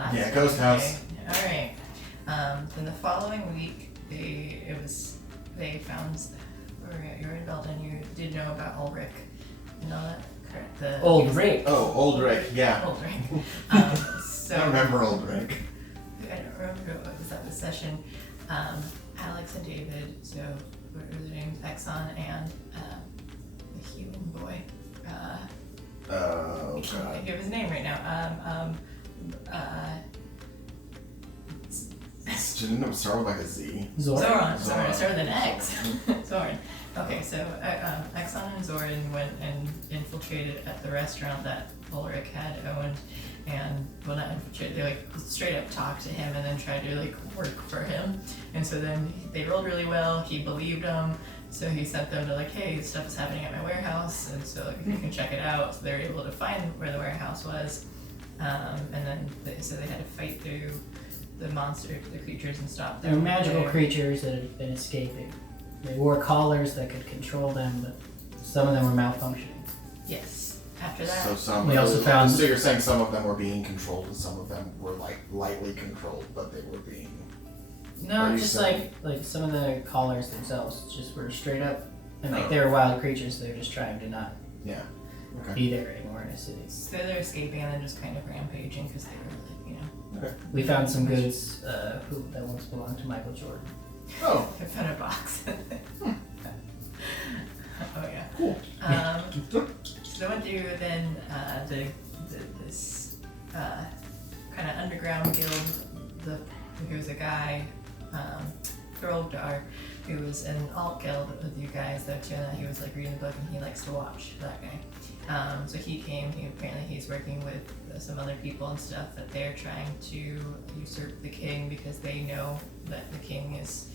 last Yeah, ghost house. All right. Then the following week, they found, or you're in Belden. You did know about Ulrich. You know that, correct? Old Rick. Oh, Old Rick, yeah. Old Rick. So I remember Old Rick. I don't remember what was at the session. Alex and David. So what were their names? Exxon and the human boy. Oh, I can't God. think of his name right now. Didn't it start with like a Z? Zoran. It started with an X. Zoran. Okay, so Exxon and Zoran went and infiltrated at the restaurant that Ulrich had owned, and well, not infiltrated. They like straight up talked to him and then tried to like work for him. And so then they rolled really well. He believed them, so he sent them to like, hey, this stuff is happening at my warehouse, and so like, if you can check it out. So they were able to find where the warehouse was, and then they had to fight through the monsters, the creatures, and stop them. They were magical creatures that had been escaping. They wore collars that could control them, but some of them were malfunctioning. Yes. After that, We also found- So you're saying some of them were being controlled and some of them were like lightly controlled, but they were being. No, Are you just saying- like some of the collars themselves just were straight up, and like Oh. they were wild creatures. So they were just trying to not Yeah. Okay. be there anymore in a city. so they're escaping and then just kind of rampaging because they were like, you know, Okay. We found some goods that once belonged to Michael Jordan. Oh. they found a box. Oh yeah. Cool. So they went through then this kind of underground guild. There was a guy, Throgdar, who was in an alt guild with you guys though too, and he was like reading the book and he likes to watch that guy. So he came. Apparently he's working with some other people and stuff that they're trying to usurp the king because they know that the king is.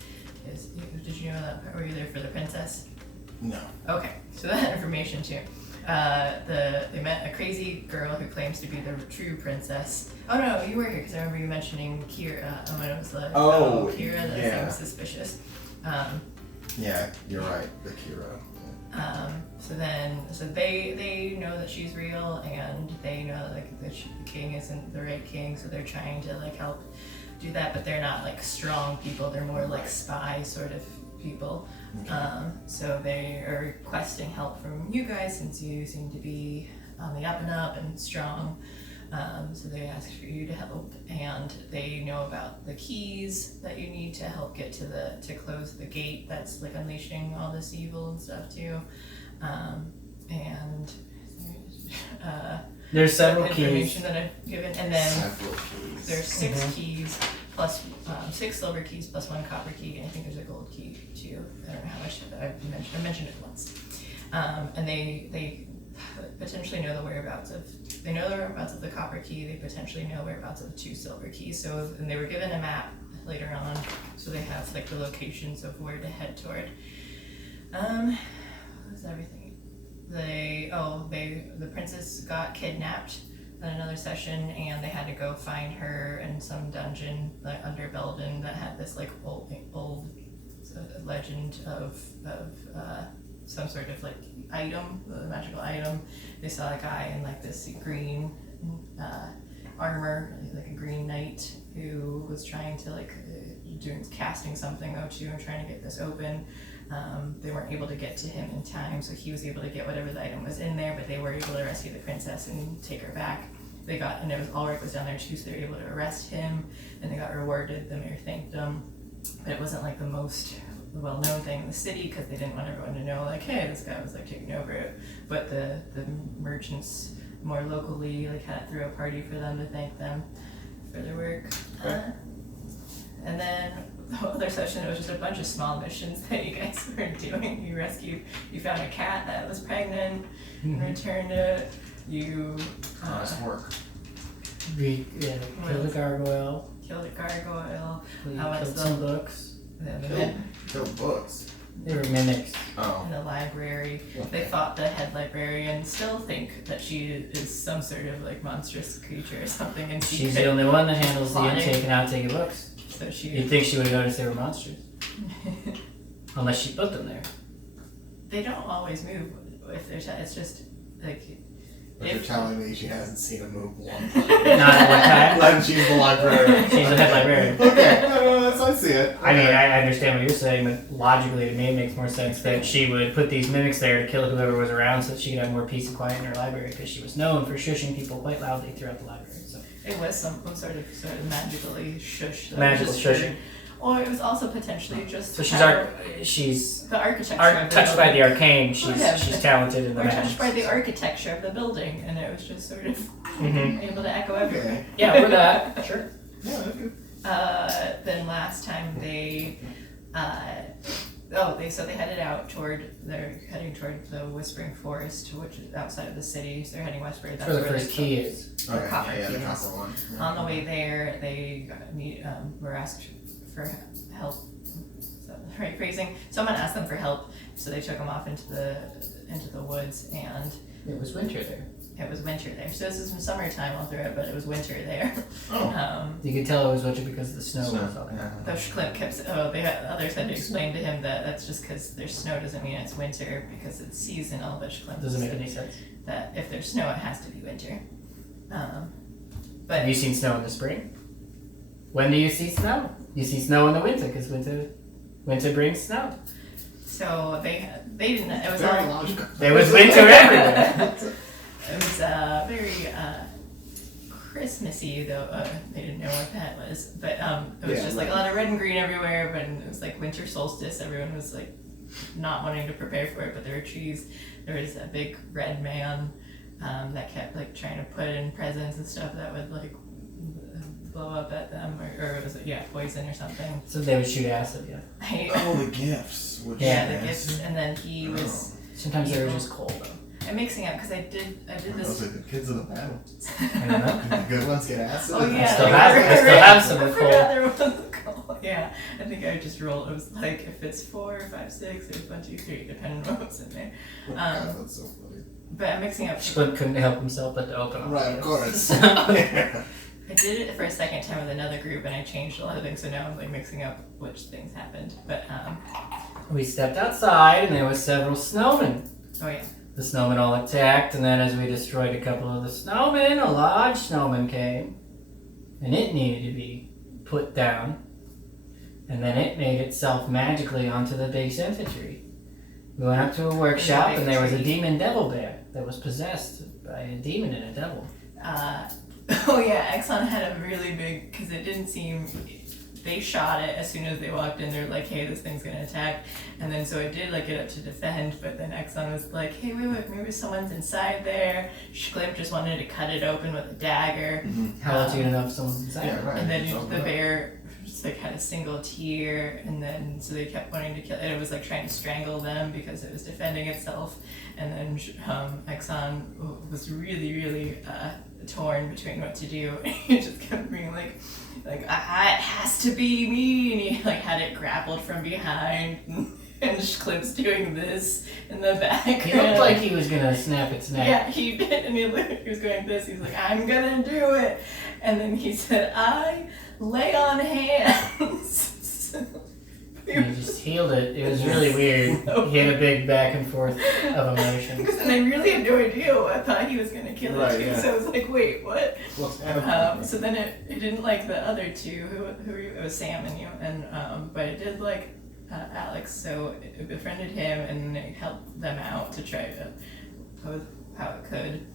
Did you know that? Were you there for the princess? No. Okay, so that information too. They met a crazy girl who claims to be the true princess. Oh no, you were here because I remember you mentioning Kira. When it was like, Kira, that yeah. seems suspicious. Yeah, you're right. The Kira. So they know that she's real, and they know like that the king isn't the right king, so they're trying to like help do that, but they're not like strong people. They're more like spy sort of people. Okay. So they are requesting help from you guys since you seem to be on the up and up and strong. So they asked for you to help, and they know about the keys that you need to help get to close the gate that's like unleashing all this evil and stuff too. And There's several information keys. that I've given, and then Several keys. there's 6 keys plus 6 silver keys plus 1 copper key, and I think there's a gold key too. I don't know how much I mentioned it once. And they potentially know the whereabouts of. They know the whereabouts of the copper key. They potentially know whereabouts of the 2 silver keys. So, and they were given a map later on, so they have like the locations of where to head toward. What was everything? The princess got kidnapped in another session, and they had to go find her in some dungeon like under Belden that had this like old legend of some sort of like item, a magical item. They saw a guy in like this green armor, like a green knight, who was trying to like casting something though too and trying to get this open. They weren't able to get to him in time, so he was able to get whatever the item was in there, but they were able to rescue the princess and take her back. And it was Ulrich was down there too, so they were able to arrest him, and they got rewarded. The mayor thanked them, but it wasn't like the most well-known thing in the city because they didn't want everyone to know like, hey, this guy was like taking over it. But the merchants more locally like threw a party for them to thank them for their work. Okay. And then the other session, it was just a bunch of small missions that you guys were doing. You found a cat that was pregnant and returned it. You Nice work. We killed a gargoyle. killed a gargoyle. We How killed was some books. Killed books. They were mimics. Oh. In the library. They fought the head librarian, still think that she is some sort of like monstrous creature or something, and She's the only one that handles the plotting. intake and outtake of books. So You'd think she would have noticed they were monsters. Unless she put them there. They don't always move if there's. It's just like But you're telling me she hasn't seen a move one time. Not one time. When she's the librarian. She's the head librarian. Okay, no, I see it. I mean, I understand what you're saying, but logically to me it makes more sense that she would put these mimics there to kill whoever was around so that she could have more peace and quiet in her library, because she was known for shushing people quite loudly throughout the library. So It was some sort of magically shush. Magical shushing. Or it was also potentially just. So she's the architecture. touched by the arcane. Yeah. She's talented in the Or magic. touched by the architecture of the building, and it was just sort of able to echo everywhere. Okay. Yeah, we're that. Sure. Yeah, that's good. Then last time they they headed out they're heading toward the Whispering Forest, which is outside of the city. So they're heading westward. That's where the first key is. Okay, copper yeah, the keys. copper one. Yeah. On the way there, they were asked for help. Is that the right phrasing? Someone asked them for help, so they took them off into the woods, and It was winter there. it was winter there. So this is summertime all through it, but it was winter there. Oh. You could tell it was winter because the snow was up. Yeah. The Clip kept. Others had to explain to him that that's just because there's snow doesn't mean it's winter because it's seasonal. But Clip Doesn't make said any sense. that if there's snow, it has to be winter. Have But you seen snow in the spring? When do you see snow? You see snow in the winter because winter brings snow. so they didn't. It was Very all. logical. There was winter everywhere. It was very Christmassy, though. They didn't know what that was, but it was just like a lot of red and green everywhere. But it was like winter solstice. Everyone was like not wanting to prepare for it, but there were trees. There was a big red man that kept like trying to put in presents and stuff that would like blow up at them, or was it poison or something. So they would shoot acid, yeah. Oh, the gifts. Which The gifts, and then he was. Sometimes they were just cold though. I'm mixing up because I did Those this. are the kids of the battle. I don't know. The good ones get acid. Oh yeah, I still have some I with forgot cold. there was a cold. Yeah, I think I just rolled. It was like if it's 4, 5, 6, or 1, 2, 3, depending on what was in there. God, that's so funny. But I'm mixing up. Squid couldn't help himself but to open all Right, the of gifts. course. Yeah. I did it for a second time with another group, and I changed a lot of things. So now I'm like mixing up which things happened. But We stepped outside and there were several snowmen. oh yeah, The snowmen all attacked, and then as we destroyed a couple of the snowmen, a large snowman came, and it needed to be put down, and then it made itself magically onto the big center tree. We went up to a workshop, and there was a demon devil bear that was possessed by a demon and a devil. oh yeah, Exxon had a really big because it didn't seem. They shot it as soon as they walked in. They're like, "Hey, this thing's gonna attack," and then so it did like get up to defend. But then Exxon was like, "Hey, wait, maybe someone's inside there." Shclip just wanted to cut it open with a dagger. How else are you gonna know if someone's inside? Yeah, right. And then Just open the it up. bear just like had a single tear, and then so they kept wanting to kill. And it was like trying to strangle them because it was defending itself. And then Exxon was really torn between what to do. He just kept being like it has to be me, and he like had it grappled from behind. And Clip's doing this in the back. He looked like he was gonna snap its neck. Yeah, he did, and he was going like this. He's like, "I'm gonna do it," and then he said, "I lay on hands." And he just healed it. It was really weird. He had a big back and forth of emotions. And I really had no idea what I thought he was gonna kill Right, it too. yeah. So I was like, "Wait, what?" What's happening? So then it didn't like the other two. Who were you? It was Sam and you, and but it did like Alex. So it befriended him, and it helped them out to try to how it could.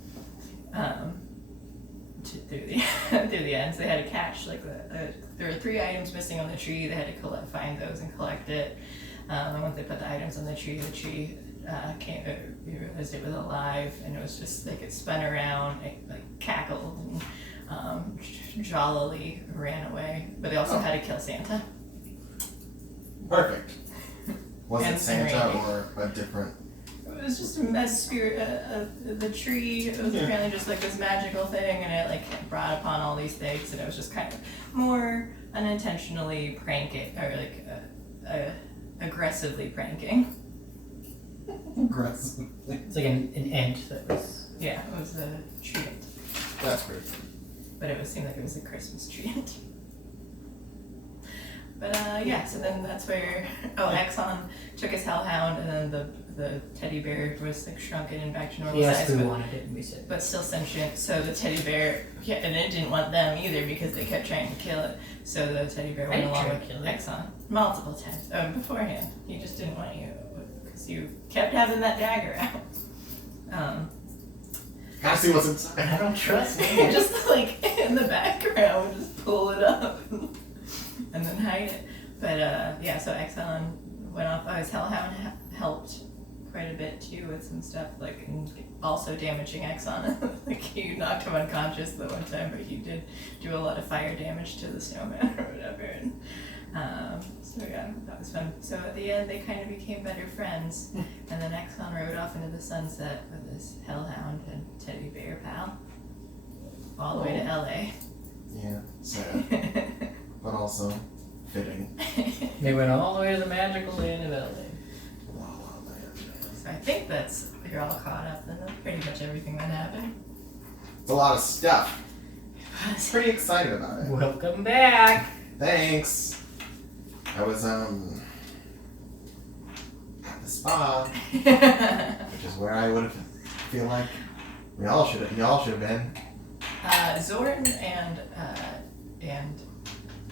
Through the end, so they had to catch like there were 3 items missing on the tree. They had to find those and collect it. And once they put the items on the tree came. We realized it was alive, and it was just like it spun around, it like cackled, and jollily ran away. But they also had to kill Santa. Perfect. Was it And Santa Randy. or a different? It was just a spirit. The tree. It was apparently just like this magical thing, and it like brought upon all these things, and it was just kind of more unintentionally pranking or like aggressively pranking. Aggressive. It's like an ant that was. Yeah, it was a treant, That's great. but it seemed like it was a Christmas treant. But so then that's where Exxon took his hellhound, and then the teddy bear was like shrunken and back to normal Yes, size, we wanted it, and we said. but still sentient. So the teddy bear, and it didn't want them either because they kept trying to kill it. So the teddy bear went along with Exxon multiple times beforehand. He just didn't want you because you kept having that dagger out. Gotta see what's inside. I don't trust him. Just like in the background, just pull it up and then hide it. But yeah, so Exxon went off. His Hellhound helped quite a bit too with some stuff, like and also damaging Exxon. Like you knocked him unconscious the one time, but he did do a lot of fire damage to the snowman or whatever. And, so yeah, that was fun. So at the end, they kind of became better friends, and then Exxon rode off into the sunset with his Hellhound and teddy bear pal, all the way to LA. Yeah, sad. But also fitting. They went all the way to the magical land of LA. So I think you're all caught up, and that's pretty much everything that happened. It's a lot of stuff. Pretty excited about it. Welcome back. Thanks. I was at the spa, which is where I would have feel like y'all should have been. Zorn and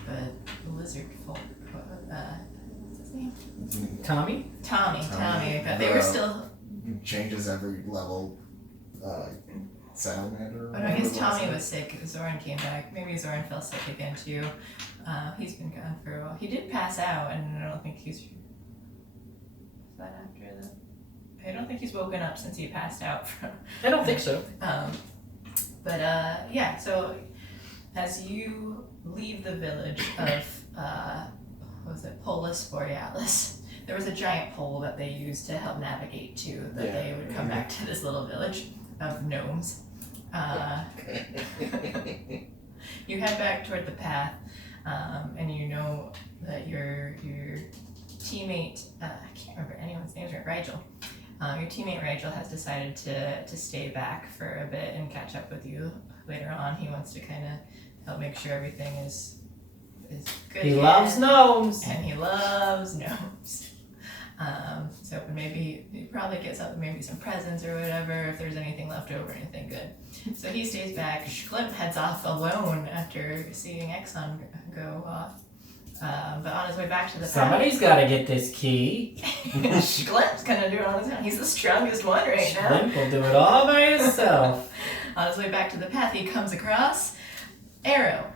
the lizard folk. What's his name? Tommy? Tommy. But they were still. Changes every level. Salamander. But I guess Tommy was sick. Zorn came back. Maybe Zorn fell sick again too. He's been gone for a while. He did pass out, and I don't think he's. Is that after the? I don't think he's woken up since he passed out from. I don't think so. But yeah. So as you leave the village of what was it, Polis Borealis, there was a giant pole that they used to help navigate to. That they would come back to this little village of gnomes. You head back toward the path, and you know that your teammate, I can't remember anyone's names right, Rigel. Your teammate Rigel has decided to stay back for a bit and catch up with you later on. He wants to kind of help make sure everything is good. He loves gnomes. And he loves gnomes. So maybe he probably gets up maybe some presents or whatever if there's anything left over, anything good. So he stays back. Schlimp heads off alone after seeing Exxon go off. But on his way back to the Somebody's got to get this key. Schlimp's gonna do it on his own. He's the strongest one right now. Schlimp will do it all by himself. On his way back to the path, he comes across Arrow.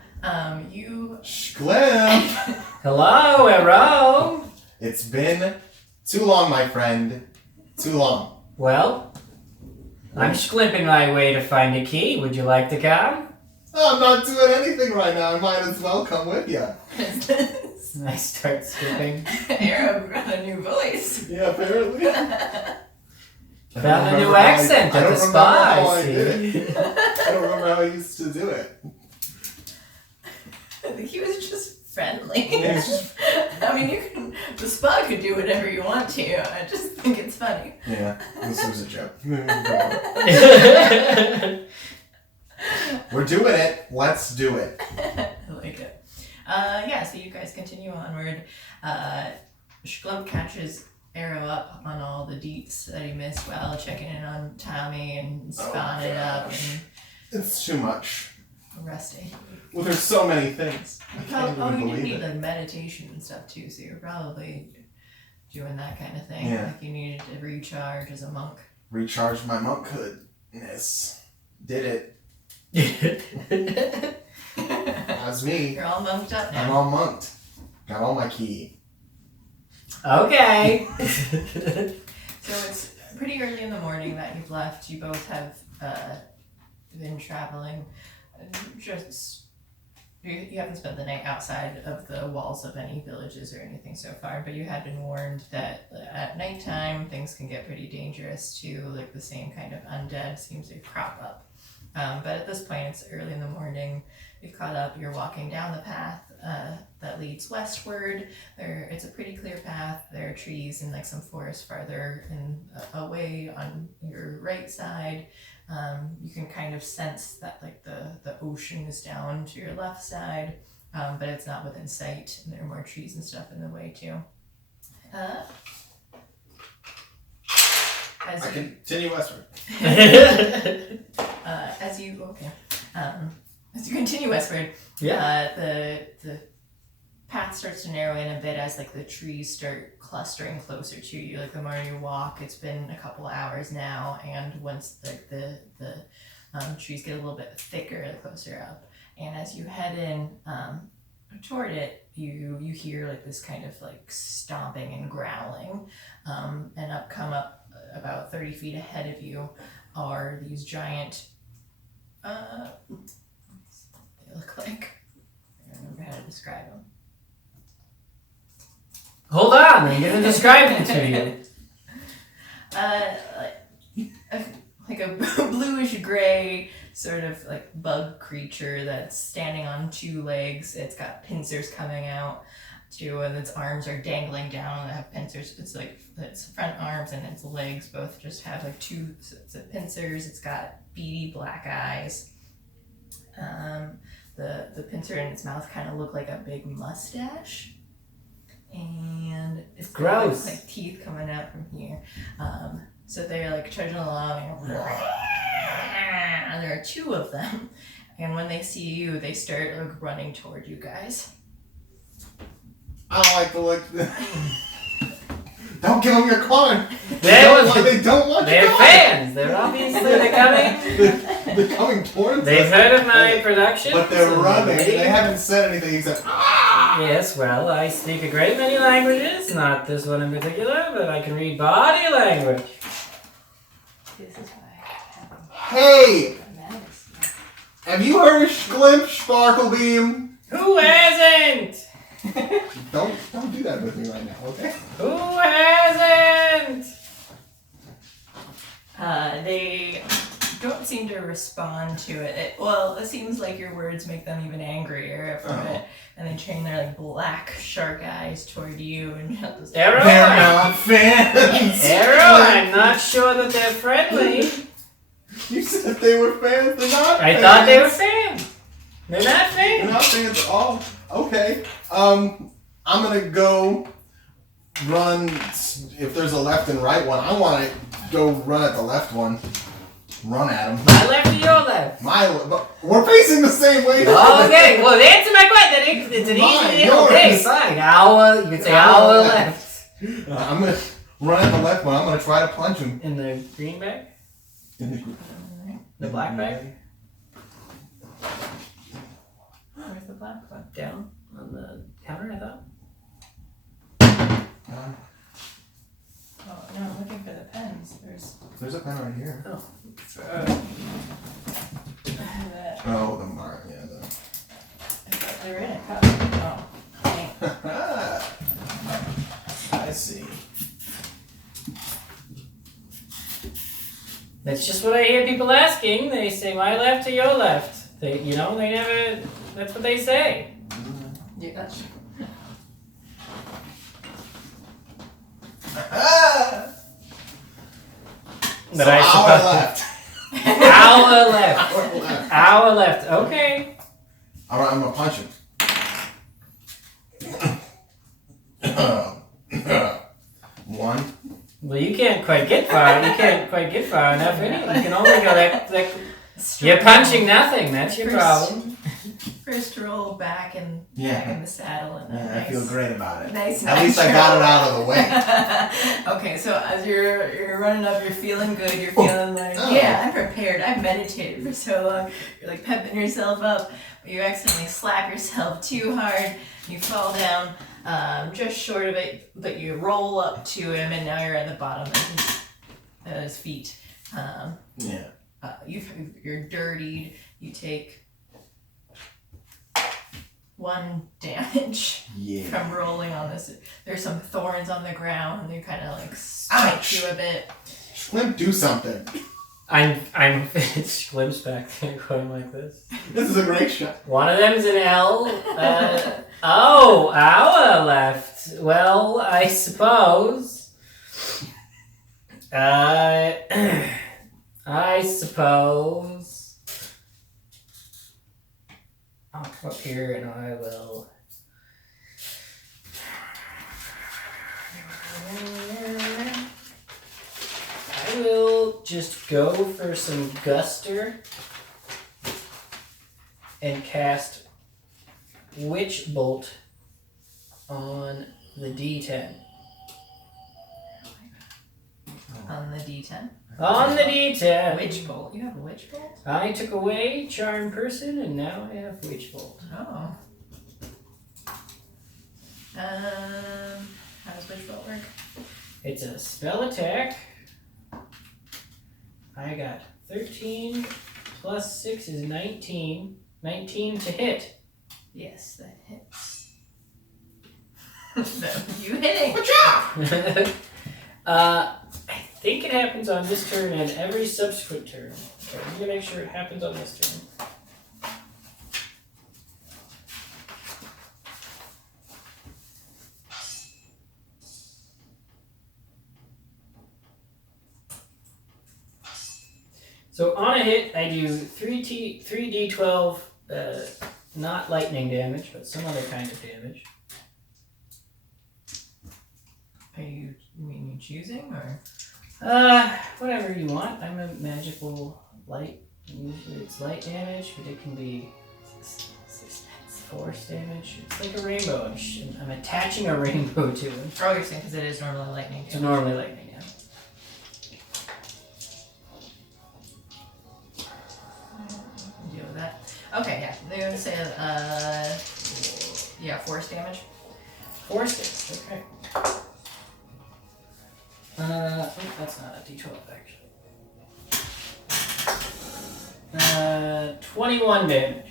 You. Schlim! Hello, Arrow. It's been too long, my friend. Too long. Well, I'm schlipping my way to find a key. Would you like to come? Oh, I'm not doing anything right now. I might as well come with you. I start skipping. Arrow got a new voice. Yeah, apparently. Found a new accent at the spa. I don't remember how I used to do it. I think he was just friendly. Yeah. I mean, the spa could do whatever you want to. I just think it's funny. Yeah, this was a joke. We're doing it. Let's do it. I like it. Yeah, so you guys continue onward. Schglump catches Arrow up on all the deets that he missed while checking in on Tommy and spawning up and It's too much. resting. Well, there's so many things. I can't Oh, even you do believe need it. like meditation and stuff too, so you're probably doing that kind of thing. Yeah. Like you needed to recharge as a monk. Recharge my monkhoodness. Did it. That's me. You're all monked up I'm now. all monked. Got all my key. Okay. So it's pretty early in the morning that you've left. You both have been traveling. Just you haven't spent the night outside of the walls of any villages or anything so far, but you had been warned that at nighttime things can get pretty dangerous too. Like the same kind of undead seems to crop up. But at this point, it's early in the morning. You've caught up. You're walking down the path that leads westward. It's a pretty clear path. There are trees and like some forest farther and away on your right side. You can kind of sense that like the ocean is down to your left side, but it's not within sight. And there are more trees and stuff in the way too. As I you, continue westward. as you okay, as you continue westward, the path starts to narrow in a bit as like the trees start clustering closer to you. Like the more you walk, it's been a couple hours now, and once like the trees get a little bit thicker the closer up, and as you head in toward it, you hear like this kind of like stomping and growling, and up about 30 feet ahead of you are these giant they look like, I don't remember how to describe them. Hold on, I'm gonna describe it to you. Like a bluish gray sort of like bug creature that's standing on two legs. It's got pincers coming out too, and its arms are dangling down and have pincers. It's like its front arms and its legs both just have like two sets of pincers. It's got beady black eyes. The pincer in its mouth kind of look like a big mustache, and it's got gross. like teeth coming out from here. So they're like trudging along, and there are two of them. And when they see you, they start like running toward you guys. I don't like the look. Don't give them your card. They don't want your They're card. fans. They're obviously coming. They're coming towards They've us. heard of my production. But they're running. They haven't said anything except Yes, well, I speak a great many languages. Not this one in particular, but I can read body language. This is why I have Hey! madness. Have you heard of Schlimp Sparklebeam? Who hasn't? Don't do that with me right now, okay? Who hasn't? They don't seem to respond to it. Well, it seems like your words make them even angrier from it, and they train their like black shark eyes toward you and just Arrow, They're not fans. Arrow, I'm not sure that they're friendly. You said they were fans. They're not. I fans. thought they were fans. They're not They're fans. not fans at all. Okay. I'm gonna go run. If there's a left and right one, I want to go run at the left one. Run at him. My left or your left? But we're facing the same way. Okay, well, answer my question. It's an Mine, easy. yours. Okay, fine. You could say our left. I'm gonna run at the left one. I'm gonna try to punch him. In the green bag? The black bag? Where's the black one? Down on the counter, I thought. Oh no, I'm looking for the pens. There's a pen right here. Oh. That, Oh, the mark. Yeah, I thought they were in a cup. Oh, dang. I see. That's just what I hear people asking. They say my left or your left. They never. That's what they say. Yeah, that's But So I our suppose left. our left. Our left. Our left. Okay. All right, I'm gonna punch him. One. Well, you can't quite get far. You can't quite get far enough. Anyway. You can only go that. You're punching nothing. That's your problem. First roll back in the saddle and Yeah, nice, I feel great about it. Nice. At least I got it out of the way. Okay, so as you're running up, you're feeling good. You're feeling like, yeah, I'm prepared. I've meditated for so long. You're like pepping yourself up. But you accidentally slap yourself too hard. You fall down just short of it, but you roll up to him, and now you're at the bottom of his feet. Yeah. You're dirtied. You take 1 damage from rolling on this. There's some thorns on the ground. They kind of like spike you a bit. Schlimp, do something. I'm it's glimpse back there going like this. This is a great shot. One of them's an L. Our left. Well, I suppose. I suppose. I'll come up here and I will. I just go for some guster and cast Witch Bolt on the D10. On the D10. On the D10. Witch bolt. You have a witch bolt? I took away Charm Person and now I have Witch Bolt. Oh. How does witch bolt work? It's a spell attack. I got 13 plus 6 is 19. 19 to hit. Yes, that hits. So you hitting. Good job! I think it happens on this turn and every subsequent turn. So I'm gonna make sure it happens on this turn. So on a hit, I do 3d12, not lightning damage, but some other kind of damage. Are you choosing or? Whatever you want. I'm a magical light. Usually it's light damage, but it can be force damage. It's like a rainbow. I'm attaching a rainbow to it. Oh, you're saying because it is normally lightning. It's normally lightning, yeah. Deal with that. Okay, yeah. They're gonna say force damage. Force damage, okay. That's not a d12 actually. 21 damage.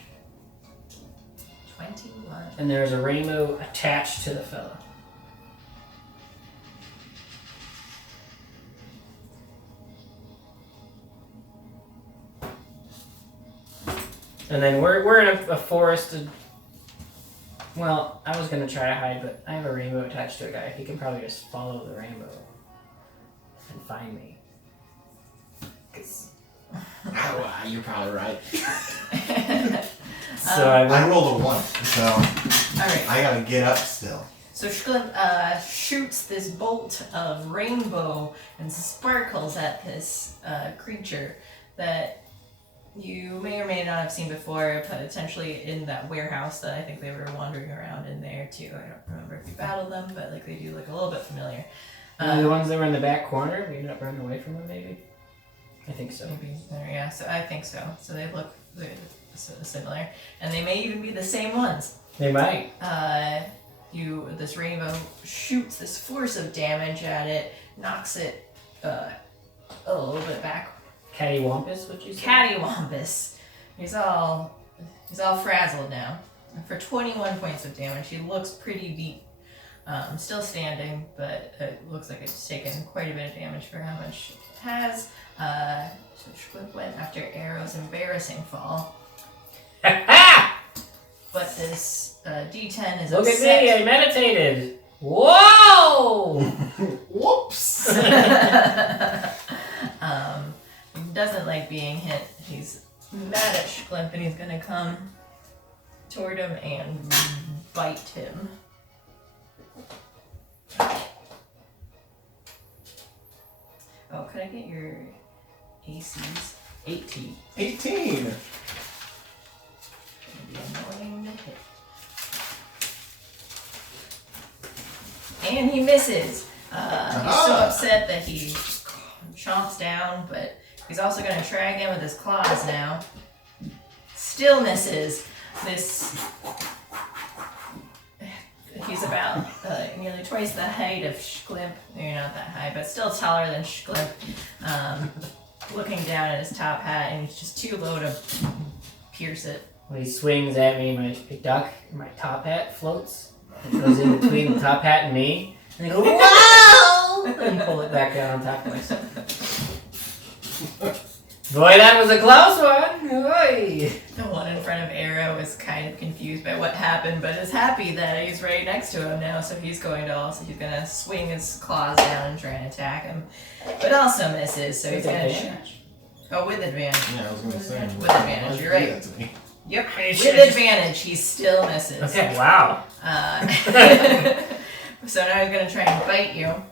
21. And there's a rainbow attached to the fella. And then we're in a forested. Well, I was gonna try to hide, but I have a rainbow attached to a guy. He can probably just follow the rainbow and find me. You're probably right. So I rolled a 1, so Alright. I gotta get up still. So Shklimp shoots this bolt of rainbow and sparkles at this creature that you may or may not have seen before, potentially in that warehouse that I think they were wandering around in there too. I don't remember if you battled them, but like they do look a little bit familiar. the ones that were in the back corner, we ended up running away from them, maybe? I think so. Maybe there, yeah. So I think so. So they look similar, and they may even be the same ones. They might. This rainbow shoots this force of damage at it, knocks it a little bit back. Cattywampus, what you say? Cattywampus. He's all frazzled now. And for 21 points of damage, he looks pretty beat. Still standing, but it looks like it's taken quite a bit of damage for how much it has. So Shklimp went after Arrow's embarrassing fall. But this D10 is Look upset. at me, I meditated. Whoa! Whoops! He doesn't like being hit. He's mad at Shklimp and he's gonna come toward him and bite him. Oh, could I get your ACs? 18. 18! It'd be annoying to hit. And he misses. He's so upset that he chomps down, but he's also going to try again with his claws now. Still misses. He's about nearly twice the height of Shklimp. You're not that high, but still taller than Shklimp. Looking down at his top hat, and he's just too low to pierce it. When he swings at me, my top hat floats. It goes in between the top hat and me. And I go, whoa! And pull it back down on top of myself. Boy, that was a close one! Oy. The one in front of Arrow is kind of confused by what happened, but is happy that he's right next to him now, so he's gonna swing his claws down and try and attack him. But also misses, so he's gonna with advantage. Yeah, I was gonna say. With advantage, you're right. That to me. Yep, with advantage, he still misses. Okay, wow. So now he's gonna try and bite you.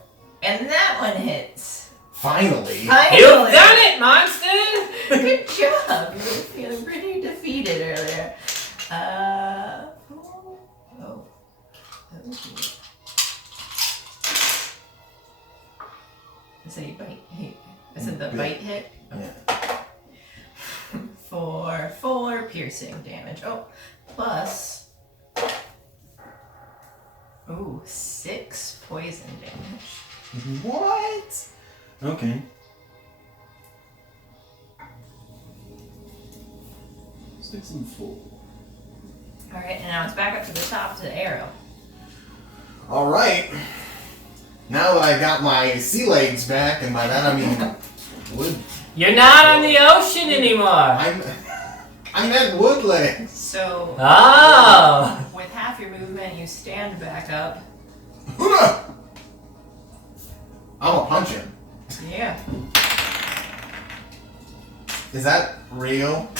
And that one hits. Finally! You've done it! Is it the bite hit? Yeah. For 4 piercing damage. Oh, plus. Ooh, 6 poison damage. What? Okay. 6 and 4. Alright, and now it's back up to the top to the arrow. Alright. Now that I got my sea legs back, and by that I mean wood. You're not on the ocean anymore. I meant wood legs. So, Oh. with half your movement, you stand back up. I'm gonna punch him. Yeah. Is that real?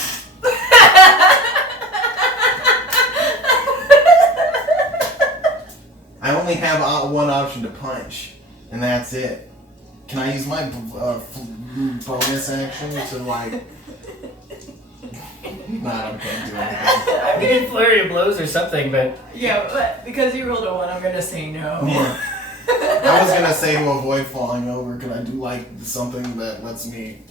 I only have one option to punch, and that's it. Can I use my bonus action to like? Nah, I can't do anything. I'm getting flurry of blows or something, but Yeah, but because you rolled a 1, I'm gonna say no. Yeah. I was gonna say to avoid falling over, because I do like something that lets me,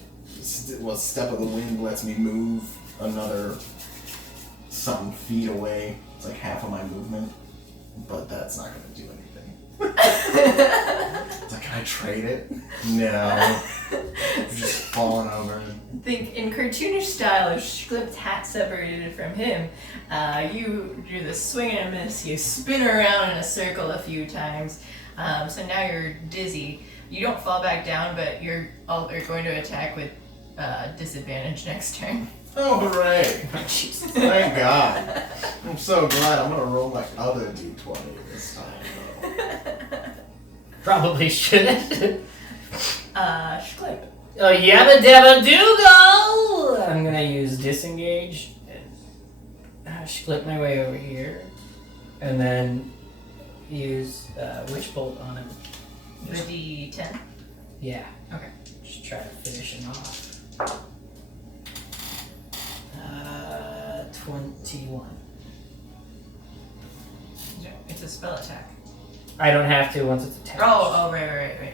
step of the wind lets me move another something feet away. It's like half of my movement, but that's not gonna do anything. It's like, can I trade it? No. I'm just falling over. Think in cartoonish style, if Schlipp's hat separated from him, you do the swing and a miss, you spin around in a circle a few times, so now you're dizzy. You don't fall back down, but you're going to attack with disadvantage next turn. Oh, hooray! Jesus. Thank God. I'm so glad. I'm gonna roll my other d20 this time, though. Probably shouldn't. Schlipp. Oh, yabba dabba doogle! I'm gonna use disengage and split my way over here, and then use witch bolt on him. The D10? Yeah. Okay. Just try to finish him off. 21. It's a spell attack. I don't have to once it's attached. Oh, right.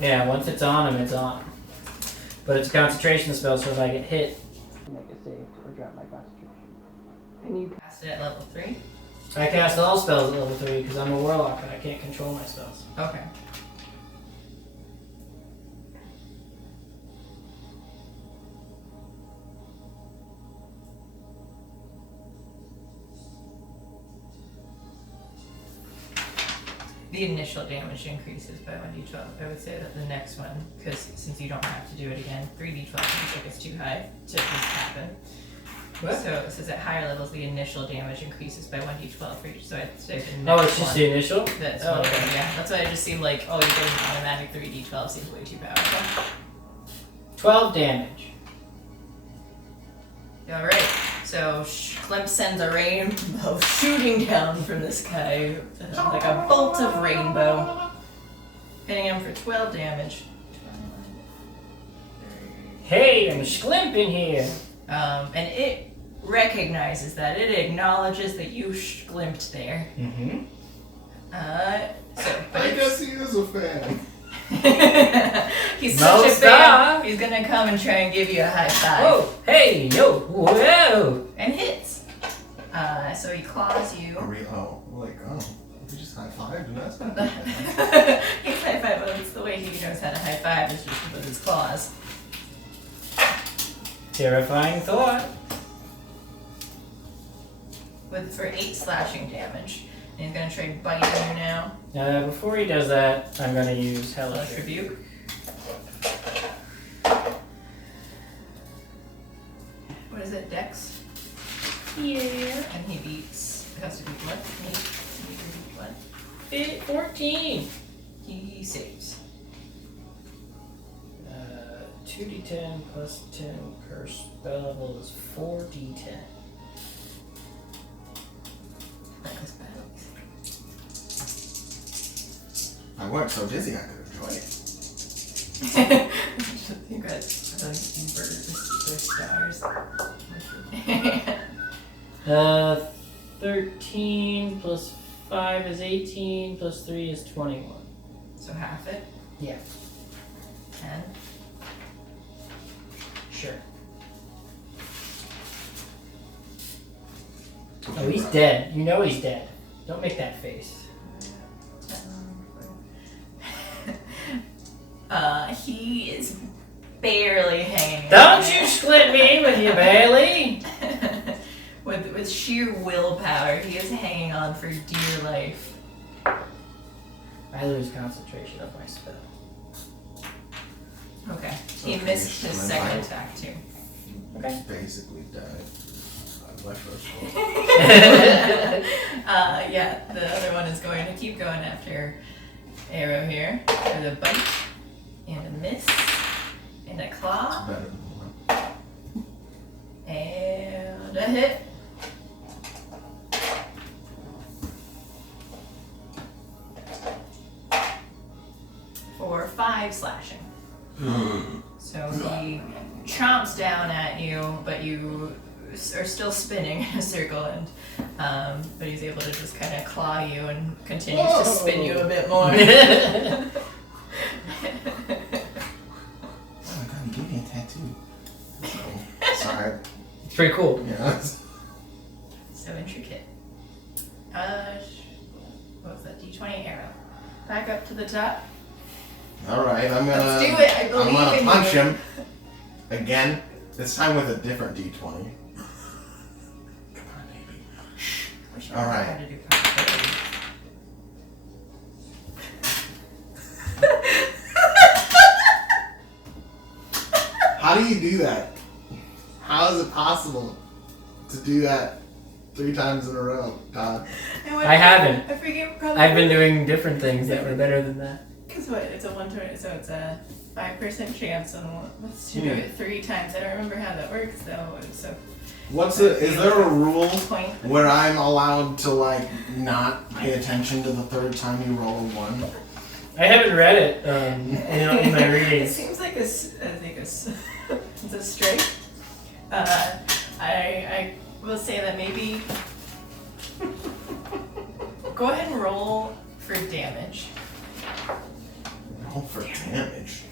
Yeah, once it's on him, it's on him. But it's a concentration spell, so if I get hit, I make a save or drop my concentration. And you cast it at level 3? I cast all spells at level 3 because I'm a warlock and I can't control my spells. Okay. The initial damage increases by 1d12. I would say that the next one, because since you don't have to do it again, 3d12 seems like it's too high to just happen. What? So it says at higher levels, the initial damage increases by 1d12 for each. So I'd say the next Oh, it's just one, the initial? That's Oh, one of okay. them, yeah. That's why it just seemed like, oh, you're getting an automatic 3d12 seems way too powerful. 12 damage. Alright, so Klimt sends a rainbow shooting down from the sky, like a bolt of rainbow, hitting him for 12 damage. Hey, I'm Schlimp in here. And it recognizes that, it acknowledges that you glimped there. Mm-hmm. I guess he is a fan. He's No such a star. fan, he's gonna come and try and give you a high five. Oh, hey, yo, whoa. And hits. So he claws you. We just high fived and that's not He high five, but it's the way he knows how to high five is just with his claws. Terrifying thought. For 8 slashing damage. And he's gonna try biting you now. Before he does that, I'm gonna use Hellish Hellish Rebuke. What is it, Dex? Yeah. And he beats. It has to be blood. He beat blood. 14. He saves. 2d10 plus 10 per spell level is 4d10. Like this bad. I weren't so dizzy I could enjoy it. You guys are like birds, they're stars. 13 plus 5 is 18, plus 3 is 21. So half it. Yeah. 10. Sure. Oh, he's dead. You know he's dead. Don't make that face. He is barely hanging. Don't you split me with your Bailey! with sheer willpower, he is hanging on for dear life. I lose concentration of my spell. Okay. He Okay, missed his so second I- attack too. Okay. Basically died. My first roll. Yeah, the other one is going to keep going after Arrow here. With a bite and a miss and a claw Better than one. and a hit. For 5 slashing. So he chomps down at you, but you are still spinning in a circle, and but he's able to just kind of claw you and continues to spin you a bit more. Oh my god, you gave me a tattoo. Oh, sorry. It's pretty cool. Yeah. So intricate. What was that? D20 arrow. Back up to the top. Alright, I'm gonna. Let's do it. I I'm believe gonna in punch you. him. Again. This time with a different D20. Come on, baby. Wish I All knew right. how to do probability. How do you do that? How is it possible to do that 3 times in a row, Todd? I haven't. I forget probably. I've been doing different things that were better than that. Because what? It's a 120, so it's a 5% chance on to do it 3 times. I don't remember how that works though. So Is there a rule point. where I'm allowed to like not pay attention to the 3rd time you roll a 1? I haven't read it in my It readings. seems like it's a strike. I will say that maybe go ahead and roll for damage. Roll for damage.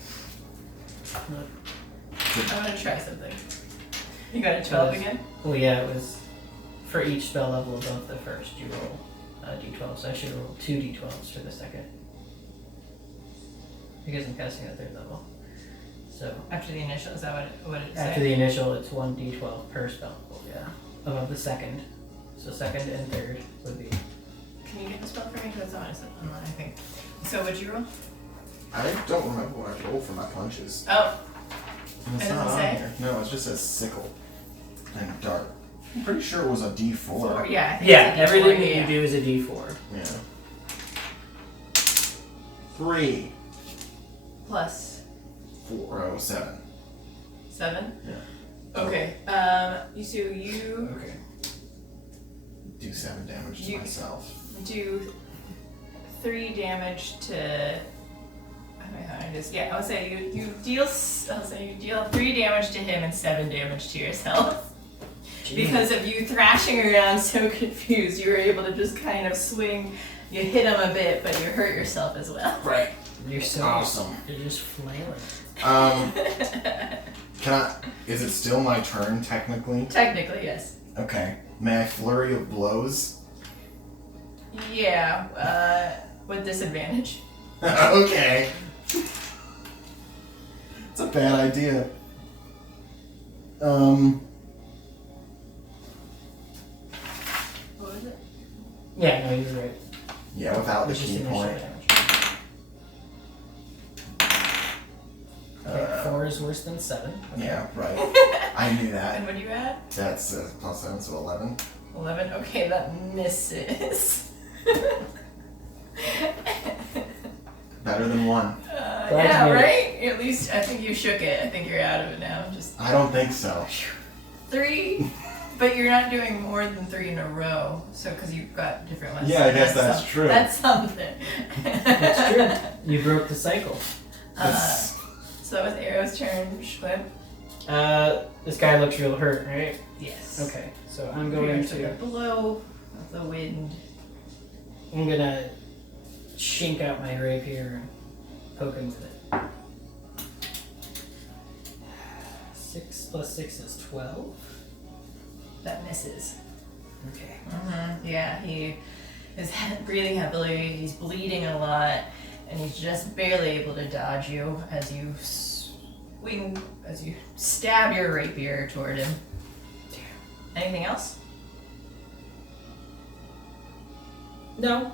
I'm gonna try something. You got a 12 again? Well, yeah, it was for each spell level above the first. You roll a d12, so I should roll 2 d12s for the second. Because I'm casting at 3rd level. So After the initial, is that what it after said? the initial, it's 1 d12 per spell level. Yeah, above the second. So 2nd and 3rd would be. Can you get the spell for me? Because that's on I think. So what'd you roll? I don't remember what I rolled for my punches. Oh, And it's It not doesn't on say? here. No, it just says sickle and dart. I'm pretty sure it was a D4. 4. Yeah. I think Yeah, it's a everything D4, that yeah. you do is a d4. Yeah. 3, Plus 4, 7. 7. Yeah. Okay. You Okay. Do 7 damage to You- myself. do 3 damage to. I would say you deal 3 damage to him and 7 damage to yourself. Because of you thrashing around so confused, you were able to just kind of swing. You hit him a bit, but you hurt yourself as well. Right. You're so Awesome. You're just flailing. Is it still my turn technically? Technically, yes. Okay. May I flurry of blows? Yeah, with disadvantage. Okay. It's a bad idea. What was it? Yeah, no, you're right. Yeah, without the It's just key initial point. damage. Okay, 4 is worse than 7. Okay. Yeah, right. I knew that. And what do you add? That's plus 7, so 11. 11. Okay, that misses. Better than 1. Glad Yeah, you made right? At least I think you shook it. I think you're out of it now. Just I don't think so. 3, but you're not doing more than 3 in a row. So because you've got different ones. Yeah, I guess that's true. That's something. That's true. You broke the cycle. So that was Arrow's turn. Schwib. This guy looks real hurt, right? Yes. Okay, so I'm Pretty going much with to. the blow of the wind. I'm gonna shink out my rapier poke him with it. 6 plus 6 is 12. That misses. Okay. Yeah, he is breathing heavily, he's bleeding a lot, and he's just barely able to dodge you as you stab your rapier toward him. Anything else? No.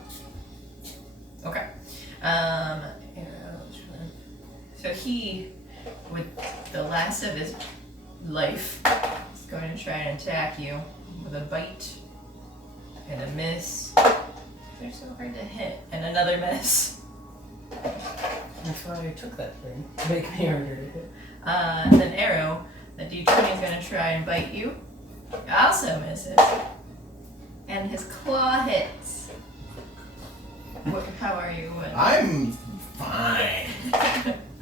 Okay. So he, with the last of his life, is going to try and attack you with a bite and a miss. They're so hard to hit. And another miss. That's why I took that thing. To make me harder to hit. And an arrow. The D20 is going to try and bite you. Also misses. And his claw hits. How are you? I'm fine.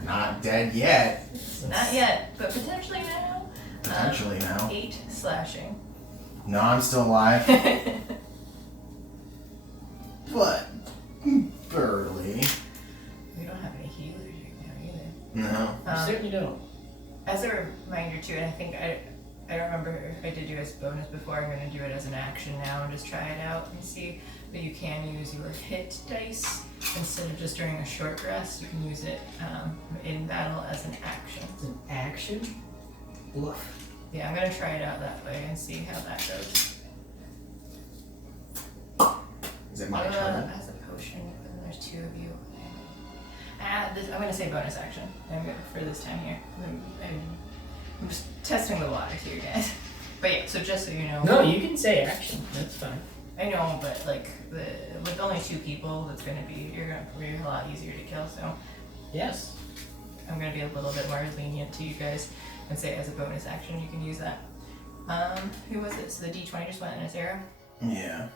Not dead yet. Not yet, but potentially now. Potentially now. 8 slashing. No, I'm still alive. But barely. We don't have any healers right now either. No. You certainly don't. As a reminder too, and I think I don't remember if I did do it as bonus before. I'm going to do it as an action now and just try it out and see. But you can use your hit dice instead of just during a short rest. You can use it in battle as an action. It's an action? Woof. Yeah, I'm going to try it out that way and see how that goes. Is it my turn? As a potion, and there's 2 of you. I'm going to say bonus action for this time here. I'm just testing the waters here, guys. But yeah, so just so you know. No, you can say action. That's fine. I know, but like with only 2 people, you're gonna be a lot easier to kill. So Yes. I'm gonna be a little bit more lenient to you guys and say as a bonus action you can use that. Who was it? So the D20 just went in his arrow. Yeah.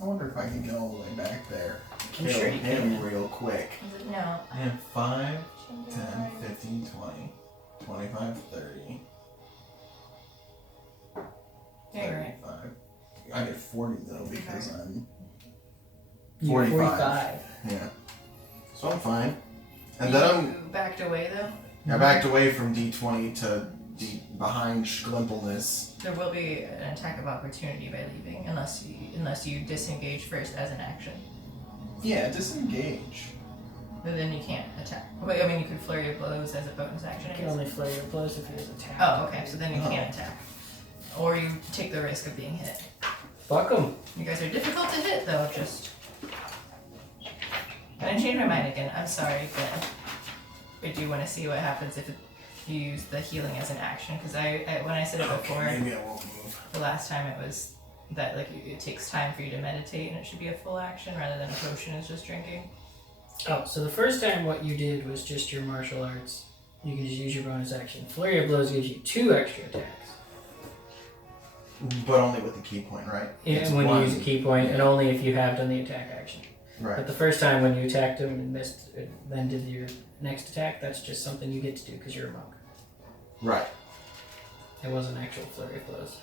I wonder if I can get all the way back there. I'm Kill sure you him can. real quick. Is it? No. I have 5, 10, 15, 20, 25, 30. Yeah, you're right. 35. I get 40 though because I'm You're 45. Yeah. So I'm fine. And then I'm. You backed away though. I backed away from D20 to behind Schlimpelness. There will be an attack of opportunity by leaving unless you disengage first as an action. Yeah, disengage. But then you can't attack. Wait, I mean you could flurry of blows as a bonus action. You I can guess. only flare your blows if he has attack. Oh, okay. So then you can't attack, or you take the risk of being hit. Fuck him. You guys are difficult to hit, though. Just. I'm gonna change my mind again. I'm sorry, but I do want to see what happens if you use the healing as an action. Because when I said it before, Maybe I won't move. the last time it was that like it takes time for you to meditate, and it should be a full action rather than a potion is just drinking. Oh, so the first time what you did was just your martial arts. You can just use your bonus action. Flurry of blows gives you 2 extra attacks. But only with the key point, right? It's And when you one. use a key point, and only if you have done the attack action. Right. But the first time when you attacked him and missed, then did your next attack, that's just something you get to do because you're a monk. Right. It wasn't actual flurry of blows.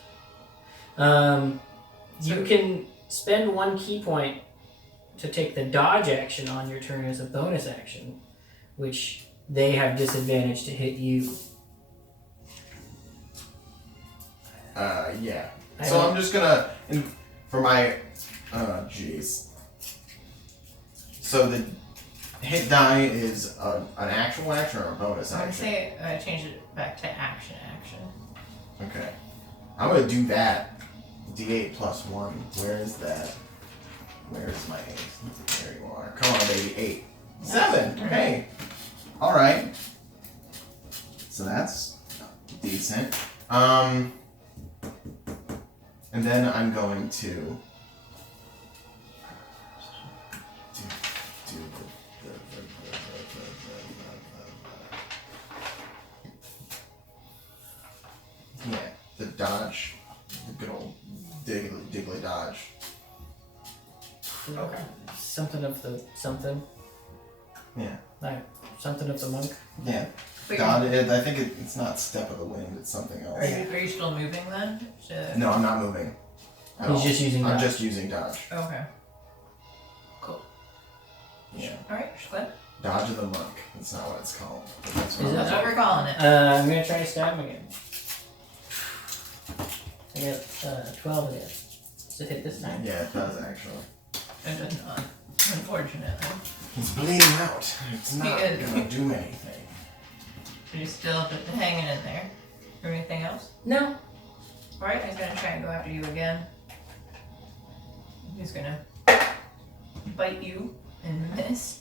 You can spend 1 key point to take the dodge action on your turn as a bonus action, which they have disadvantage to hit you. Yeah. I So don't- I'm just gonna, for my, jeez. So the hit die is an actual action or a bonus I'm gonna action? say change it back to action. Okay. I'm gonna do that. D8 plus 1. Where is that? Where is my 8? There you are. Come on, baby. 8. 7. Okay. Alright. So that's decent. And then I'm going to do the dodge. The good old diggly dodge. Okay. Something of the something. Yeah. Like something of the monk. Yeah. Wait, I think it's not Step of the Wind, it's something else. are you still moving then? No, I'm not moving. at He's all. just using I'm dodge. just using dodge. Okay. Cool. Yeah. Alright, Glenn. Dodge of the monk. That's not what it's called. But that's Is what it? That's what we're calling it. I'm gonna try to stab him again. I got 12 again. Does it hit this time? Yeah, it does actually. It does not. Unfortunately. He's bleeding out. It's not He is. gonna do anything. Are you still just hanging in there? Or anything else? No. Alright, he's gonna try and go after you again. He's gonna bite you and miss.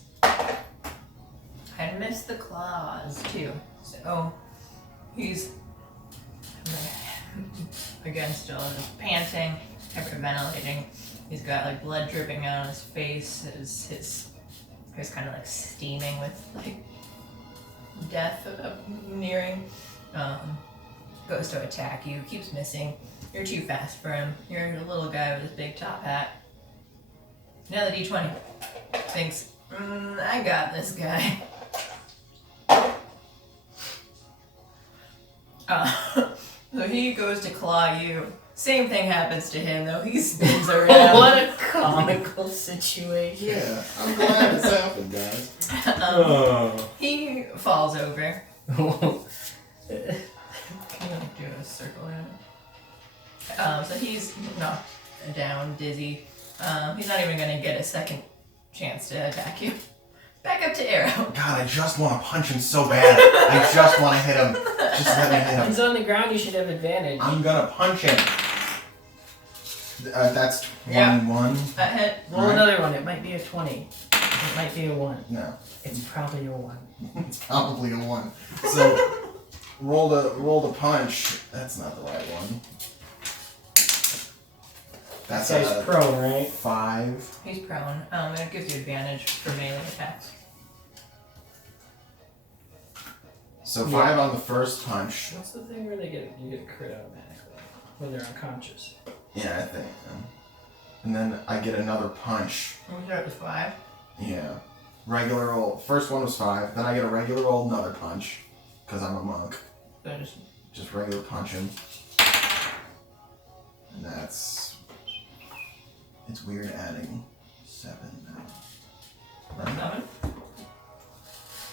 And miss the claws too. So he's again still just panting, hyperventilating. He's got like blood dripping out on his face. His kind of like steaming with like death nearing. Goes to attack you, keeps missing. You're too fast for him. You're a little guy with his big top hat. Now the D20 thinks, I got this guy. So he goes to claw you. Same thing happens to him though. He spins around. What a comical situation. Yeah, I'm glad it's happened, guys. He falls over. I'm gonna do a circle in. So he's knocked down, dizzy. He's not even gonna get a second chance to attack you. Back up to Arrow. God, I just want to punch him so bad. I just want to hit him. Just let me hit He's him. on the ground, you should have advantage. I'm gonna punch him. That's 1 Yeah. 1. That hit. Roll Right. another one, it might be a 20. It might be a 1. No, It's probably a 1. it's probably a 1. So roll the punch. That's not the right one. That's This guy's a prone, right? 5. He's prone. And it gives you advantage for melee attacks. So Yeah. 5 on the first punch. What's the thing where you get a crit automatically? When they're unconscious. Yeah, I think. And then I get another punch. We start with 5. Yeah. Regular roll. First one was 5. Then I get a regular roll, another punch. Because I'm a monk. So Just regular punch him. And that's... It's weird adding 7 now. Right? 7.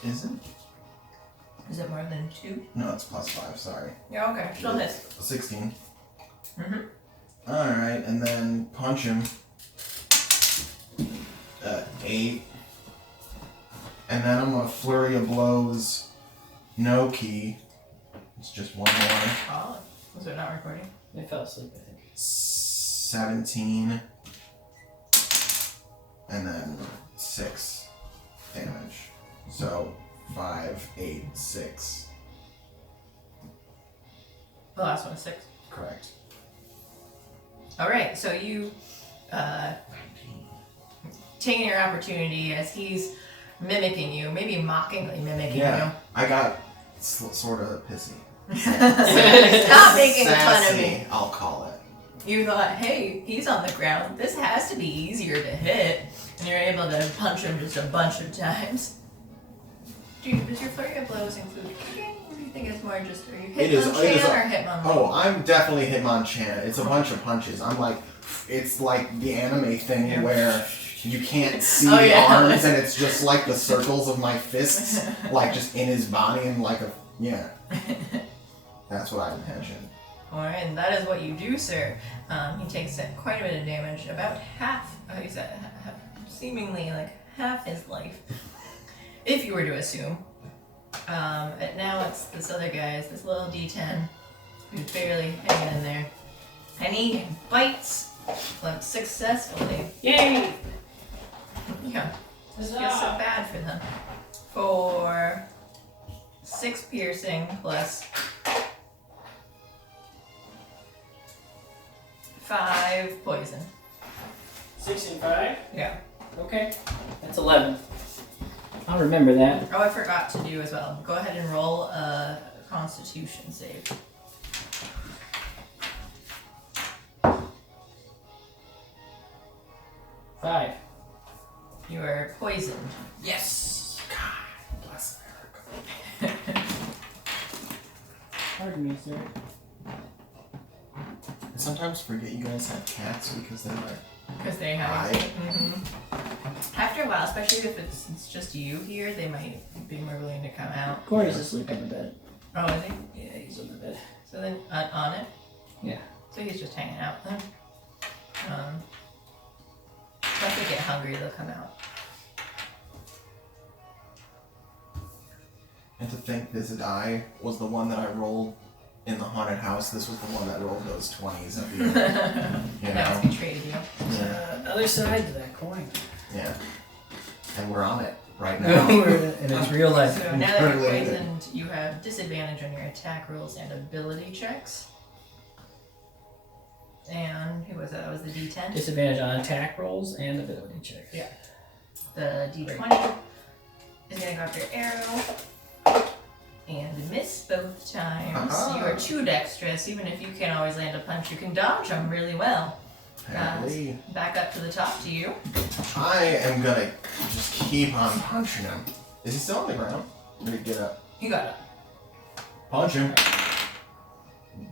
Is it? Is it more than 2? No, it's plus 5, sorry. Yeah, okay. Still hits. 16. Mhm. Alright, and then punch him. 8. And then I'm gonna flurry of blows. No key. It's just one more. Oh, was it not recording? They fell asleep, I think. 17. And then 6 damage. So 5, 8, 6. The last one is 6. Correct. Alright, so you taking your opportunity as he's mimicking you, maybe mockingly mimicking Yeah, I got sort of pissy. you. Stop making fun of me. Sassy, I'll call it. You thought, hey, he's on the ground. This has to be easier to hit. And you're able to punch him just a bunch of times. Does your flurry of blows include kicking? Or do you think it's more just, are you It is- Hitmonchan it is a- or Hitmonchan? Oh, I'm definitely Hitmonchan. It's a bunch of punches. I'm like, it's like the anime thing Yeah. where you can't see Oh, the yeah. arms and it's just like the circles of my fists, like just in his body and like a, yeah. That's what I imagine. Alright, and that is what you do, sir. He takes quite a bit of damage, about half, he's at seemingly like half his life, if you were to assume. And now it's this other guy, it's this little D10, who's barely hanging in there. And he bites successfully. Yay! Yeah, feels so Huzzah! bad for them. For 6 piercing plus 5 poison. 6 and 5? Yeah. Okay. That's 11. I'll remember that. Oh, I forgot to do as well. Go ahead and roll a Constitution save. Five. You are poisoned. Yes! God bless America. Pardon me, sir. sometimes forget you guys have cats because they're like. Because they have. Right. After a while, especially if it's just you here, they might be more willing to come out. Corey's asleep on the bed. Oh, is he? Yeah, he's on the bed. So then, on it? Yeah. So he's just hanging out then. Once they get hungry, they'll come out. And to think this die was the one that I rolled in the haunted house. This was the one that rolled those 20s at the end. You That's know? betrayed you. Yeah. Other side to that coin. Yeah. And we're on it right now. And it's real life. So now that you're Currently- poisoned, you have disadvantage on your attack rolls and ability checks. And who was that? That was the D10? Disadvantage on attack rolls and ability checks. Yeah. The D20 is going to go after your arrow. And miss both times. Uh-huh. You are too dexterous. Even if you can't always land a punch, you can dodge them really well. Apparently. Back up to the top to you. I am gonna just keep on punching him. Is he still on the ground? Or did he get up? You got it. Punch him.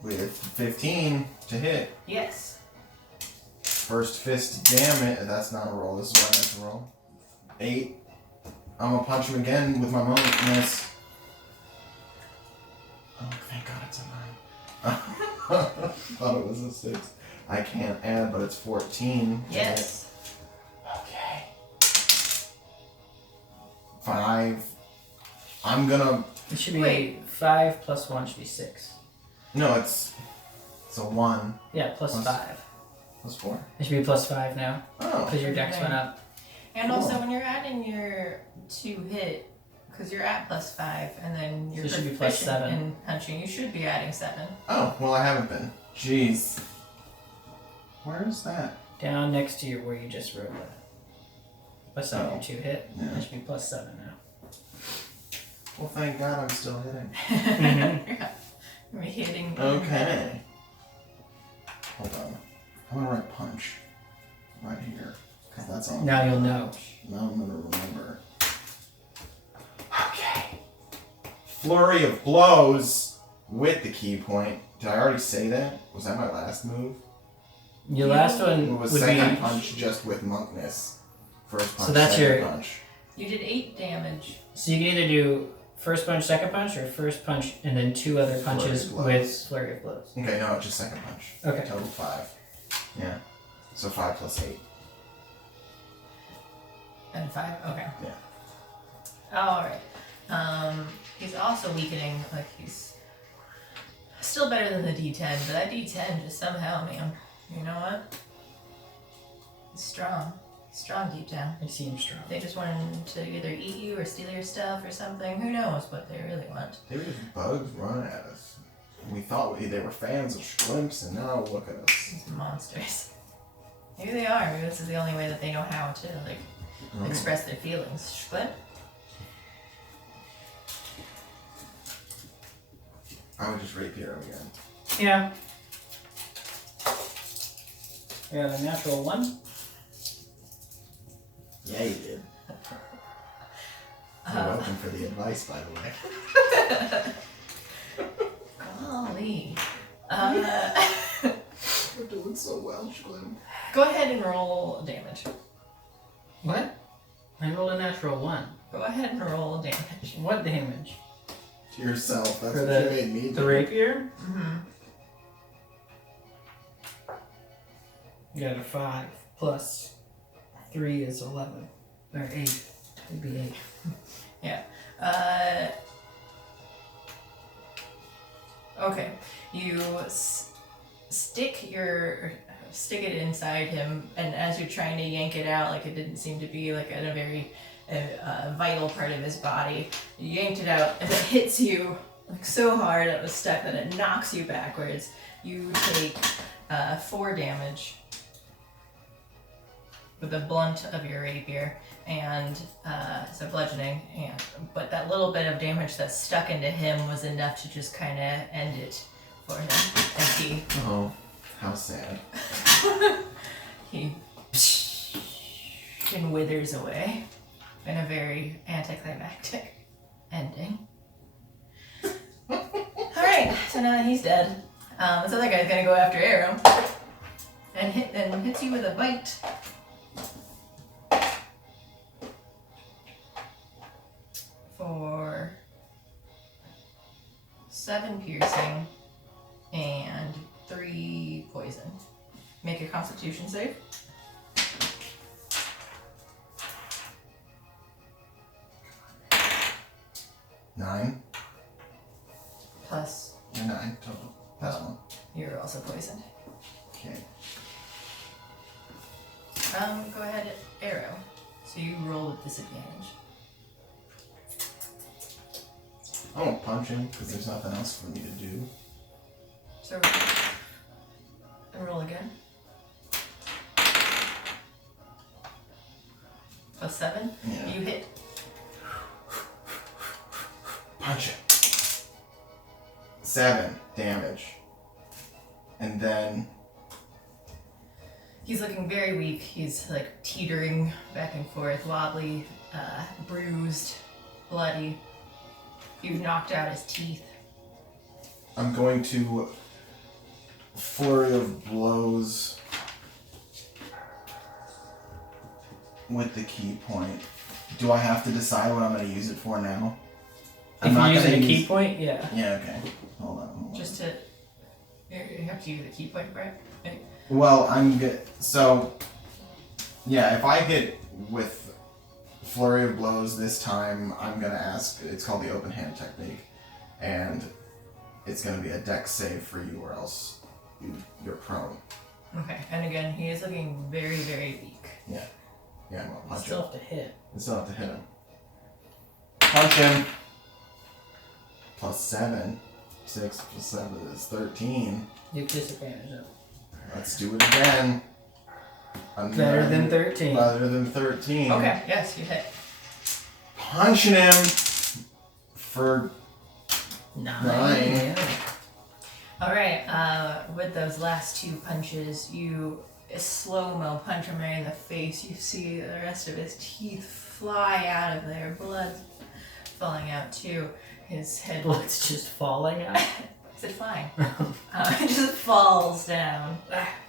With 15 to hit. Yes. First fist damage. That's not a roll. This is what I have to roll. 8. I'm gonna punch him again with my bonus. Oh, thank God it's a 9. Thought it was a 6. I can't add, but it's 14. Yes. Okay. 5. I'm gonna. It should be Wait. 5 plus 1 should be 6. No, it's a 1 Yeah, plus Plus- 5. plus 4. It should be plus 5 now Oh. because your dex went up. And Cool. also, when you're adding your 2 hit, because you're at +5, and then you're So it should be plus proficient 7. in punching, you should be adding 7. Oh, well, I haven't been. Jeez. Where is that? Down next to where you just wrote that. Plus Oh. your 2 hit. Yeah. That should be plus 7 now. Well, thank God I'm still hitting. You're hitting. Okay. Hold on. I'm gonna write punch right here. Because that's all. Now you'll know. Now I'm gonna remember. Okay. Flurry of blows with the key point. Did I already say that? Was that my last move? Your last It one was would second be. punch just with monkness. First punch, So that's second your- punch. You did 8 damage. So you can either do first punch, second punch, or first punch and then 2 other punches Flurry of blows. with flurry of blows. Okay, no, just second punch. Okay. Total 5. Yeah. So 5 plus 8. And 5? Okay. Yeah. Alright. He's also weakening, like he's still better than the D10, but that D10 just somehow, man, you know what? He's strong. He's strong deep down. I seem strong. They just want him to either eat you or steal your stuff or something. Who knows what they really want. They were just bugs running at us. We thought they were fans of Schlimps, and now look at us. These monsters. Maybe they are. Maybe this is the only way that they know how to, like, express their feelings. But I would just rapier him again. Yeah. We have a natural 1. Yeah, you did. You're welcome for the advice, by the way. golly. We're doing so well, Schlim. Go ahead and roll damage. What? I rolled a natural 1. Go ahead and roll damage. What damage? To yourself, that's For what you made me do. The rapier? Mm-hmm. You got a 5 plus 3 is 11. Or 8. It'd be 8. Okay. You stick it inside him, and as you're trying to yank it out, like it didn't seem to be like at a very vital part of his body. You yanked it out, and it hits you like so hard that it was stuck that it knocks you backwards. You take 4 damage with the blunt of your rapier, and so bludgeoning, but that little bit of damage that's stuck into him was enough to just kind of end it for him. And Oh, how sad. he and withers away in a very anticlimactic ending. Alright, so now that he's dead, This other guy's gonna go after Arrow and hits you with a bite. For 7 piercing and 3 poison. Make a Constitution save. Nine. Plus, You're 9 total. That's one. you're also poisoned. Okay. Go ahead, Arrow. So you roll with disadvantage. I won't punch him because there's nothing else for me to do. So, and roll again. Plus 7. Yeah. You hit. Punch it. 7 damage. And then He's looking very weak. He's like teetering back and forth, wobbly, bruised, bloody. You've knocked out his teeth. I'm going to flurry of blows with the key point. Do I have to decide what I'm going to use it for now? If you're using a gonna key point, yeah. Yeah, okay. Hold on. Just to. You have to use the key point, right? Well, I'm good. So, yeah, if I hit with flurry of blows this time, I'm going to ask. It's called the open hand technique. And it's going to be a dex save for you, or else you're prone. Okay, and again, he is looking very, very weak. Yeah. Yeah, I'm going to punch Still him. have to hit. I still have to hit him. Punch him. Plus 7. 6 plus 7 is 13. You have disadvantage of. Let's do it again. Better than 13. Better than 13. Okay, yes, you hit. Punching him for 9. 9. Yeah. Alright, with those last 2 punches, you slow-mo punch him right in the face. You see the rest of his teeth fly out of there, blood falling out too. His head. Blood's just falling out. Is it flying? It just falls down.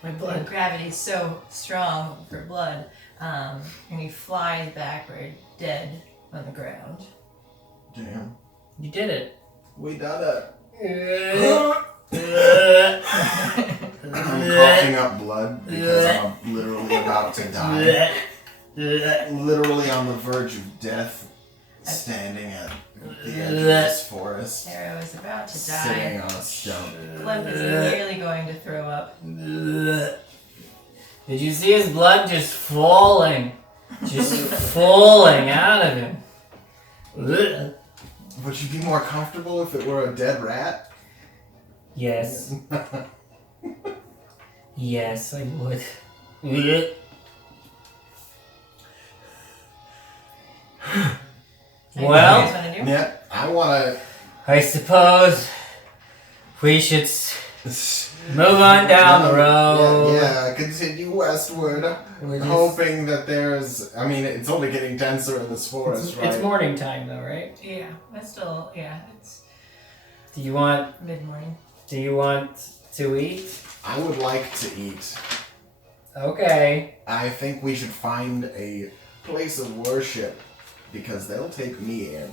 My The blood. gravity's so strong for blood, and he flies backward, dead on the ground. Damn. You did it. We done it. I'm coughing up blood because I'm literally about to die. Literally on the verge of death, standing at the edge of this forest, Arrow is about to sitting die. on a stump. Clem is nearly going to throw up. Did you see his blood just falling? Just falling out of him. Would you be more comfortable if it were a dead rat? Yes. Yes, I would. Anything Well, you guys want to do? Yeah, I want I suppose we should to move on down the road. Yeah, continue westward, We're just- hoping that there's. I mean, it's only getting denser in this forest, right? It's morning time though, right? Yeah, it's still, it's Do you want mid-morning. to eat? I would like to eat. Okay. I think we should find a place of worship because they'll take me in.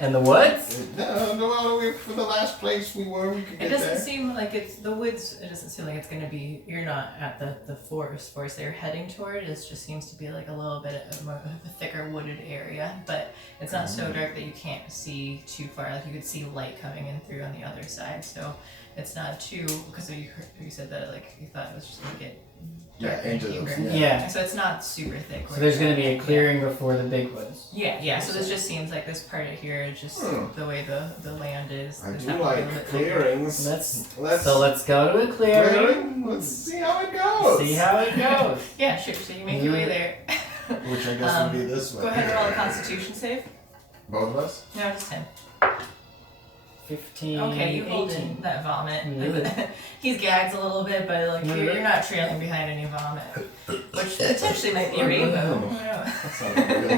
And the woods? No, for the last place we were, we could It get doesn't there. seem like it's the woods. It doesn't seem like it's going to be. You're not at the forest they're heading toward. It just seems to be like a little bit of a thicker wooded area, but it's not so dark that you can't see too far. Like you could see light coming in through on the other side, so it's not too. Because you said that like you thought it was just going to get darker into and those, deeper. Yeah. So it's not super thick. So there's going to be a clearing before the big woods. Yeah. So this just seems like this part of here is just the way the land is. I There's do not really a like bit clearings. Let's Let's go to a clearing. Let's see how it goes. See how it goes. Yeah, sure. So you make your way there. Which I guess would be this way. Go ahead and roll a Constitution save. Both of us? No, just him. 15. Okay, you hold 18. in that vomit. Yeah. He's gagged a little bit, but like you're not trailing behind any vomit, which potentially might be a rainbow. I don't know. That sounded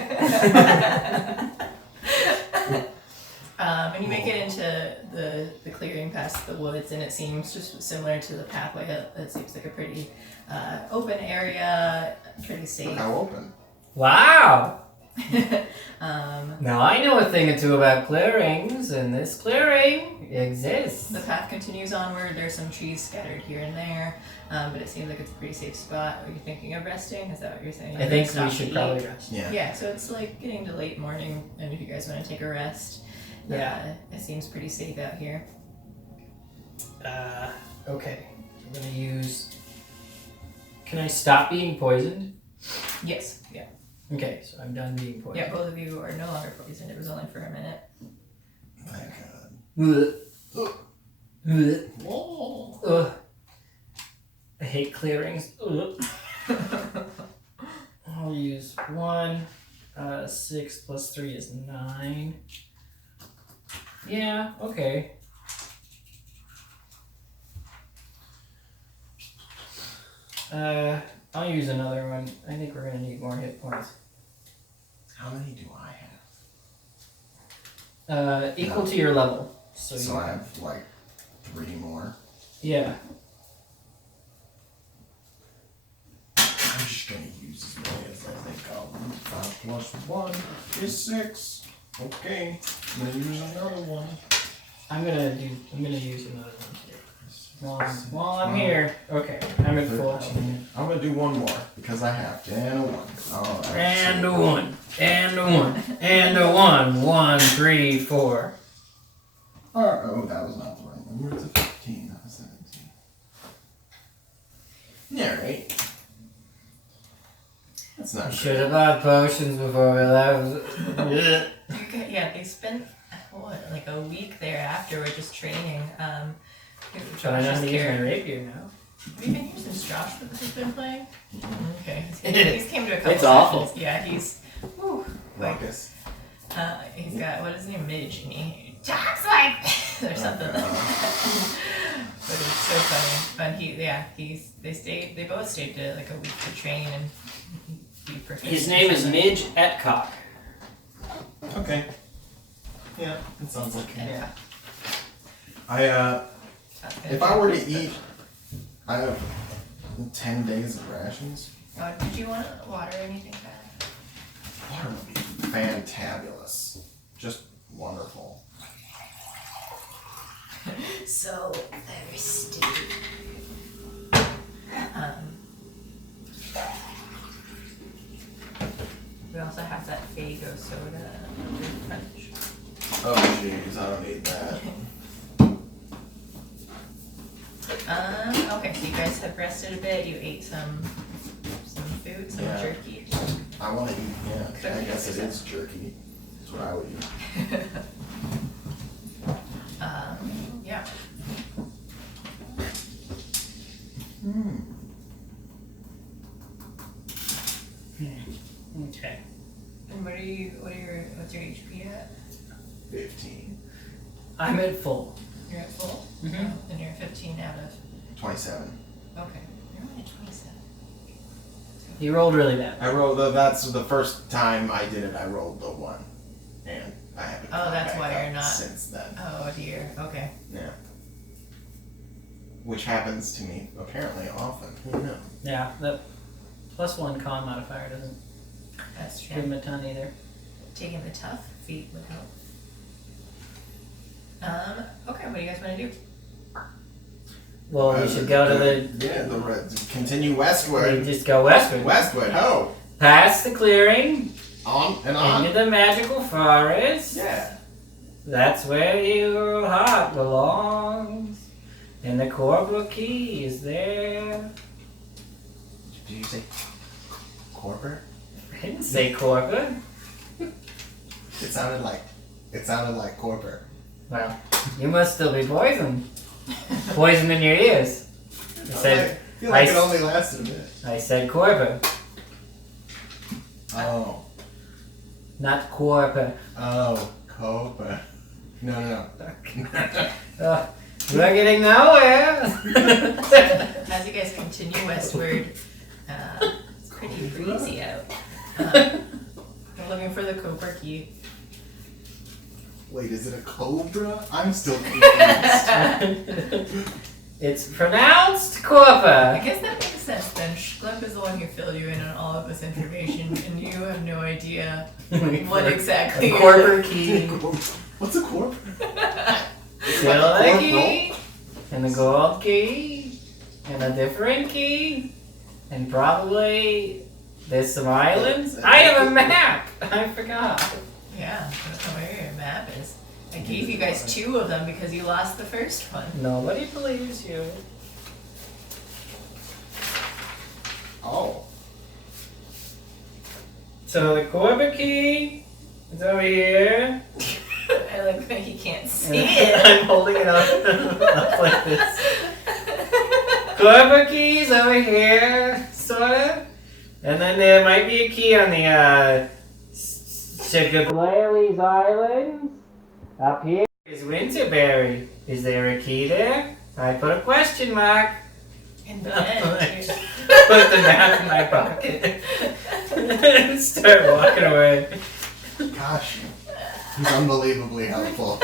good. And you make it into the clearing path. past the woods, and it seems just similar to the pathway. It seems like a pretty open area, pretty safe. How open? Wow! Now I know a thing or two about clearings, and this clearing exists. The path continues onward. There's some trees scattered here and there, but it seems like it's a pretty safe spot. Are you thinking of resting? Is that what you're saying? I think we Stop to should eat? probably rest. Yeah. Yeah, so it's like getting to late morning, and if you guys want to take a rest, it seems pretty safe out here. Okay. I'm gonna use. Can I stop being poisoned? Yes, yeah. Okay, so I'm done being poisoned. Yeah, both of you are no longer poisoned. It was only for a minute. Thank God. Ugh. I hate clearings. Ugh. I'll use 1. 6 plus 3 is 9. Yeah, okay. I'll use another one. I think we're gonna need more hit points. How many do I have? Equal to your level. So I have like 3 more. Yeah. I'm just gonna use as many as I think I'll need. 5 plus 1 is 6. Okay, I'm gonna use another one. I'm gonna use another one too. While I'm here. Okay, I'm at full health. I'm gonna do one more because I have to. And a 1. All right. And a 1. And a 1. And a 1. 1, 3, 4. Oh, that was not the right number. It's a 15, not a 17. Alright. That's not Should good. have bought potions before we left. Yeah, they spent like a week there afterward just training. But I know how to use my character. rapier now. Have you been here since Josh has been playing? Okay, he's came to a couple It's awful. sessions. Yeah, he's Ruckus. he's got what is his name, Midge, and he talks like or something. But it's so funny. But they both stayed to like a week to train and be proficient. His name is Midge Etcock. Okay. Yeah, it sounds like Yeah. if I were to eat, I have 10 days of rations. Did you want water or anything bad? Water would be fantabulous. Just wonderful. So thirsty. We also have that Fago soda with French. Oh jeez, I don't need that. Okay, so you guys have rested a bit. You ate some food, some Yeah. jerky. I want to eat, yeah, I guess it is jerky. That's what I would eat. Yeah. Okay. And what's your HP at? 15. I'm at full. You're at full? Mhm. And you're at 15 out of 27. okay. You're only at 27. You rolled really bad. I rolled that's the first time I did it, I rolled the 1. And I haven't Oh, gone that's back why up you're not- since then. Oh dear. Okay. Yeah. Which happens to me apparently often. Who knows? Yeah, the +1 con modifier doesn't That's give him true. a ton either. Taking the tough feat would help. Okay, what do you guys want to do? Well, we should go to the. Continue We westward. just go westward. Westward, ho! Past the clearing, On and on. into the magical forest. Yeah. That's where your heart belongs. And the Corporal key is there. Did you say Corper? I didn't say Corporal. It sounded like Corper. Well, you must still be poisoned. Poison in your ears. I said, feel like I it s- only lasted a minute. I said Corporal, Oh. not Corporal. Oh, Corper. No. We're getting nowhere. As you guys continue westward, it's pretty breezy out. You're looking for the Cooper key. Wait, is it a cobra? I'm still confused. It's pronounced I Corpa. guess that makes sense then. Gleb is the one who filled you in on all of this information, and you have no idea what exactly. A Corper key. What's a corp? Silver key. And a gold key. And a different key. And probably there's some islands. I have a map. I forgot. Yeah, I don't know where your map is. I gave you guys 2 of them because you lost the first one. Nobody believes you. Oh. So the Corba key is over here. I like that he can't see And it. I'm holding it up like this. Corba key's over here, sort of. And then there might be a key on the Sugarblaileys Island. Up here is Winterberry. Is there a key there? I put a question mark. And then Put the map in my pocket. And start walking away. Gosh. He's unbelievably helpful.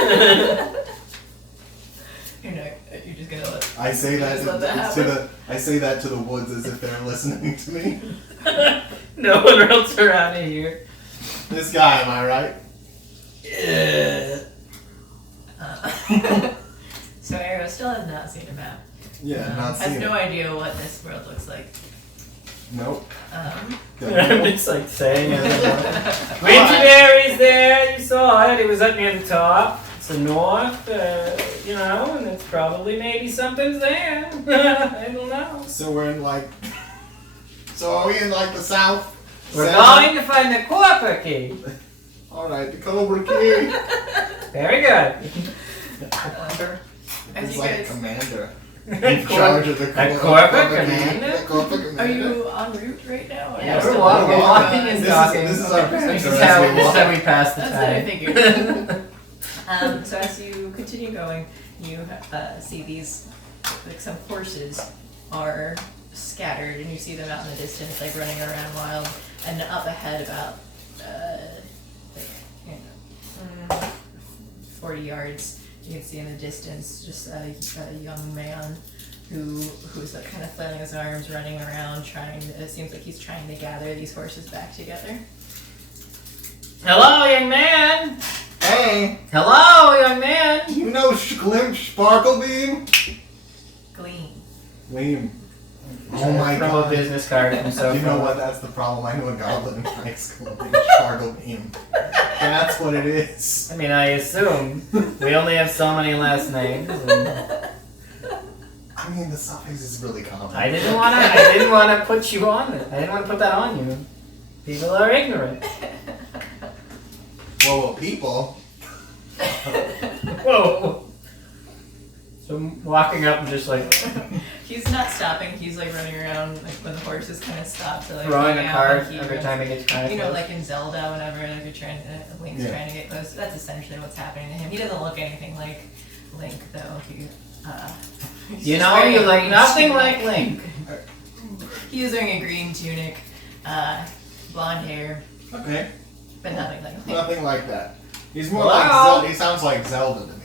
you're just gonna let. I say that Just let that happen. I say that to the woods as if they're listening to me. No one else around here. This guy, am I right? So Arrow still has not seen a map. Yeah, not Has seen no it. idea what this world looks like. Nope. I'm Don't just like saying it. Winterberry's there, you saw it. It was up near the top. It's the north, and it's probably maybe something's there. I don't know. So we're in like. So are we in like the south? We're Center? going to find the Corpa key. Alright, the Cobra Key. Very good. As It's you like a guys, commander. In charge of the Corpa Key. commander? The Corpa commander. are you en route right now? Or Yeah, you're we're still walking walking? and This talking. is our Okay. This picture is as how, we this is walk. how we pass the That's what I time. figured. So as you continue going, you see these, like some horses are scattered, and you see them out in the distance, like running around wild. And up ahead, about 40 yards, you can see in the distance just a young man who's like kind of flailing his arms, running around, it seems like he's trying to gather these horses back together. Hello, young man. Hey, Hello, young man. you know Sparkle Beam? Gleam. Gleam. Oh my From god. a business card from so You know what? That's the problem. I knew a goblin in high school named Sparkle Beam. That's what it is. I mean, I assume we only have so many last names. And I mean, the suffix is really common. I didn't want to put you on it. I didn't want to put that on you. People are ignorant. Well, people. Whoa. So I'm walking up and just like He's not stopping, he's like running around like when the horses kind of stop to like throwing hang a out, card like, he every runs- time it gets kind of You know, close. like in Zelda, whenever like you're trying Link's Yeah. trying to get close. That's essentially what's happening to him. He doesn't look anything like Link, though. He's You just know, wearing you a look green nothing tunic. like Link. He is wearing a green tunic, blonde hair, Okay. but nothing like Link. Nothing like that. He's more Wow. like Zelda. He sounds like Zelda to me.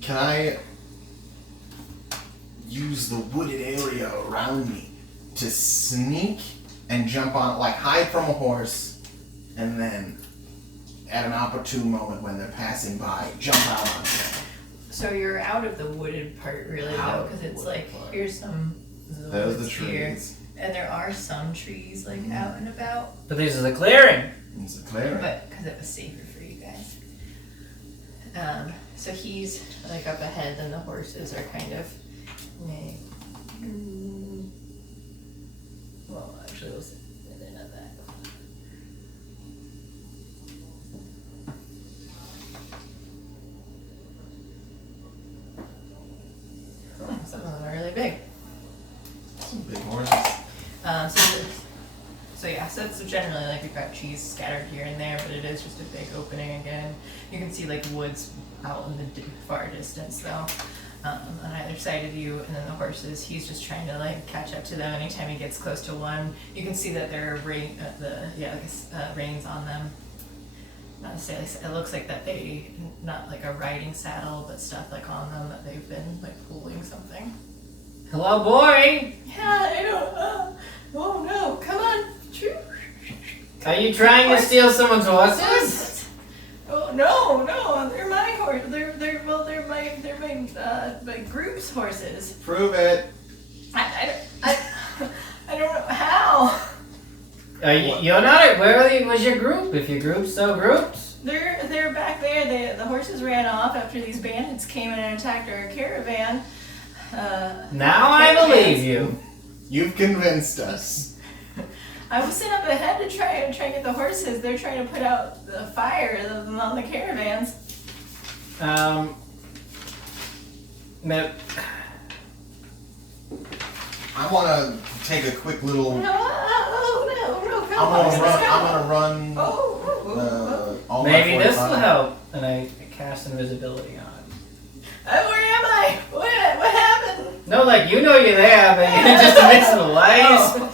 Can I use the wooded area around me to sneak and jump on, like hide from a horse, and then at an opportune moment when they're passing by, jump out on them? So you're out of the wooded part, really, Out though, of because the it's wooded like part. here's some There's the woods here, trees. and there are some trees like out and about. But this is a clearing. It's a clearing. But because it was safer for you guys. So he's like up ahead, and the horses are kind of. Well, actually, we'll see. They're not that. Some of them are really big. Some big horses. So it's generally like we've got trees scattered here and there, but it is just a big opening again. You can see like woods out in the far distance though, on either side of you, and then the horses. He's just trying to like catch up to them. Anytime he gets close to one, you can see that there are reins on them. not necessarily, it looks like that they, not like a riding saddle, but stuff like on them that they've been like pulling something. Hello, boy. Yeah, I don't, oh no, come on. Are you trying to steal someone's horses? Oh no, they're my horse. They're my group's horses. Prove it. I don't know how. You're not. Where was your group? If your group's so grouped. They're back there. The horses ran off after these bandits came in and attacked our caravan. Now I believe you. You've convinced us. I was sent up ahead to try and get the horses. They're trying to put out the fire on the caravans. No. I want to take a quick little. No, come I'm on. gonna run. All Maybe my this will 45. help. And I cast invisibility on it. Where am I? What happened? No, like you know you're there, but you're just a mix of lies.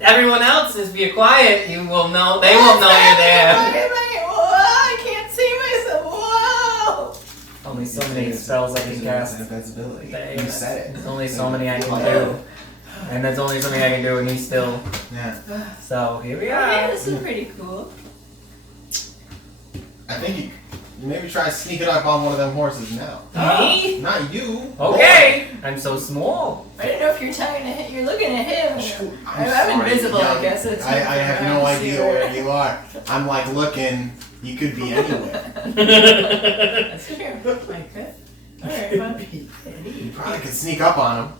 Everyone else, if you're quiet, you will know. They won't know you're there. I can't see myself. Whoa! Only so many spells I can cast. Invincibility. They- You said it. There's only so many I can do, and there's only something I can do, and he's still. Yeah. So here we Okay, are. this is pretty cool. I think you maybe try sneaking up on one of them horses now. Me? Not you. Okay. I'm so small. I didn't know if you're looking at him. I'm sorry, invisible, I young. guess. It's I have no around to see idea where you are. I'm like looking. You could be anywhere. That's true. I could. Alright, well. You probably could sneak up on him.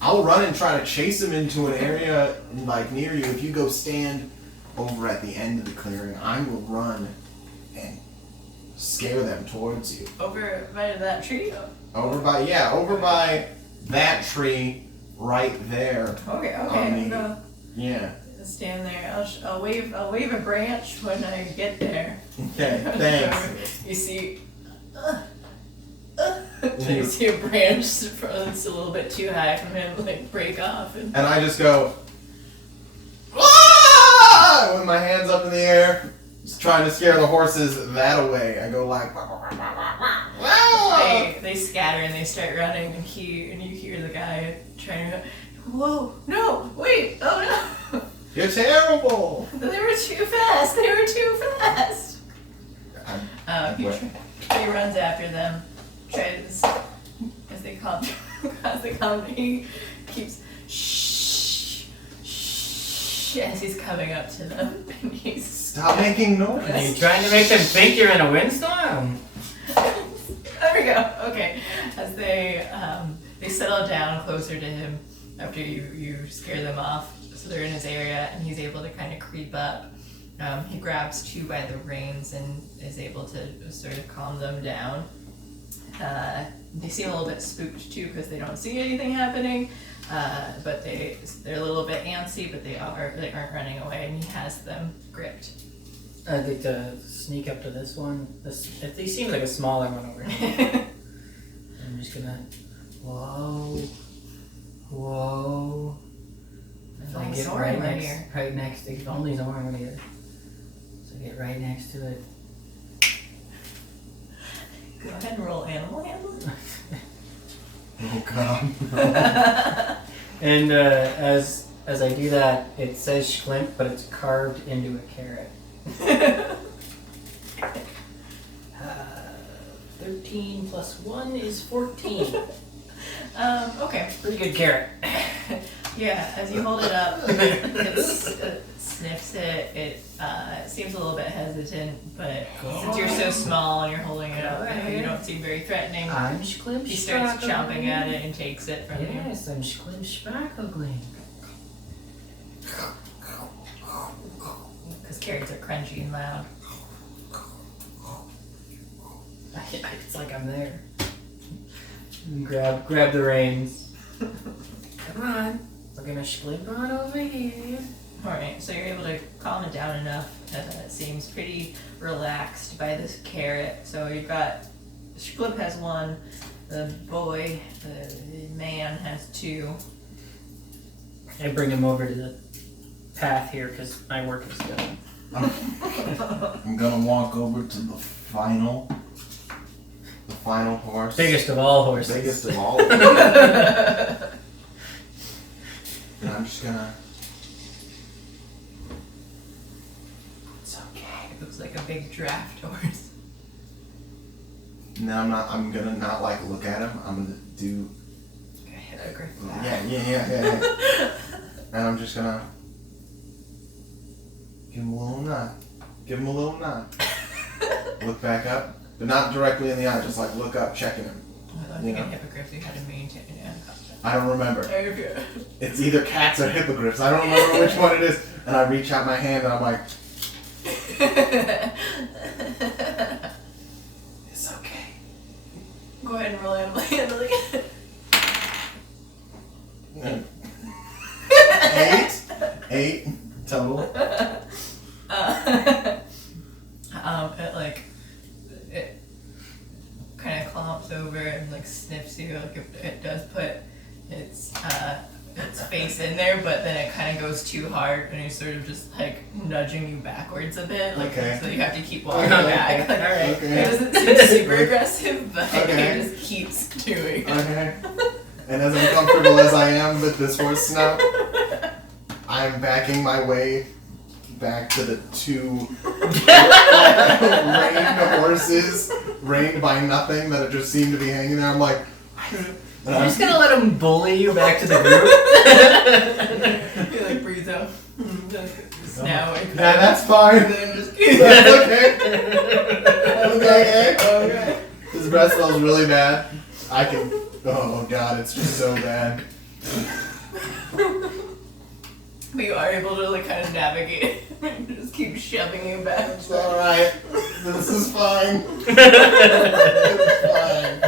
I'll run and try to chase him into an area like near you. If you go stand over at the end of the clearing, I will run and scare them towards you. Over by that tree? Over by that tree right there. Okay, On I'm the- gonna Yeah. stand there. I'll wave a branch when I get there. Okay, thanks. You see, you see a branch that's a little bit too high from him, like break off, and And I just go, "Ah!" with my hands up in the air, just trying to scare the horses that away. I go like, they scatter and they start running, and you hear the guy trying to go, whoa, no, wait, oh no. "You're terrible." They were too fast. He runs after them, tries, as they come, he keeps shh as he's coming up to them. And he's Stop making noise. Are you trying to make them think you're in a windstorm? there we go. Okay, as they settle down closer to him after you scare them off, so they're in his area, and he's able to kind of creep up. He grabs two by the reins and is able to sort of calm them down. They seem a little bit spooked too because they don't see anything happening, but they're a little bit antsy, but they aren't running away, and he has them gripped. I'd like to sneak up to this one. He seems like a smaller one over here. I'm just gonna, whoa. If I only get Soren were here. right next to, if only Soren were here. So get right next to it. Go ahead and roll animal handling. Oh god. And as I do that, it says Schlimp, but it's carved into a carrot. 13 plus 1 is 14. Okay. Pretty good carrot. Yeah, as you hold it up, it sniffs it. It seems a little bit hesitant, but since you're so small and you're holding it up, you don't seem very threatening. I'm Schlimp. He starts chomping at it and takes it from you. Yes, I'm Schlimp Sparklegling. Because carrots are crunchy and loud. It's like I'm there. Grab the reins. Come on. We're gonna Schlimp on over here. Alright, so you're able to calm it down enough that it seems pretty relaxed by this carrot. So you've got, Schlimp has one, the boy, the man has two. I bring him over to the path here because my work is done. I'm gonna walk over to the final horse. Biggest of all horses. Biggest of all. And I'm just gonna. It's okay. It looks like a big draft horse. And then I'm gonna not like look at him. I'm gonna do. Like a hippogriff. Yeah. And I'm just gonna give him a little nod. Look back up, but not directly in the eye. Just like look up, checking him. I don't think in hippogriff you had to maintain eye contact. I don't remember. Okay. It's either cats or hippogriffs. I don't remember which one it is. And I reach out my hand and I'm like, it's okay. Go ahead and roll animal handling. 8 total. It kind of clomps over and like sniffs you. Like it does put its face in there, but then it kind of goes too hard and he's sort of just like nudging you backwards a bit. Like Okay. so you have to keep walking back. Like, Alright. Okay. It doesn't seem super aggressive, but Okay. he just keeps doing it. Okay. And as uncomfortable as I am with this horse snout, I'm backing my way back to the 2 reined horses, reined by nothing, that just seem to be hanging there. I'm like, You're just gonna let him bully you back to the group? He like breathes out. Now yeah, that's fine. And then just That's okay. Okay. Okay. His breath smells really bad. I can. Oh god, it's just so bad. But you are able to like kind of navigate and just keep shoving you back. It's alright. This is fine. It's fine.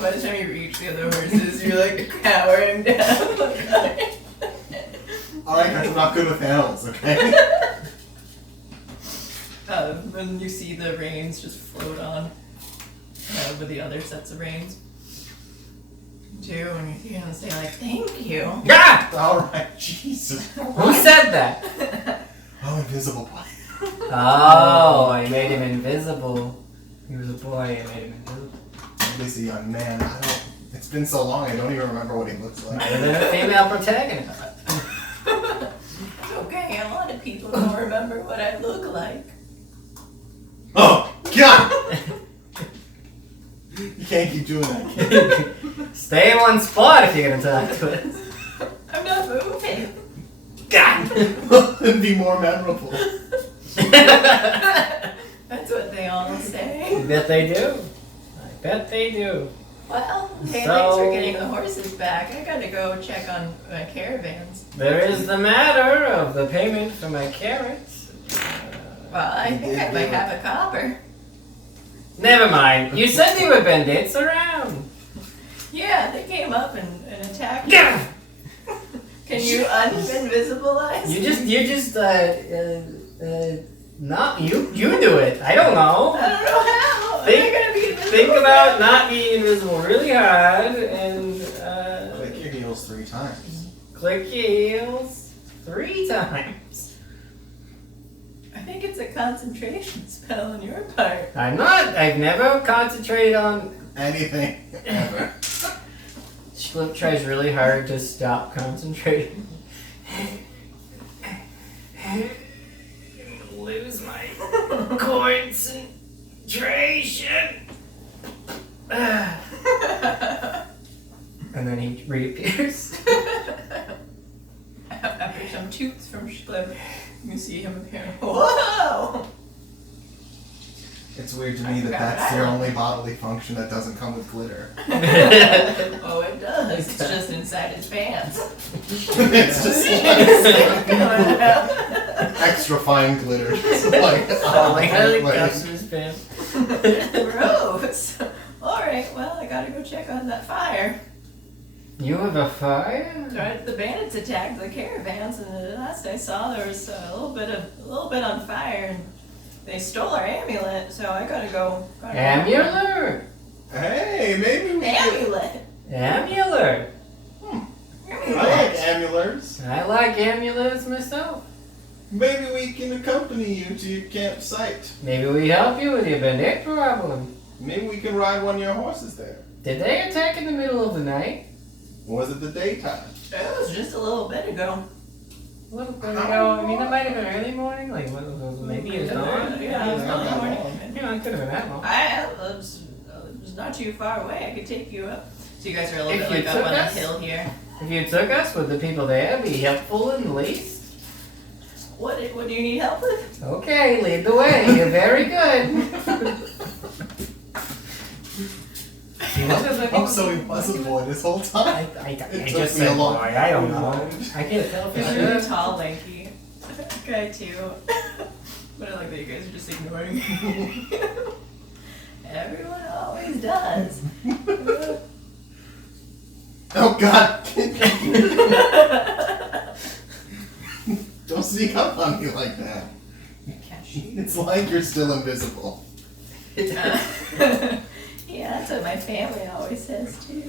By the time you reach the other horses, you're like cowering down. Alright, guys, I'm not good with animals, okay? And you see the reins just float on with the other sets of reins. Too, and you hear them say like, "Thank you." Yeah! Alright, Jesus. Who said that? Oh, invisible boy. Oh, I made him invisible. He was a boy, I made him invisible. At least a young man. It's been so long, I don't even remember what he looks like. Might have been a female protagonist. It's okay, a lot of people don't remember what I look like. Oh, God! You can't keep doing that. Stay in one spot if you're gonna talk to us. I'm not moving. God! It'd be more memorable. That's what they all say. I bet they do. I bet they do. Well, hey, So- thanks for getting the horses back. I gotta go check on my caravans. There is the matter of the payment for my carrots. Well, I think I might have a copper. Never mind. You said there were bandits around. Yeah, they came up and attacked. Yeah. Can you uninvisibilize? You just not you do it. I don't know. I don't know how. Think- Am I gonna be invisible? Think about not being invisible really hard and Click your heels 3 times. click your heels 3 times. I think it's a concentration spell on your part. I've never concentrated on. Anything. Ever. Flip tries really hard to stop concentrating. Lose my concentration. And then he reappears. After some toots from Schlipp, you see him appear. Whoa! It's weird to me that that's your only bodily function that doesn't come with glitter. Oh, it does. It's just inside his pants. It's just extra fine glitter. Just like, Like how he like- cuffs his pants. Gross. Alright, well, I gotta go check on that fire. You have a fire? Right, the bandits attacked the caravans, and the last I saw, there was a little bit on fire, and they stole our amulet. So I gotta go. Amulet. Hey, maybe we could. Amulet. Amulet. I like amulets. I like amulets myself. Maybe we can accompany you to your campsite. Maybe we help you with your bandit problem. Maybe we can ride one of your horses there. Did they attack in the middle of the night? Or was it the daytime? It was just a little bit ago. A little bit ago. I mean, it might have been early morning. Like, maybe it was dawn. Yeah, it was early morning. Yeah, it could have been that long. It was not too far away. I could take you up. So you guys are a little If bit you like up took on the us? hill here. If you took us, would the people there be helpful in the least? What do you need help with? Okay, lead the way. You're very good. Oh, so he was a boy this whole time. I It took just me a said long boy. I don't know. I can't tell for He's sure. really tall, lanky guy too. But I like that you guys are just ignoring me. Everyone always does. Oh God! Don't sneak up on me like that. Can't shoot. It's like you're still invisible. Yeah, that's what my family always says too.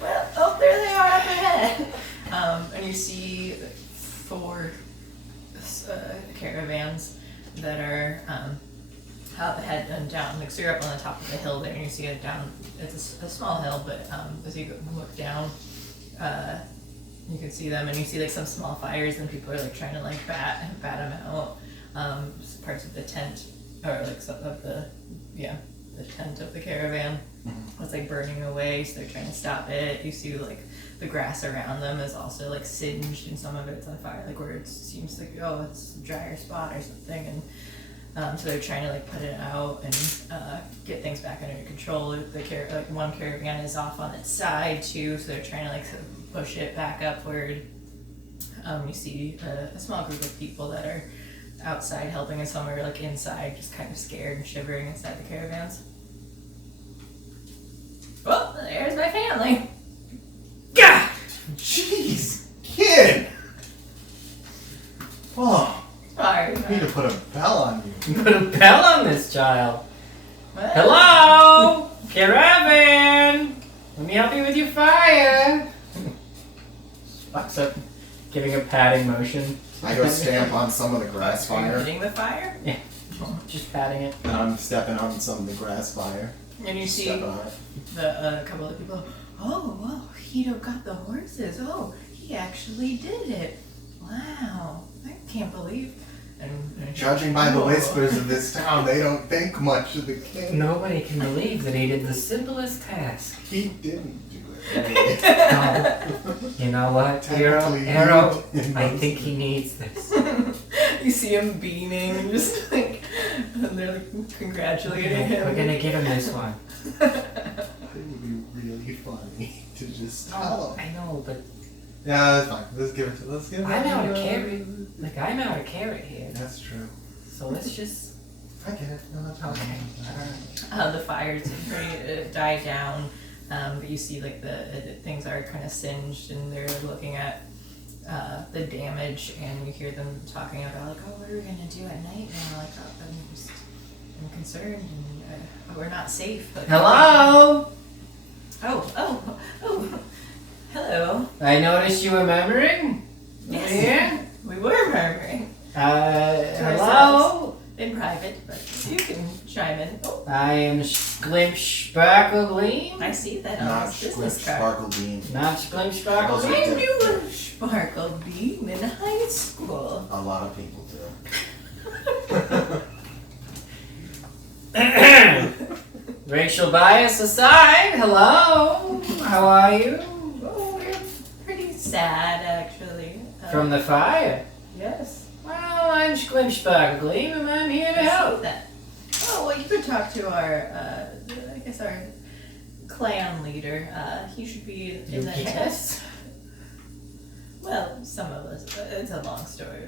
Well, oh, there they are up ahead. And you see 4 caravans that are up ahead and down. Like, so you're up on the top of the hill there, and you see it down. It's a small hill, but as you look down, you can see them, and you see like some small fires, and people are like trying to like bat them out. Parts of the tent, or like some of the tent of the caravan was like burning away, so they're trying to stop it. You see like the grass around them is also like singed, and some of it's on fire, like where it seems like, oh, it's a drier spot or something, and so they're trying to like put it out and get things back under control. The one caravan is off on its side too, so they're trying to like push it back upward. You see a small group of people that are outside helping, and some are like inside, just kind of scared and shivering inside the caravans. Well, there's my family. Gah! Jeez, kid. Oh, Sorry. I need to put a bell on you. Put a bell on this child. What? Hello, Caravan. Let me help you with your fire. Walks up, giving a patting motion. I go stamp on some of the grass Are you fire, hitting the fire? Just patting it. and I'm stepping on some of the grass fire. And you see Stepping on it. the couple of people. Oh, well, Hito got the horses. Oh, he actually did it. Wow, I can't believe. And Judging by the Oh. whispers of this town, they don't think much of the king. Nobody can believe that he did the simplest task. He didn't do it. No. You know what, Hero? Technically, Hero, he did I most think of he needs this. You see him beaming and just like, and they're like congratulating him. We're gonna give him this one. It would be really funny to just tell him. I know, but Yeah, that's fine. Let's give it to. Let's give it. I'm out of to carrot. Like, I'm out of carrot here. That's true. So let's just. I get it. No, that's fine. Okay. The fires die down, but you see like the things are kind of singed, and they're looking at the damage, and you hear them talking about like, oh, what are we gonna do at night now? Like, I'm concerned, and we're not safe. But Hello! Oh, hello. I noticed you were murmuring. Yes. Yeah? We were murmuring Hello? in private, but you can chime in. Oh, I am Glimp Sparkle Gleam. I see that on Not this Squib business card. Sparkle Bean. Not Glimp Sparkle Those are I Gleam. knew a Sparkle Beam in high school. A lot of people do. Racial bias aside, hello. How are you? Oh, we're pretty sad, actually. From the fire. Yes. Well, I'm Glimp Sparkle Gleam, and I'm here to I see help. that. Oh, well, you could talk to our, I guess our clan leader. He should be in the Yes. Well, some of us. It's a long story.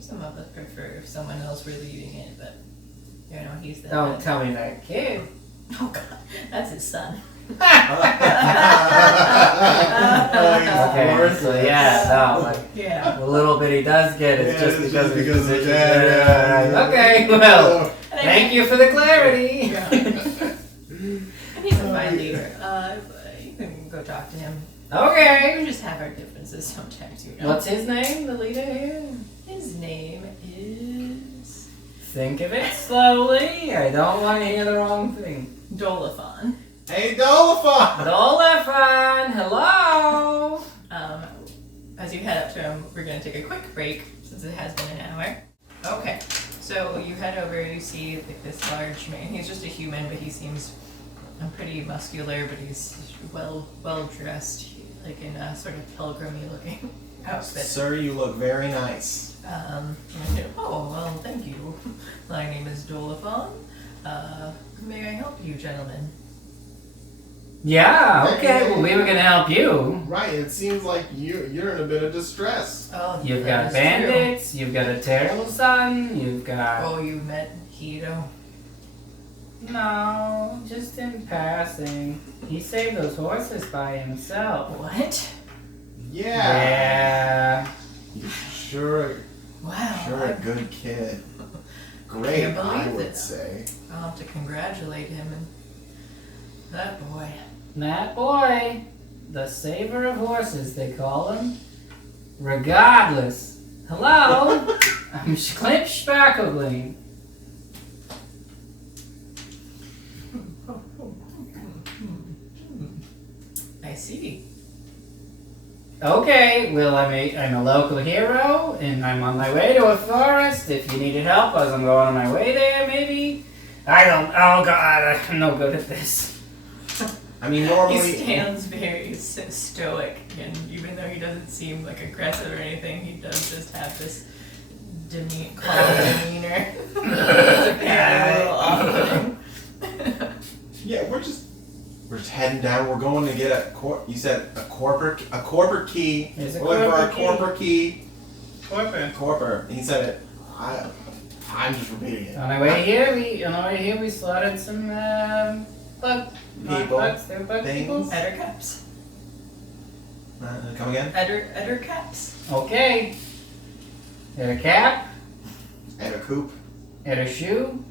Some of us prefer if someone else were leading it, but you know, he's the. Don't tell me that kid. Oh God, that's his son. Okay, so yeah, no, like Yeah. the little bit he does get is Yeah, just it's because just of his because of position. dad, Yeah, yeah. okay, well, And I thank you for the clarity. Yeah. And he's a fine leader. You can go talk to him. Okay. We just have our differences sometimes, you know. What's his name, the leader here? His name is Think of it slowly. I don't want to hear the wrong thing. Dolafon. Hey, Dolafon! Dolafon, hello. As you head up to him, we're going to take a quick break since it has been an hour. Okay, so you head over, you see like this large man. He's just a human, but he seems pretty muscular, but he's well dressed, like in a sort of pilgrimy looking outfit. Sir, you look very nice. Oh, well, thank you. My name is Dolafon. May I help you, gentlemen? Yeah, okay, well, we were gonna help you. Right, it seems like you're in a bit of distress. Oh, You've that got is bandits, you've got a terrible son, you've true. got... Oh, you met Hito? No, just in passing. He saved those horses by himself. What? Yeah. Yeah. Sure Wow. a good kid. Great, can't believe I would it. say. I'll have to congratulate him and that boy. That boy, the saver of horses, they call him. Regardless. Hello? I'm Clip Sparkling. I see. Okay, well, I'm a local hero, and I'm on my way to a forest. If you needed help as I'm going on my way there, maybe? Oh god, I'm no good at this. I mean, He normally... stands very stoic, and even though he doesn't seem like aggressive or anything, he does just have this calm demeanor. It's apparently a little off-putting. Yeah, we're just heading down. We're going to get you said a corporate key. There's a We're looking for a corporate corporate key. Corporate. Corporate. He said it. I'm just repeating it. On our way here, we slaughtered some bug People. bugs. They're bug Things. people. Ettercaps. Come again? Ettercaps. Okay. Ed a cap. Ate a coop. Ed a shoe.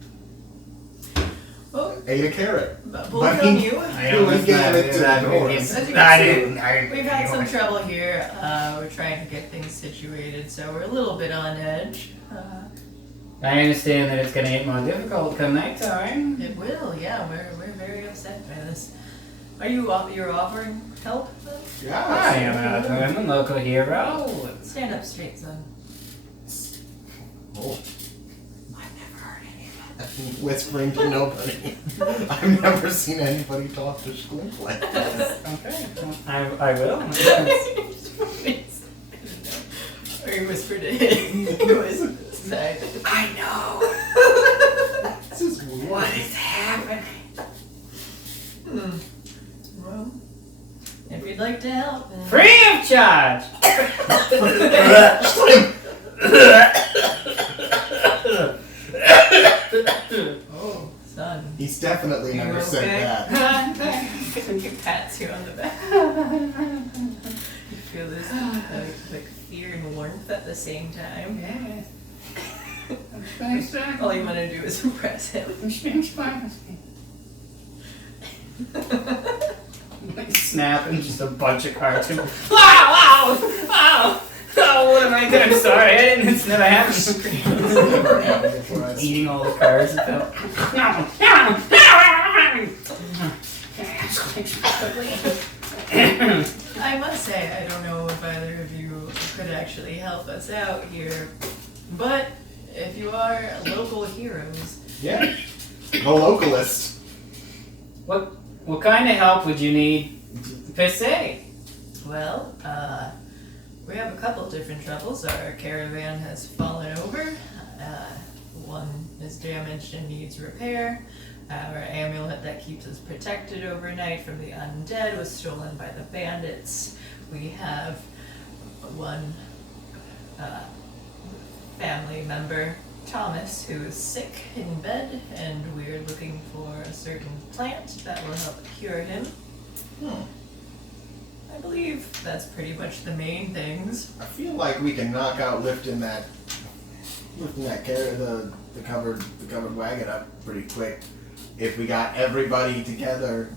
Well, Ate a carrot. but But both from he- you. He was giving it to the doors. As you I can see, didn't. we've had some trouble here. We're trying to get things situated, so we're a little bit on edge. I understand that it's going to get more difficult come nighttime. It will, yeah. We're very upset by this. Are you're offering help? Then? Yeah. I'm a local hero. Stand up straight, son. Oh. I've never heard any of that. Whispering to nobody. I've never seen anybody talk to Squint like this. Okay. I will. Or you whispered to him. He was inside. I know. This is weird. What is happening? Well, if you'd like to help, then... Free of charge. Oh, son. He's definitely You never okay? said that. He pats you on the back. You feel this like fear and warmth at the same time. Yes. All you want to do is impress him. Snapping just a bunch of cards. Wow! Oh, what am I doing? I'm sorry. It's never happened. Never happened before. Eating all the cards. I must say, I don't know if either of you could actually help us out here, but if you are local heroes, Yeah. The localist. What kind of help would you need per se? well, we have a couple different troubles. Our caravan has fallen over. One is damaged and needs repair. Our amulet that keeps us protected overnight from the undead was stolen by the bandits. We have one family member, Thomas, who is sick in bed, and we're looking for a certain plant that will help cure him. I believe that's pretty much the main things. I feel like we can knock out lifting that carrot, the covered wagon up pretty quick if we got everybody together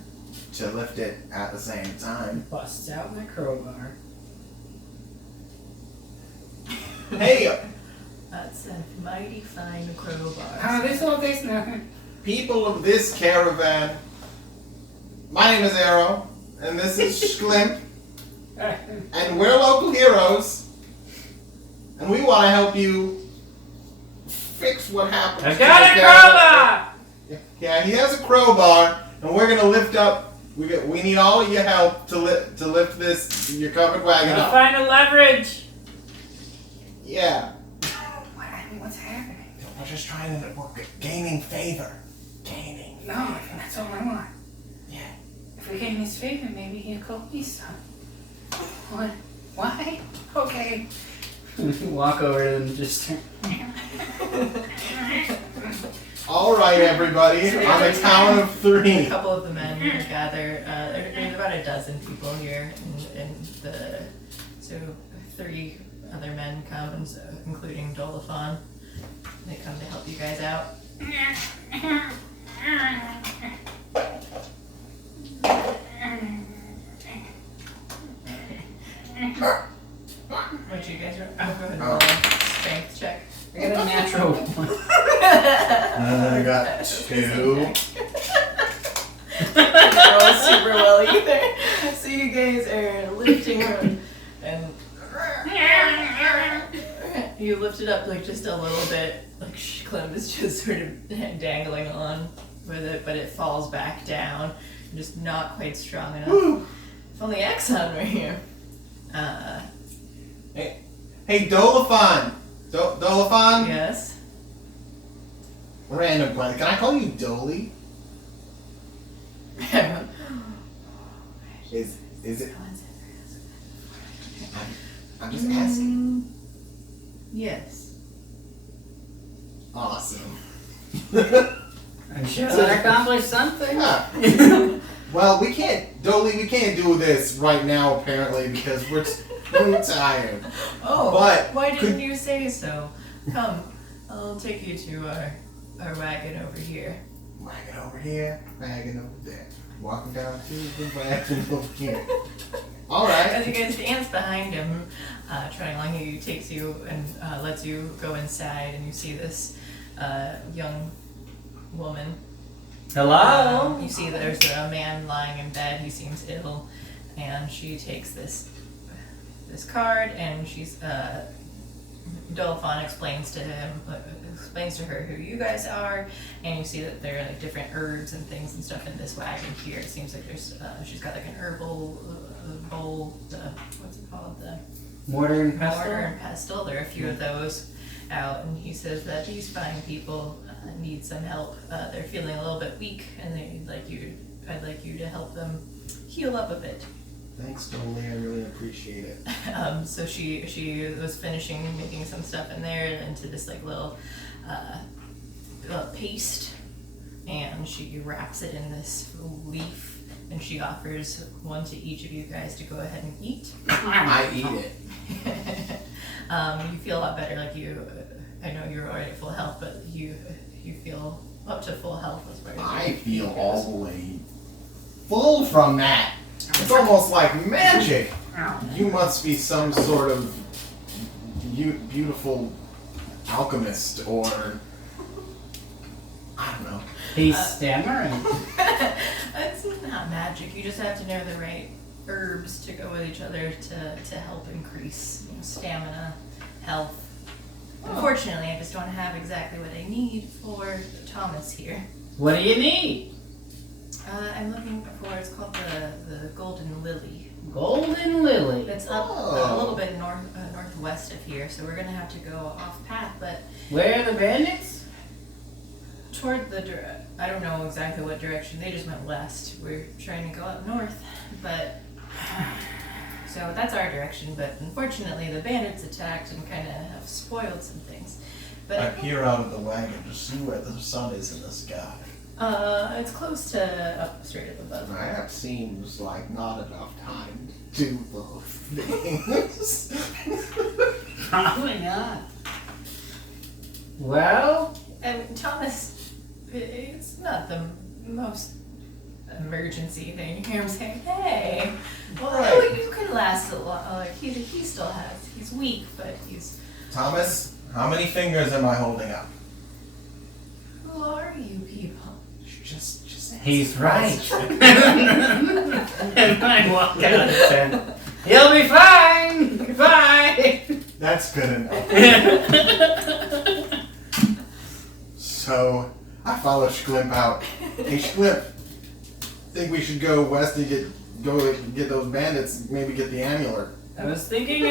to lift it at the same time. Busts out my crowbar. Hey, That's a mighty fine crowbar. This all this now. people of this caravan, my name is Arrow, and this is Schlimp, and we're local heroes, and we want to help you fix what happened. I've to got this a caravan. crowbar! Yeah, he has a crowbar, and we're gonna lift up. We need all of your help to lift this your covered wagon Gotta up. find a leverage. Yeah, What's happening? we're just trying to. We're gaining favor. Gaining. No, that's all I want. Yeah. If we gain his favor, maybe he'll call me son. What? Why? Okay. Walk over to them and just All right, everybody. On the count of A 3. couple of the men gather. There's about a dozen people here, so 3 other men come, and so, including Dolafon. They come to help you guys out. What you guys are? Oh, go ahead and roll a strength check. I got a natural one. I got 2. Roll super well either. So you guys are lifting him, and you lift it up like just a little bit. Like Clem is just sort of dangling on with it, but it falls back down. Just not quite strong enough. Woo. If only Exxon were here. Hey, Dolafon. Dolafon. Yes. Random question. Can I call you Dolly? Is it? I'm just asking. Yes. Awesome. I'm sure that accomplished something. Yeah. Well, we can't do this right now apparently because we're too tired. Oh, But why didn't could- you say so? Come, I'll take you to our wagon over here. Wagon over here, wagon over there. Walking down to the wagon over here. All As right. you guys dance behind him, trotting along, he takes you and lets you go inside, and you see this young woman. Hello. You see there's a man lying in bed. He seems ill, and she takes this card, and she's Dolafon explains to her who you guys are, and you see that there are like different herbs and things and stuff in this wagon here. It seems like there's she's got like an herbal bowl, what's it called, the Mortar and pestle. mortar and pestle. There are a few of those out, and he says that these fine people need some help. They're feeling a little bit weak, and I'd like you to help them heal up a bit. Thanks, Dolly. I really appreciate it. So she was finishing making some stuff in there into this like little paste, and she wraps it in this leaf, and she offers one to each of you guys to go ahead and eat. I eat it. You feel a lot better. Like I know you're already at full health, but you feel up to full health as far as I feel all the way full from that. It's almost like magic. You must be some sort of beautiful alchemist, or I don't know. He's stammering. It's not magic. You just have to know the right herbs to go with each other to help increase stamina, health. Unfortunately, I just don't have exactly what I need for Thomas here. What do you need? I'm looking for, it's called the Golden Lily. Golden lily. It's up a little bit northwest of here, so we're going to have to go off path, but Where are the bandits? toward I don't know exactly what direction, they just went west. We're trying to go up north, but so that's our direction, but unfortunately the bandits attacked and kind of have spoiled some things. But I peer out of the wagon to see where the sun is in the sky. it's close to up straight up above. That seems like not enough time to do both things. Probably not. Well, And Thomas, it's not the most emergency thing. You hear him saying, "Hey, well, Right. you can last a lot. Like he still has. He's weak, but he's." Thomas, how many fingers am I holding up? Who are you people? Just He's right. And I walk out of the tent. He'll be fine. Goodbye. That's good enough. So I follow Schlimp out. Hey Schlimp, think we should go west and get those bandits, maybe get the amulet. I was thinking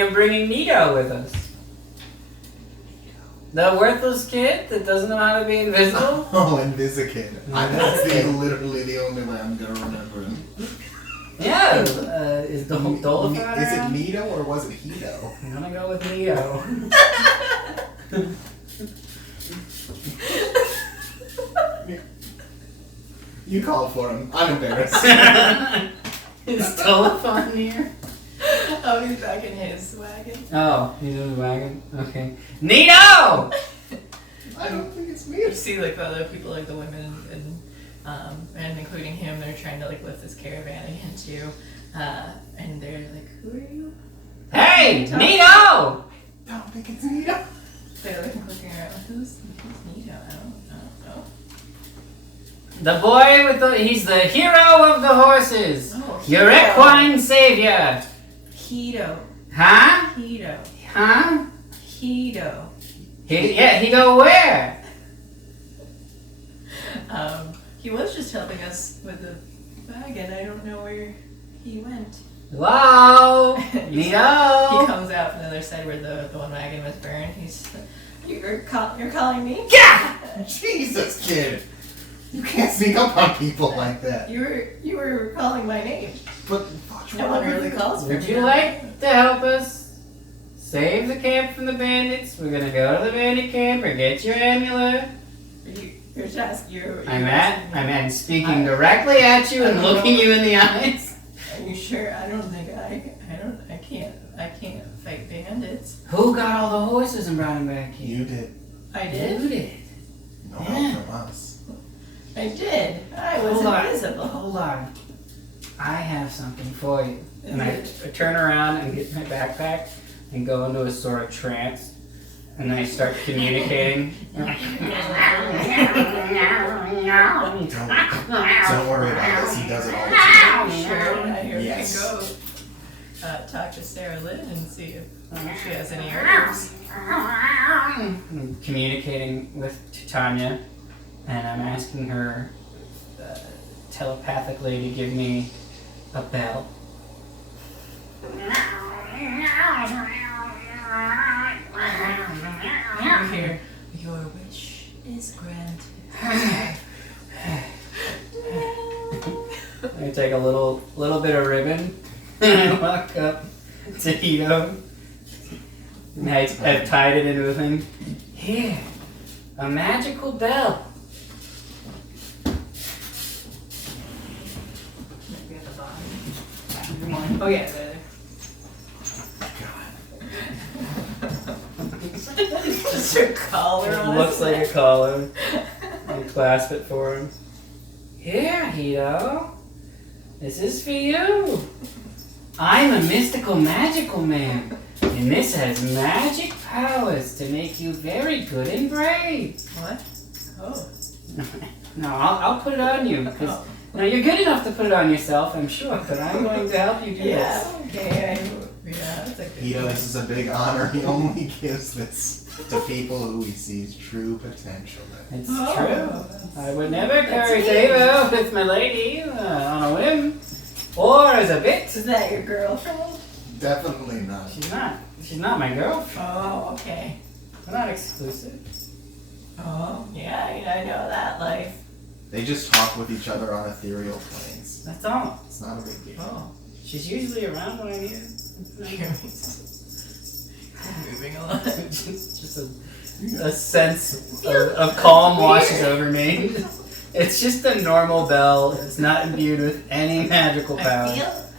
of bringing Nito with us. The worthless kid that doesn't know how to be invisible. Oh, Invisikid. That's literally the only way I'm gonna remember him. Yeah, is the Dolphin Is it Nito or was it Hito? I'm gonna go with Nito. You called for him. I'm embarrassed. Is Dolphin here? Oh, he's back in his wagon. Oh, he's in the wagon? Okay. Nito! I don't think it's You me. see, like the other people, like the women, and including him, they're trying to like lift this caravan again too, and they're like, "Who are you?" Hey! Tom. Nito! I don't think it's Nito. They're like looking around. Who's Nito? I don't know. The boy with he's the hero of the horses! Oh, Your equine savior! Hito. Huh? Hito. Huh? Hito. He go where? He was just helping us with the wagon. I don't know where he went. Hello? He Nito? comes out from the other side where the one wagon was burned. He's, you're calling me? Yeah! Jesus, kid. You can't sneak up on people like that. You were calling my name. But No one really calls for Would me. you like to help us save the camp from the bandits? We're gonna go to the bandit camp or get your amulet. You're just I'm speaking directly at you and looking you in the eyes. Are you sure? I don't think I can't fight bandits. Who got all the horses and brought them back here? You did. I did. You did. No Yeah. help from us. I did. I was invisible. Hold on. I have something for you. And I turn around and get my backpack and go into a sort of trance. And then I start communicating. Don't worry about this. He does it all the time. Sure. Here Yes. we can go. Talk to Sarah Lynn and see if she has any herbs. I'm communicating with Titania, and I'm asking her telepathically to give me a bell. Here, your wish is granted. I take a little bit of ribbon and I walk up to Hito. And I've tied it into a thing. Here, a magical bell. Maybe at the bottom. Oh yeah, there. Just your collar It on looks his like neck. a collar. I clasp it for him. Here, Hito. This is for you. I'm a mystical magical man, and this has magic powers to make you very good and brave. What? Oh. No, I'll put it on you. Cause, now, you're good enough to put it on yourself, I'm sure, but I'm going to help you do Yeah. this. Okay. Yeah, that's a good Hito, one. this is a big honor. He only gives this to people who he sees true potential in. It's Oh. true. I would never That's carry neat. Tava with my lady on a whim. Or as a bit. Is that your girlfriend? Definitely not. She's not. She's not my girlfriend. Oh, okay. We're not exclusive. Oh, yeah, I know that life. They just talk with each other on ethereal planes. That's all. It's not a big deal. Oh. She's usually around when I need her. Moving along. Just a sense of calm washes over me. It's just a normal bell. It's not imbued with any magical power.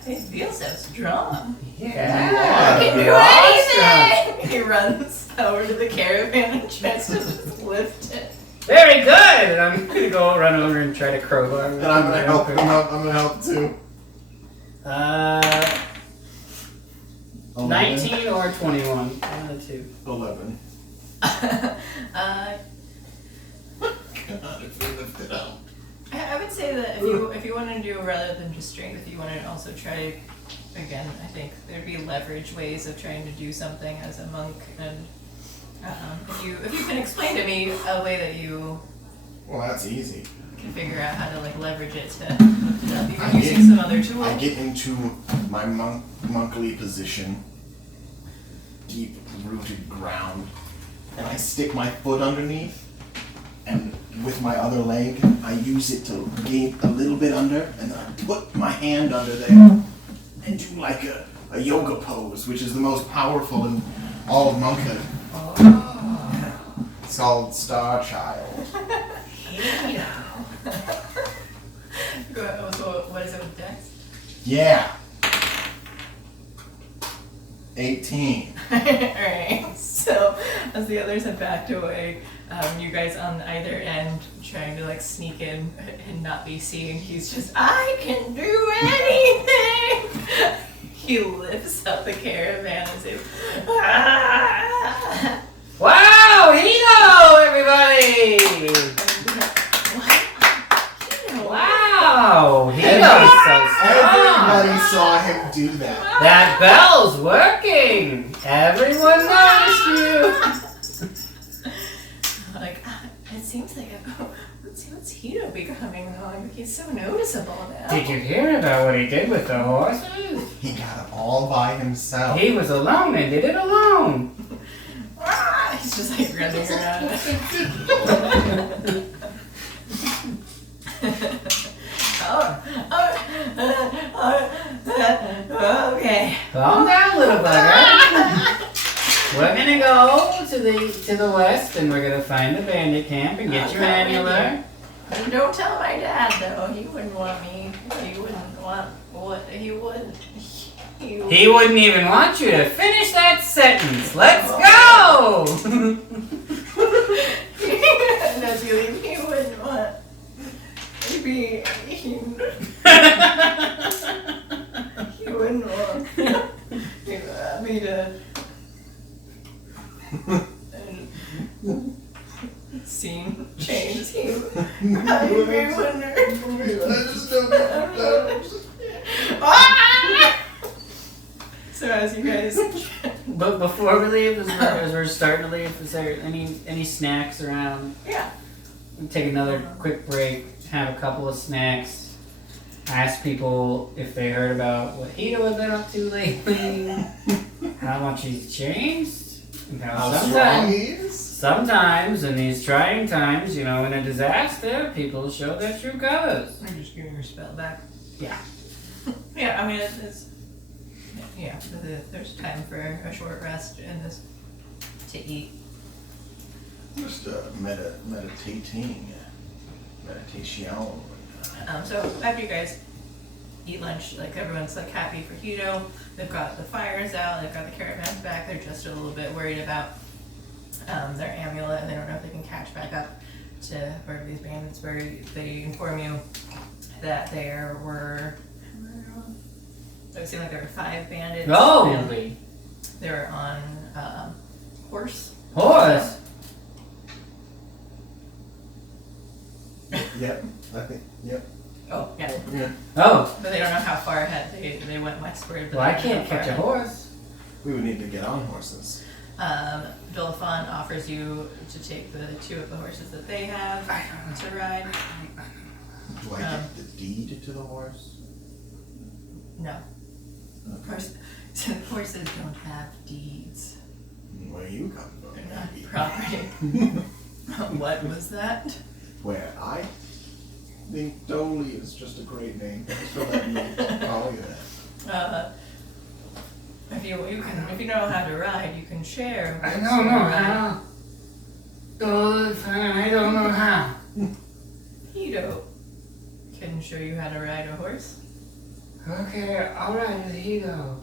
I feel so strong. Yeah. I can you do are strong. anything! He runs over to the caravan and tries to just lift it. Very good! And I'm gonna go run over and try to crowbar him. And I'm gonna help him out. I'm gonna help too. 19 or 21. One of the two. 11. uh, God, if we lift it up. I would say that if you want to do rather than just strength, if you want to also try, again, I think there'd be leverage ways of trying to do something as a monk, and if you can explain to me a way that you Well, that's easy. can figure out how to like leverage it to even using some other tool. I get into my monkly position, deep rooted ground, and I stick my foot underneath, and with my other leg, I use it to gain a little bit under, and then I put my hand under there and do like a yoga pose, which is the most powerful in all of monkhood. It's called Star Child. What is it with Dex? Yeah. 18. Alright, so as the others have backed away, you guys on either end trying to like sneak in and not be seen. He's just, I can do anything! He lifts up the caravan and says, ah! Wow! Hito, everybody! Wow! Hito's so Everybody strong! saw him do that. That bell's working! Everyone noticed you! Like, it seems like, what's Hito becoming though? Like, he's so noticeable now. Did you hear about what he did with the horses? He got it all by himself. He was alone and did it alone. He's just like running around. Okay. Calm down, little bugger. We're gonna go to the west and we're gonna find the bandit camp and get your annular. Don't tell my dad though. He wouldn't want me. He wouldn't want what he would. He wouldn't even want you to finish that sentence. Let's go! No, Julie, he wouldn't want me. He wouldn't want me to. Scene change. He So as you guys, But before we leave, as we're starting to leave, is there any snacks around? yeah. We'll take another quick break, have a couple of snacks, ask people if they heard about what Hito had been up to lately, how much he's changed, and how strong he is. sometimes in these trying times, in a disaster, people show their true colors. I'm just giving your spell back. Yeah. Yeah, I mean, it's yeah, there's time for a short rest in this to eat. Just meditation. So after you guys eat lunch, like everyone's like happy for Hito. They've got the fires out, they've got the caravans back. They're just a little bit worried about their amulet, and they don't know if they can catch back up to wherever these bandits were. They inform you that there were, it seemed like there were 5 bandits. Holy They were on horse. horse! Yep, I think. Yep. Oh, yeah. Yeah. Oh, But they don't know how far ahead they went westward. But well, I they don't know can't how catch a far horse. We would need to get on horses. ahead. Dolphon offers you to take the 2 of the horses that they have to ride. Do I get the deed to the horse? No. Horses don't have deeds. Where you come from? They're not property. What was that? Where I think Dolly is just a great name. Thanks for letting me call you that. If you know how to ride, you can share. I don't know how. Oh, I don't know how. Hito can show you how to ride a horse. Okay, I'll ride with Hito.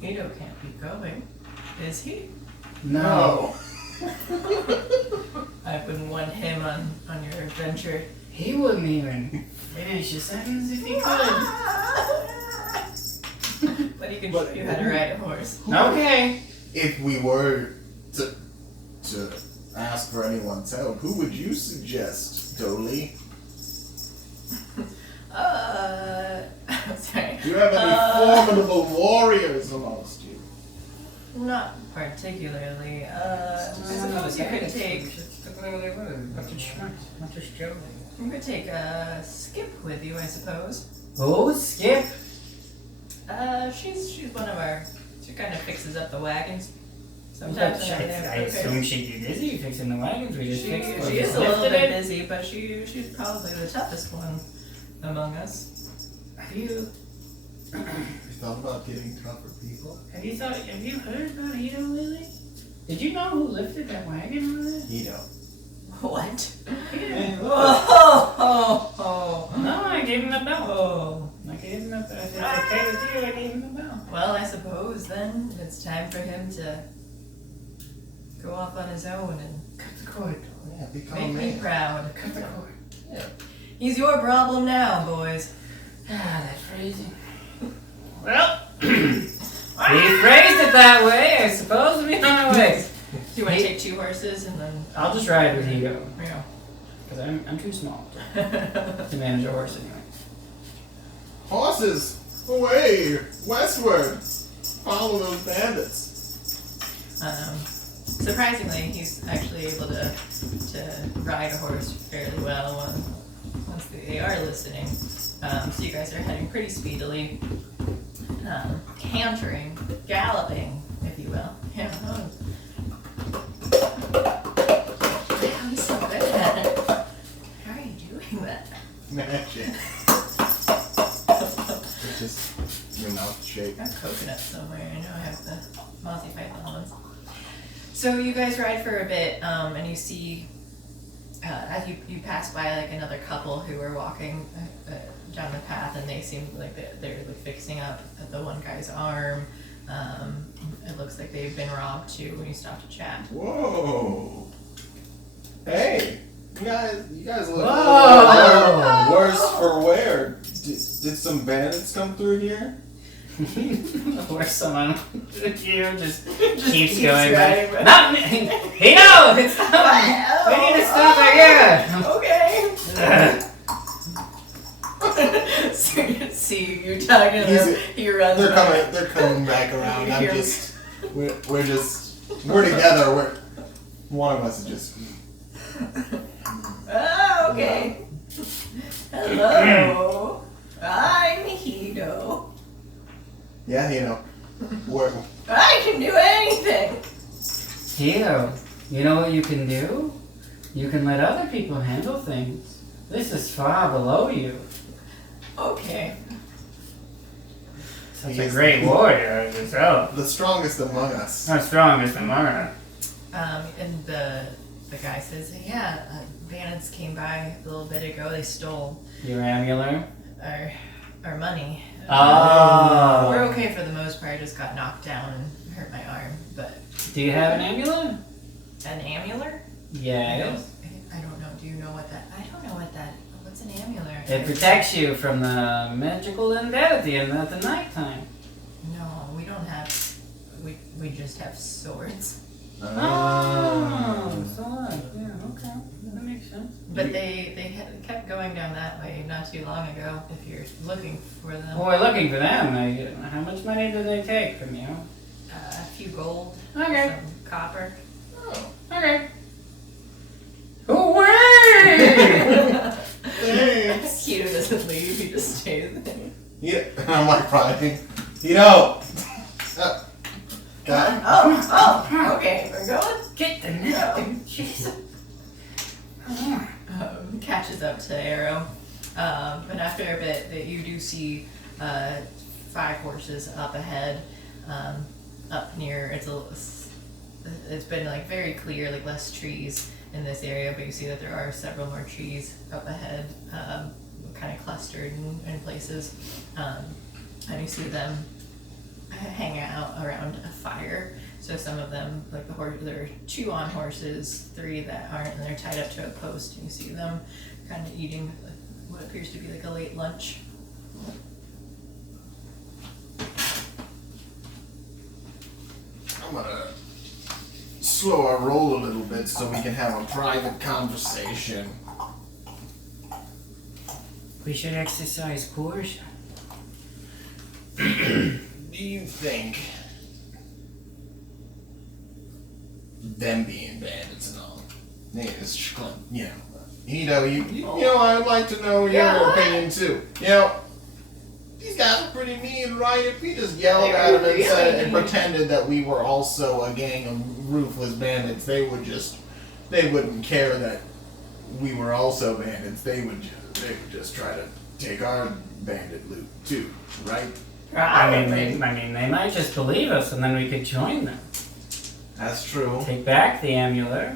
Hito can't be going, is he? No. I wouldn't want him on your adventure. He wouldn't even finish a sentence if he could. But he can show you how to ride a horse. Okay. If we were to ask for anyone's help, who would you suggest, Dolly? Sorry. Do you have any formidable warriors amongst you? Not particularly. I suppose you could take. You could take Skip with you, I suppose. Oh, Skip. She's one of our. She kind of fixes up the wagons. Sometimes when I assume she'd be busy fixing the wagons. We just she fixed it. is a little bit busy, but she's probably the toughest one among us. Have you thought about getting tougher people? have you heard about Hito Lily? Did you know who lifted that wagon over there? You know. What? Yeah. Oh. No, I gave him the bell. Oh. I gave him the bell. If it's okay with you, I gave him the bell. Well, I suppose then it's time for him to go off on his own and Cut the cord. Yeah, become make a me man. proud. Cut the cord. He's your problem now, boys. Ah, that's phrasing. Well, we phrased it that way. I suppose we on our way. Do you want to take 2 horses and then? I'll just ride with Hito. Yeah. Because I'm too small to manage a horse anyway. Horses, away, westward. Follow those bandits. Surprisingly, he's actually able to ride a horse fairly well once they are listening. So you guys are heading pretty speedily, cantering, galloping, if you will. Yeah. I'm so good at it. How are you doing that? Magic. It's just your mouth shape. I got coconut somewhere. I know I have the Monty Python ones. So you guys ride for a bit, and you see, as you pass by like another couple who are walking down the path, and they seem like they're like fixing up the one guy's arm. It looks like they've been robbed too when you stop to chat. Whoa. Hey, you guys look Whoa. worse for wear. Did some bandits come through here? Or someone just keeps keeps going. riding, But not me. Hito! We need to stop right here. Okay. So you see, you're talking to them. He runs. They're coming back around. We're together. One of us is just. Oh, okay. Hello. I'm Hito. Yeah, I can do anything. Hito, you know what you can do? You can let other people handle things. This is far below you. Okay. Such a great warrior as yourself. the strongest among us. Not strongest among us. And the guy says, yeah, bandits came by a little bit ago. They stole Your amulet? our money. Oh. We're okay for the most part. I just got knocked down and hurt my arm. But Do you have an amulet? an amulet? Yes. I don't know. Do you know what that? I don't know what that. What's an amulet? It protects you from the magical undead at the nighttime. No, we don't have. We just have swords. Oh, sword. Yeah, okay. That makes sense. But they kept going down that way not too long ago. If you're looking for them, Well, we're looking for them. How much money did they take from you? a few gold, Okay. some copper. Oh, Okay. Away! thanks. Hito doesn't leave. He just stays there. Yeah, I'm like riding. God. Oh, okay. We're going. Get the net, dude. Jesus. Catches up to Arrow, and after a bit, that you do see 5 horses up ahead, up near. It's been like very clear, like less trees in this area, but you see that there are several more trees up ahead, kind of clustered in places, and you see them hanging out around a fire. So So some of them, like the horse, there are 2 on horses, 3 that aren't, and they're tied up to a post. And you see them kind of eating what appears to be like a late lunch. I'm gonna slow our roll a little bit so we can have a private conversation. We should exercise caution. Do you think them being bandits and all, you know, I'd like to know your opinion too. You know, these guys are pretty mean, right? If we just yelled at them and said and pretended that we were also a gang of ruthless bandits, they wouldn't care that we were also bandits. They would just try to take our bandit loot too, right? I mean, they might just believe us, and then we could join them. That's true. Take back the amulet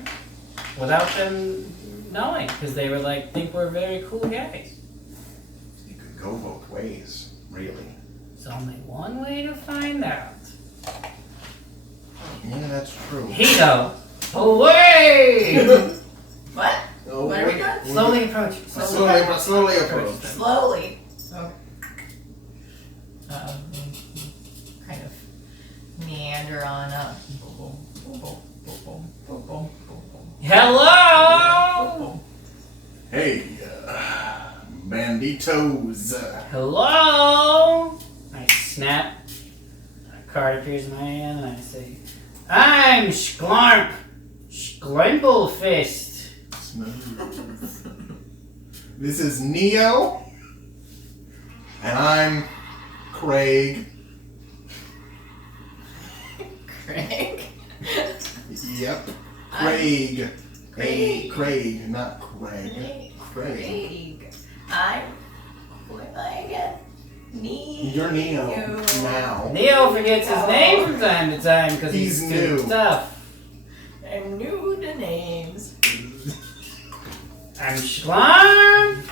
without them knowing, because they were like, think we're very cool guys. It could go both ways, really. There's only one way to find out. Yeah, that's true. Hito, away! What? Oh, What are we doing? Slowly approach. Slowly approach. Slowly. Okay. Kind of meander on up. Hello! Hey, banditos. Hello! I snap. A card appears in my hand and I say, I'm Sklarp! Skrimblefist! Smooth. This is Neo. And I'm Craig. Craig? Yep. Craig. Craig, not Craig. Craig. I'm. What am I again? You're Neo now. Neo forgets his name from time to time because He's he's new. too tough. I'm new to names. I'm Sklarp!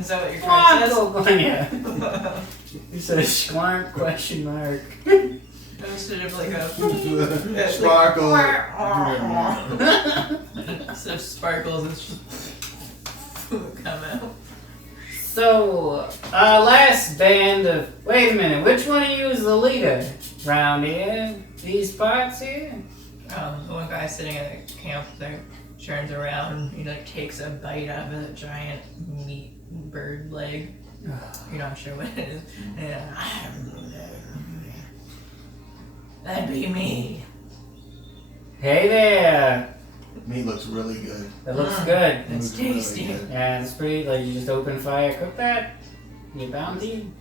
Is that what your card says? Yeah. He says Sklarp question mark. Instead of like a Sparkle. instead of sparkles, it's just come out. So, last band of. Wait a minute, which one of you is the leader? Round here? These parts here? The one guy sitting at the camp there turns around and he like takes a bite out of a giant meat bird leg. You're not sure what it is. That'd be me. Hey there! Meat looks really good. That looks good. It's Looks really tasty. good. Yeah, it's pretty, like you just open fire, cook that. Your bounty.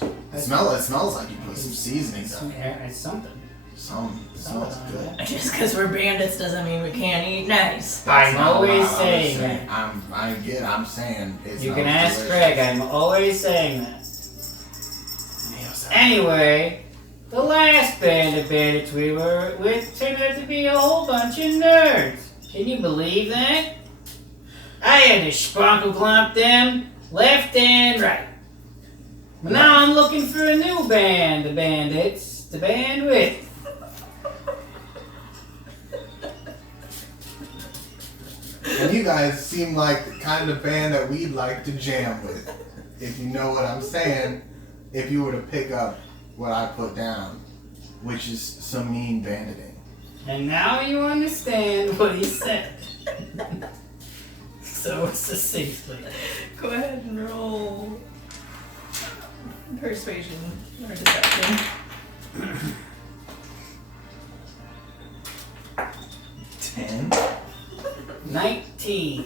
It smells like you put some seasonings on it. Yeah, it's something. It smells good. Just because we're bandits doesn't mean we can't eat nice. That's I'm not what always I was saying that. I'm saying it's You not can ask delicious. Craig, I'm always saying that. Anyway, the last band of bandits we were with turned out to be a whole bunch of nerds. Can you believe that? I had to sparkle clomp them left and right. But now I'm looking for a new band of bandits to band with. And you guys seem like the kind of band that we'd like to jam with. If you know what I'm saying, if you were to pick up what I put down, which is some mean banditing. And now you understand what he said. So succinctly. Go ahead and roll persuasion or deception. 10. 19.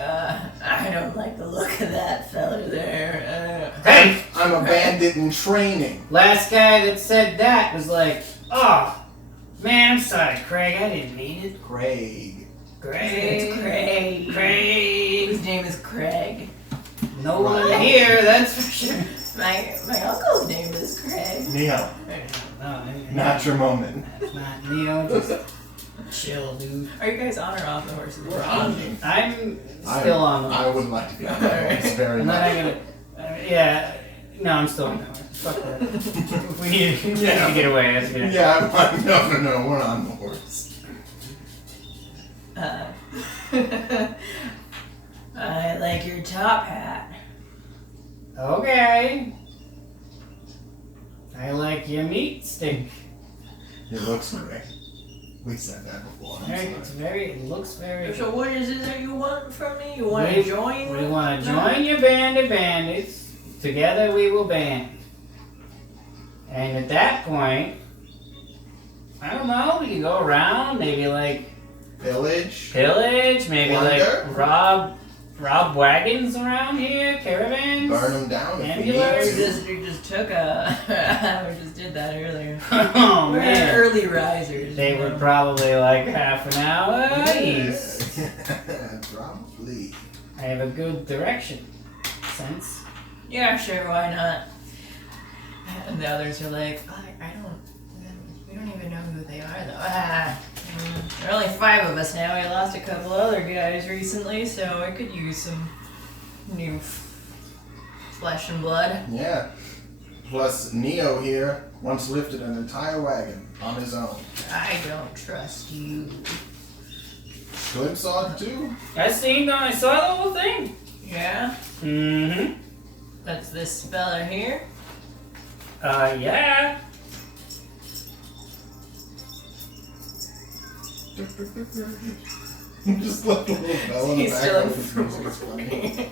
I don't like the look of that fella there. Hey! I'm a bandit in training. Last guy that said that was like, oh, man, I'm sorry, Craig, I didn't mean it. Craig. It's Craig. Craig. His name is Craig. No one here, that's for sure. My uncle's name is Craig. Neo, No, not your moment. that's not Neo, just chill, dude. Are you guys on or off the horses? We're on. I'm still on the I would like to be on the horse very And then much. I'm gonna, yeah, No, I'm still on that one. Fuck that. we need to get away. That's good. Yeah, I'm like, no, we're on the horse. I like your top hat. Okay. I like your meat stick. It looks great. We said that before. It looks very. So what is it that you want from me? You want to join? We want to join your band of bandits. Together we will band. And at that point, I don't know, we can go around, maybe like Pillage, maybe Plunder. like rob wagons around here, caravans. burn them down if we need Ambulance. to. We just took we just did that earlier. Oh We're man. early risers. They you were know. probably like half an hour east. Probably. I have a good direction sense. Yeah, sure, why not? And the others are like, we don't even know who they are though. There are only 5 of us now. We lost a couple other guys recently, so I could use some new flesh and blood. Yeah. Plus, Neo here once lifted an entire wagon on his own. I don't trust you. Slim saw it too. I saw the whole thing. Yeah? Mm-hmm. That's this speller here. Yeah. Just like a little bell in the He's still in background. It's funny.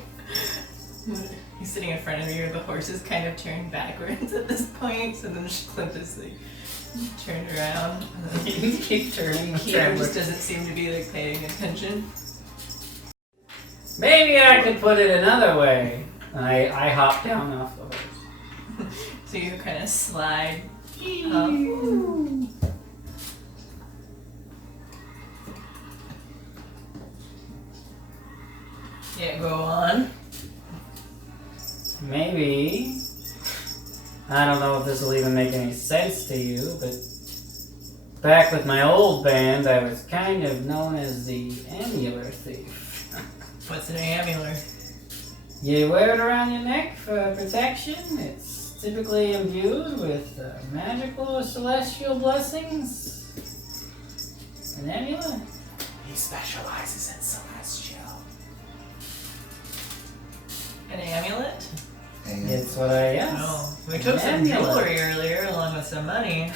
He's sitting in front of you, the horse is kind of turned backwards at this point, so then Clint is like turned around. And then Keep turning the Keeper trailer. just doesn't seem to be like paying attention. Maybe I could put it another way. I hop down off the horse. So you kind of slide up. Yeah, go on. Maybe. I don't know if this will even make any sense to you, but back with my old band, I was kind of known as the amulet thief. What's an amulet? You wear it around your neck for protection. It's typically imbued with magical or celestial blessings. An amulet. He specializes in celestial. An amulet? And It's what I guess. Oh, we took some Amulet. jewelry earlier along with some money.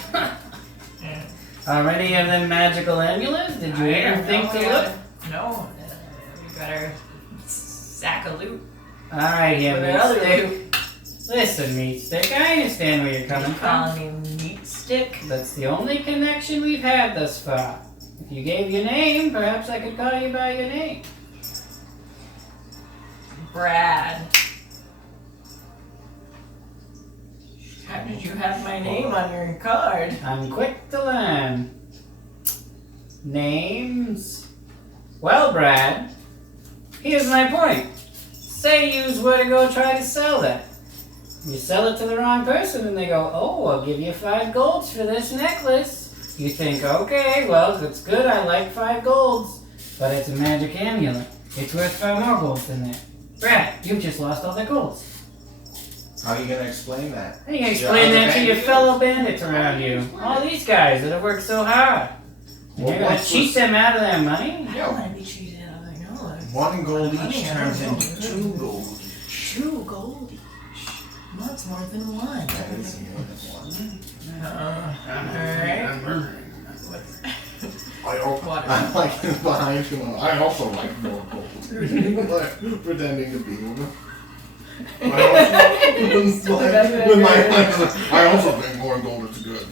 Yeah. Are any of them magical amulets? Did you I even don't think know, to yeah. look? No, we got our sack of loot. Alright, yeah, What meat other stick. loot? Listen, meat stick, I understand where you're coming You from. calling me meat stick? That's the only connection we've had thus far. If you gave your name, perhaps I could call you by your name. Brad. How did you have my name on your card? I'm quick to learn. Names? Well, Brad, here's my point. Say you were to go try to sell that. You sell it to the wrong person and they go, oh, I'll give you 5 golds for this necklace. You think, okay, well, that's good, I like 5 golds. But it's a magic amulet. It's worth 5 more golds than that. Brad, you just lost all the golds. how are you gonna explain that? How you gonna explain that to your bandit? fellow bandits around you? All these guys that have worked so hard. And Well, you're gonna what's cheat this- them out of their money? I Yo. don't want to be cheated out of my knowledge. 1 gold Money, each I turns don't know. into 2 gold each. 2 gold each. That's more than 1. That is more than 1. Alright. I also, Water. I'm like behind him. I also like more gold. Like, pretending to be one. I also think more gold is good.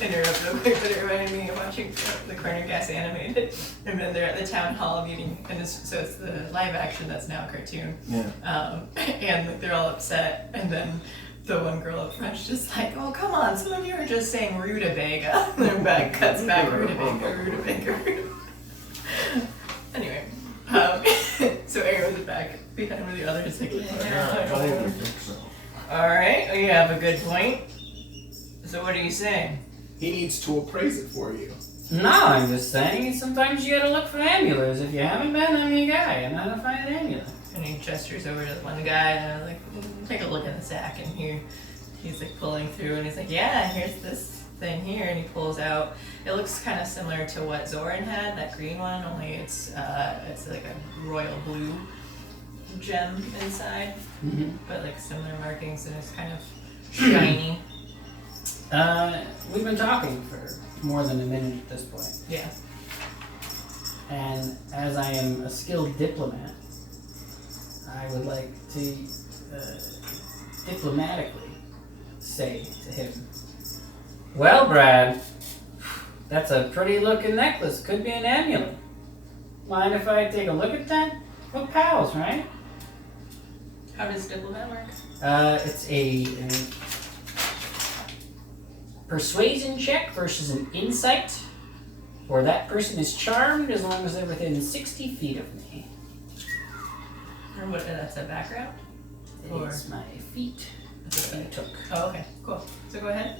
Interrupt real quick, but it reminded me of watching the Corner Gas animated. And then they're at the town hall meeting, and so it's the live action that's now a cartoon. Yeah. And like, they're all upset, and then the one girl up front's just like, oh, come on, some of you are just saying rutabaga. And their back cuts back, rutabaga. Anyway, so Aaron was back behind where the others like, I think so. Alright, well, you have a good point. So what are you saying? He needs to appraise it for you. No, I'm just saying sometimes you gotta look for amulets. If you haven't been, I'm your guy. I know how to find an amulet. And he gestures over to the one guy, and I'm like, take a look in the sack. And he's like pulling through, and he's like, yeah, here's this thing here. And he pulls out. It looks kind of similar to what Zoran had, that green one, only it's like a royal blue gem inside, but like similar markings, and it's kind of shiny. We've been talking for more than a minute at this point. Yeah. And as I am a skilled diplomat, I would like to diplomatically say to him, well, Brad, that's a pretty looking necklace. Could be an amulet. Mind if I take a look at that? We're pals, right? How does diplomat work? It's a persuasion check versus an insight, or that person is charmed as long as they're within 60 feet of me. Or what? That's a background. It's my feet that I took. Oh, okay, cool. So go ahead.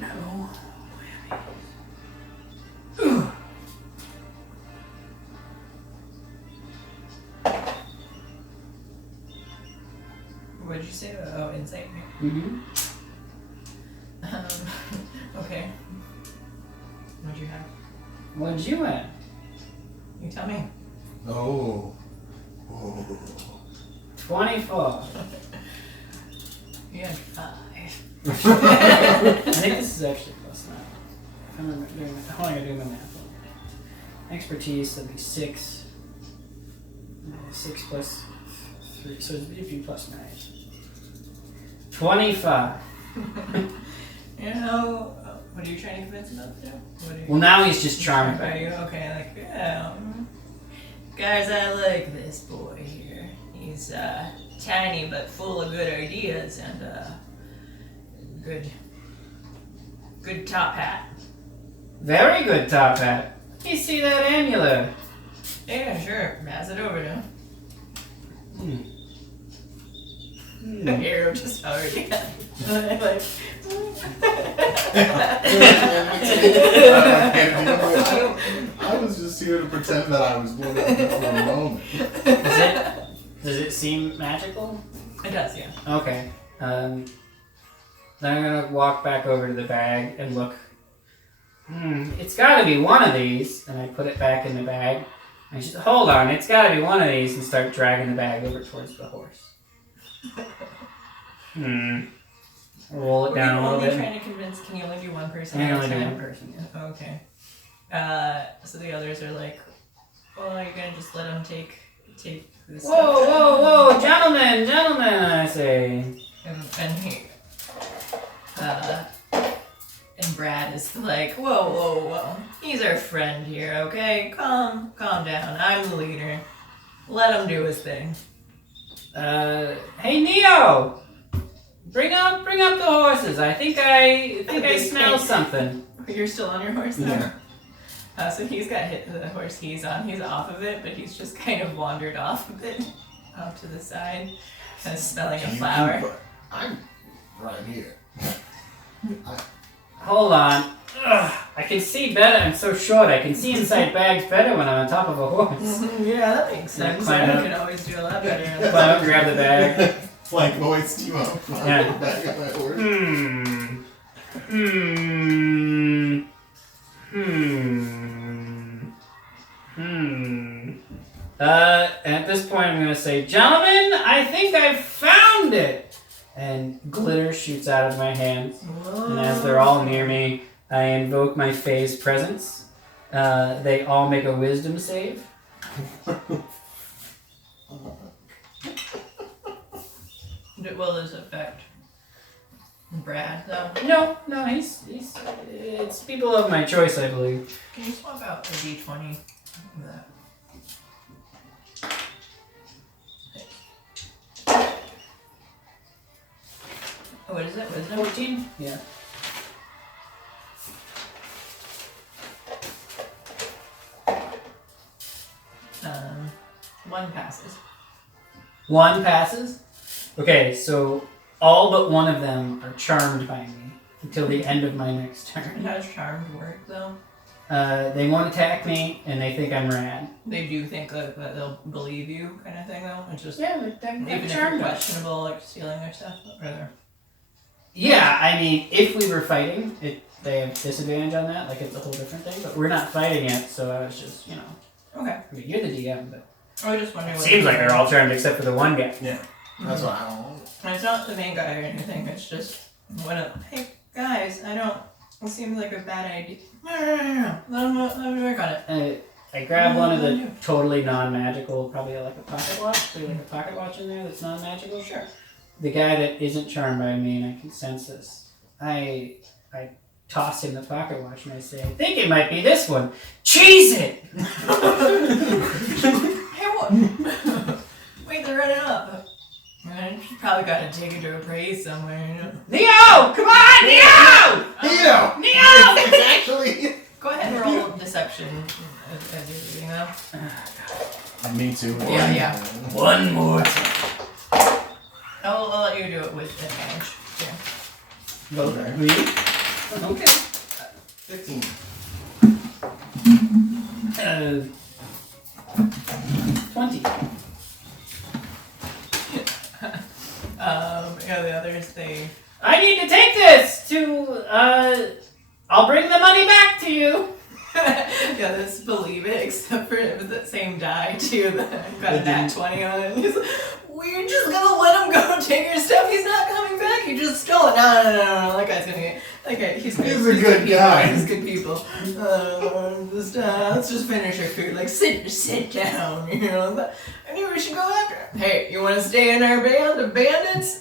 No. What did you say? Oh, insight. Mm-hmm. Okay. What'd you have? What'd you have? You tell me. Oh. 24. You had 5. I think this is actually plus 9. If I'm doing it. How am I going to do my math? Expertise, that'd be 6. 6 plus 3, so it'd be plus 9. 25. You know, what are you trying to convince him of, though? Well, now he's just charmed Are by you you. okay? Like, yeah. Guys, I like this boy here. He's tiny but full of good ideas and good top hat. Very good top hat. You see that amulet? Yeah, sure. Pass it over to him. The hero just already had like. I was just here to pretend that I was one of them for a moment. Does it seem magical? It does, yeah. Okay. Then I'm gonna walk back over to the bag and look. It's gotta be one of these. And I put it back in the bag. I just hold on, it's gotta be one of these, and start dragging the bag over towards the horse. Roll it down a little bit. Trying to convince. Can you only do one person? I can at a only do time? one person. Yeah. Okay. So the others are like, well, are you gonna just let him take this? Whoa, gentlemen, I say. And he, and Brad is like, whoa. He's our friend here, okay? Calm down. I'm the leader. Let him do his thing. Hey Neo! Bring up the horses. I think I smell something. You're still on your horse now? Yeah. So he's got hit the horse he's on. He's off of it, but he's just kind of wandered off a bit, off to the side, kind of smelling a flower. I'm right here. Hold on. Ugh, I can see better. I'm so short. I can see inside bags better when I'm on top of a horse. Yeah, that makes sense. Climb I up. could always do a lot better. Climb up, grab the bag. Like hoist you up. Yeah. Back on that horse. At this point, I'm gonna say, gentlemen, I think I've found it. And glitter shoots out of my hands. Whoa. And as they're all near me, I invoke my Fae's presence. They all make a wisdom save. Will this affect Brad, though? No, he's it's people of my choice, I believe. Can you swap out the D20? of that? Oh, what is it? Wisdom? 14? Yeah. One passes. One passes? Okay, so all but one of them are charmed by me until the end of my next turn. How does charmed work, though? They won't attack me, and they think I'm rad. They do think that they'll believe you, kind of thing, though. It's just Yeah, they're even if you're questionable, like stealing their stuff, or yeah. I mean, if we were fighting, they have disadvantage on that. Like it's a whole different thing. But we're not fighting yet, so I was just, okay. I mean, you're the DM, but I was just wondering. seems like they're all charmed except for the one guy. Yeah. That's what I don't know. And it's not the main guy or anything. It's just hey guys, it seems like a bad idea. No. Let me work on it. I grab one of the totally non-magical, probably like a pocket watch. There's like a pocket watch in there that's non-magical. Sure. The guy that isn't charmed by me, and I can sense this. I toss him the pocket watch and I say, I think it might be this one. Cheese it! Hey, what? Wait, they're running up. You probably got to take it to a praise somewhere, Neo! Come on, Neo! Neo! Neo! Actually. Go ahead and roll deception as you're reading them. Me too. Yeah. One more time. I'll let you do it with advantage. Yeah. Okay. Me? Okay. 15. 20. The others, I need to take this to, I'll bring the money back to you. yeah, let's believe it, except for it was that same die, too, that got a nat 20 on it. He's like, we're just gonna let him go take your stuff, he's not coming back, he just stole it. No, that guy's gonna get, he's a good guy. He's good people. Let's just finish our food, sit down, I knew we should go after him. Hey, you wanna stay in our band of bandits?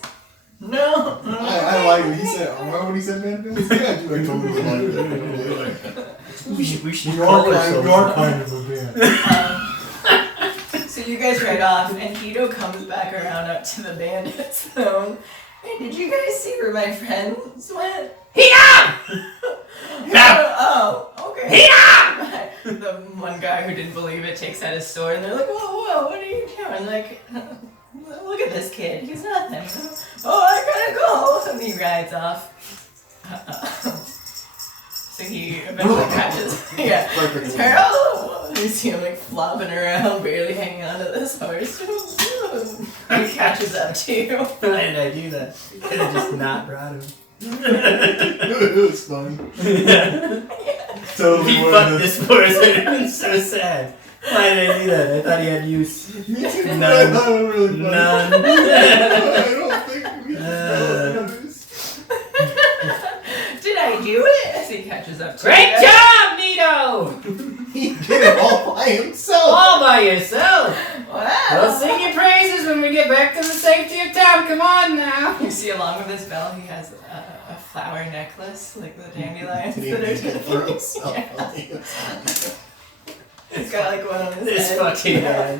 No. I like it. He said, remember when he said bandits? Yeah, I totally like it. We should You are kind of a band. So you guys ride off, and Hito comes back around up to the bandits zone. Hey, did you guys see where my friends went? Hito! Oh, okay. Hito! The one guy who didn't believe it takes out his sword, and they're like, whoa, what are you doing? Look at this kid, he's nothing. Oh, I gotta go! And he rides off. So he eventually catches. Yeah. Perfect. You see him flopping around, barely hanging on to this horse. He catches up to you. Why did I do that? I could have just not brought him. It was fun. Totally. He fucked this person. I'm so sad. Why did I do that? I thought he had use. Me too. None. I thought it was really funny. None. I don't think we should Did I do it? As he catches up to Great you. job, Nito! He did it all by himself. All by yourself. Wow. We'll sing your praises when we get back to the safety of town. Come on now. You see along with his belt, he has a flower necklace, like the dandelions He that are did it for himself. Yeah. He's got one on his This head. fucking guy.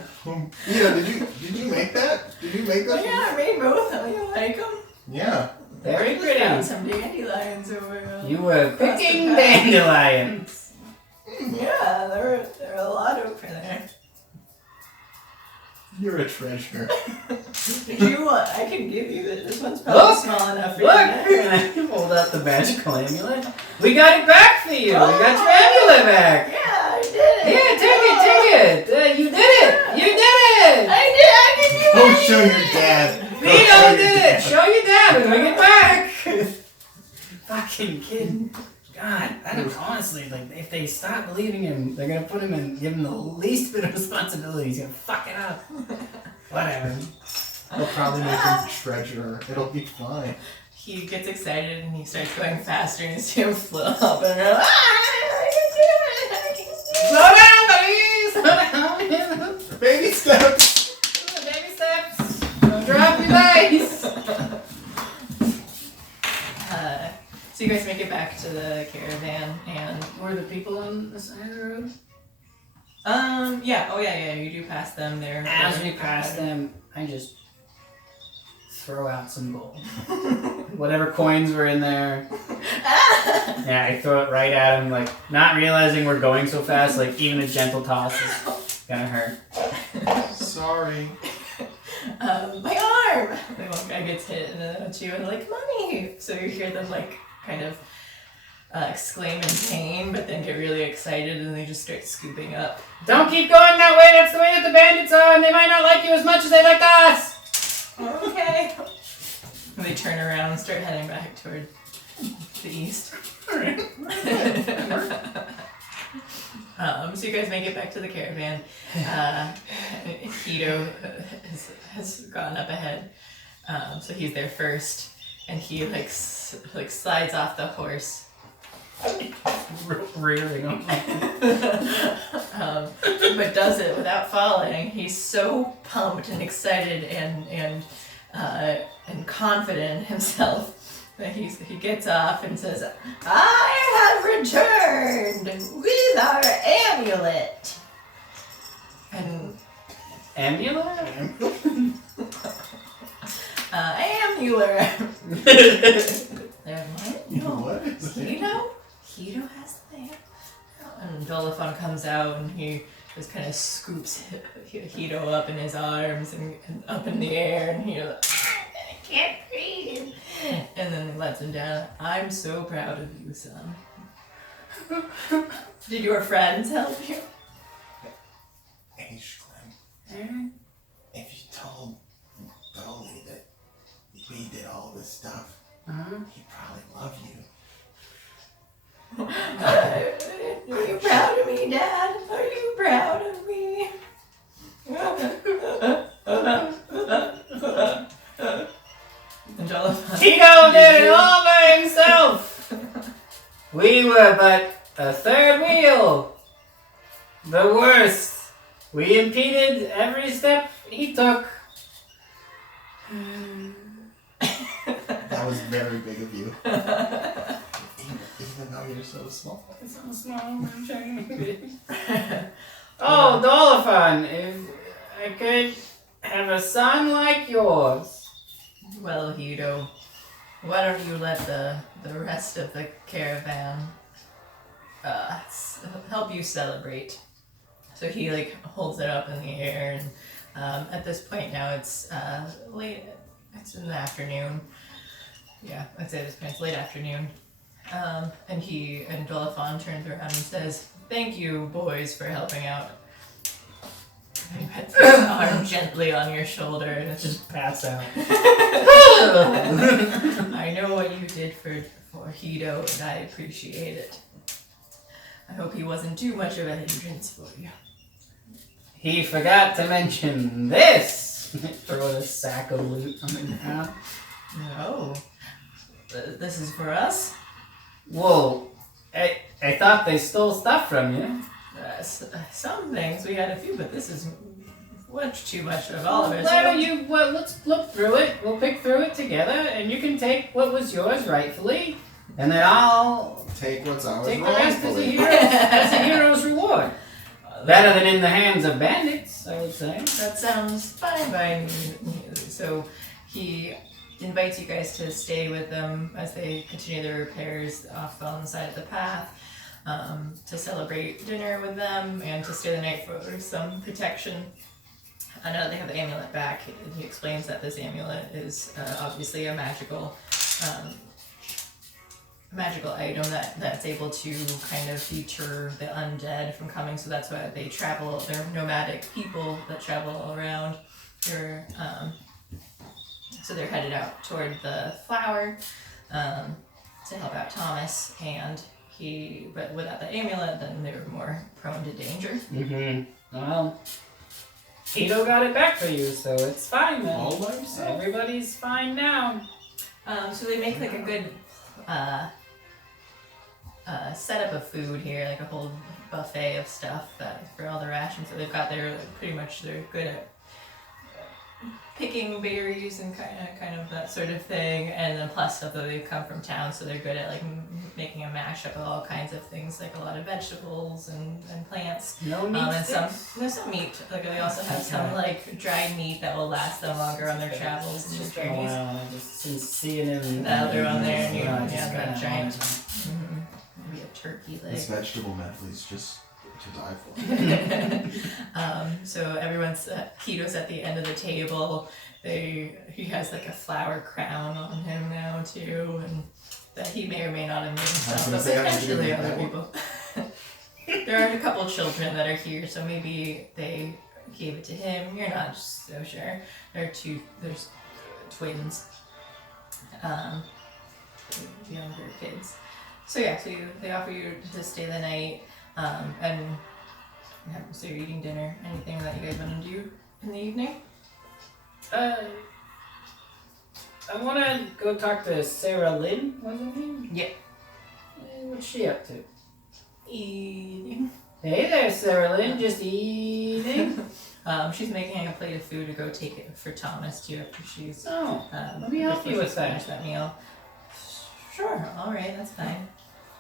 Yeah, did you make that? Did you make Oh, that? yeah, I made both. Oh, you like them? Yeah. Very Just found pretty. some dandelions over. You were across the picking path. dandelions. Yeah, there are a lot over there. You're a treasure. If you want, I can give you this. This one's probably Look! small enough for Look! you. And I hold out the magical amulet. We got it back for you. We got your Oh. amulet back. Yeah, I did it. Yeah, take it. You did it. You did it. I can do Don't it. show your dad. Vito did it. Show your dad when we get back. Fucking kid. God, I don't honestly if they stop believing him, they're gonna put him in, give him the least bit of responsibility. He's gonna fuck it up. Whatever. I'll probably make him treasure. It'll be fine. He gets excited and he starts going faster and you see him flip up and around. I can do it. Slow down, buddy. Slow down. Baby steps. Baby steps. Don't drop your dice. So you guys make it back to the caravan and Were the people on the side of the road? yeah, you do pass them there. As we pass them, I just throw out some gold. Whatever coins were in there. Yeah, I throw it right at him, not realizing we're going so fast, even a gentle toss is gonna hurt. Sorry. My arm! The one guy gets hit and then two and money! So you hear them kind of exclaim in pain, but then get really excited and they just start scooping up. Don't keep going that way. That's the way that the bandits are, and they might not like you as much as they like us. Okay. And they turn around and start heading back toward the east. So you guys make it back to the caravan. Hito has gone up ahead, so he's there first, and he like slides off the horse, Rearing them. but does it without falling. He's so pumped and excited and confident in himself that he gets off and says, "I have returned with our amulet." And Amulet? amulet. They're like, no, What is it? Hito has the thing. And Dolafon comes out and he just kind of scoops Hito up in his arms and up in the air, and Hito's like, I can't breathe. And then he lets him down. I'm so proud of you, son. Did your friends help you? Clem, if you told Dolly that we did all this stuff, he'd probably love you. Are you proud of me, Dad? Are you proud of me? And Tito did it all by himself. We were but a third wheel. The worst. We impeded every step he took. That was very big of you. Even though you're so small. So small. Oh, Dolafon, if I could have a son like yours. Well, Hito, why don't you let the rest of the caravan help you celebrate? So he holds it up in the air, and at this point now it's late. It's in the afternoon. Yeah, I'd say at this point it's late afternoon. And Dolafon turns around and says, "Thank you, boys, for helping out." He puts his arm gently on your shoulder and just Pass out. I know what you did for Hito, and I appreciate it. I hope he wasn't too much of a hindrance for you. He forgot to mention this. Throw a sack of loot on the ground. No. This is for us? Whoa, I thought they stole stuff from you. Some things, we had a few, but this is much too much of all of it. Why don't you, let's look through it. We'll pick through it together, and you can take what was yours rightfully, and then I'll Take what's ours take the rest as a, wrongfully. as a hero's reward. Better than in the hands of bandits, I would say. That sounds fine by me. So he invites you guys to stay with them as they continue their repairs off on the side of the path, to celebrate dinner with them and to stay the night for some protection. I know they have the amulet back. He explains that this amulet is obviously a magical item that's able to kind of deter the undead from coming, so that's why they travel. They're nomadic people that travel around. So they're headed out toward the flower to help out Thomas, but without the amulet, then they were more prone to danger. Mm-hmm. Well, Tito got it back for you, so it's fine then. All by yourself. Everybody's fine now. So they make a good setup of food here, a whole buffet of stuff for all the rations that they've got there. They're good at picking berries and kind of that sort of thing, and then plus stuff that they've come from town, so they're good at making a mashup of all kinds of things, a lot of vegetables and plants. No meat And sticks? there's some meat. They also have some dried meat that will last them longer on their travels and Just journeys. seeing him. The other one there, and Yeah, that just giant. kinda Maybe a turkey leg. This vegetable medley's just to die for. So everyone's Hito's at the end of the table. He has a flower crown on him now too, and that he may or may not have made was himself, gonna but say, I didn't potentially do other that one. people. There are a couple children that are here, so maybe they gave it to him. You're not so sure. There's twins, younger kids. So yeah, they offer you to stay the night, and so you're eating dinner. Anything that you guys want to do in the evening? I want to go talk to Sarah Lynn, was her name? Yeah. What's she up to? Eating. Hey there, Sarah Lynn, just eating. She's making a plate of food to go take it for Thomas too after she's. Oh, let me help you with finished that. that meal. Sure. All right. That's fine.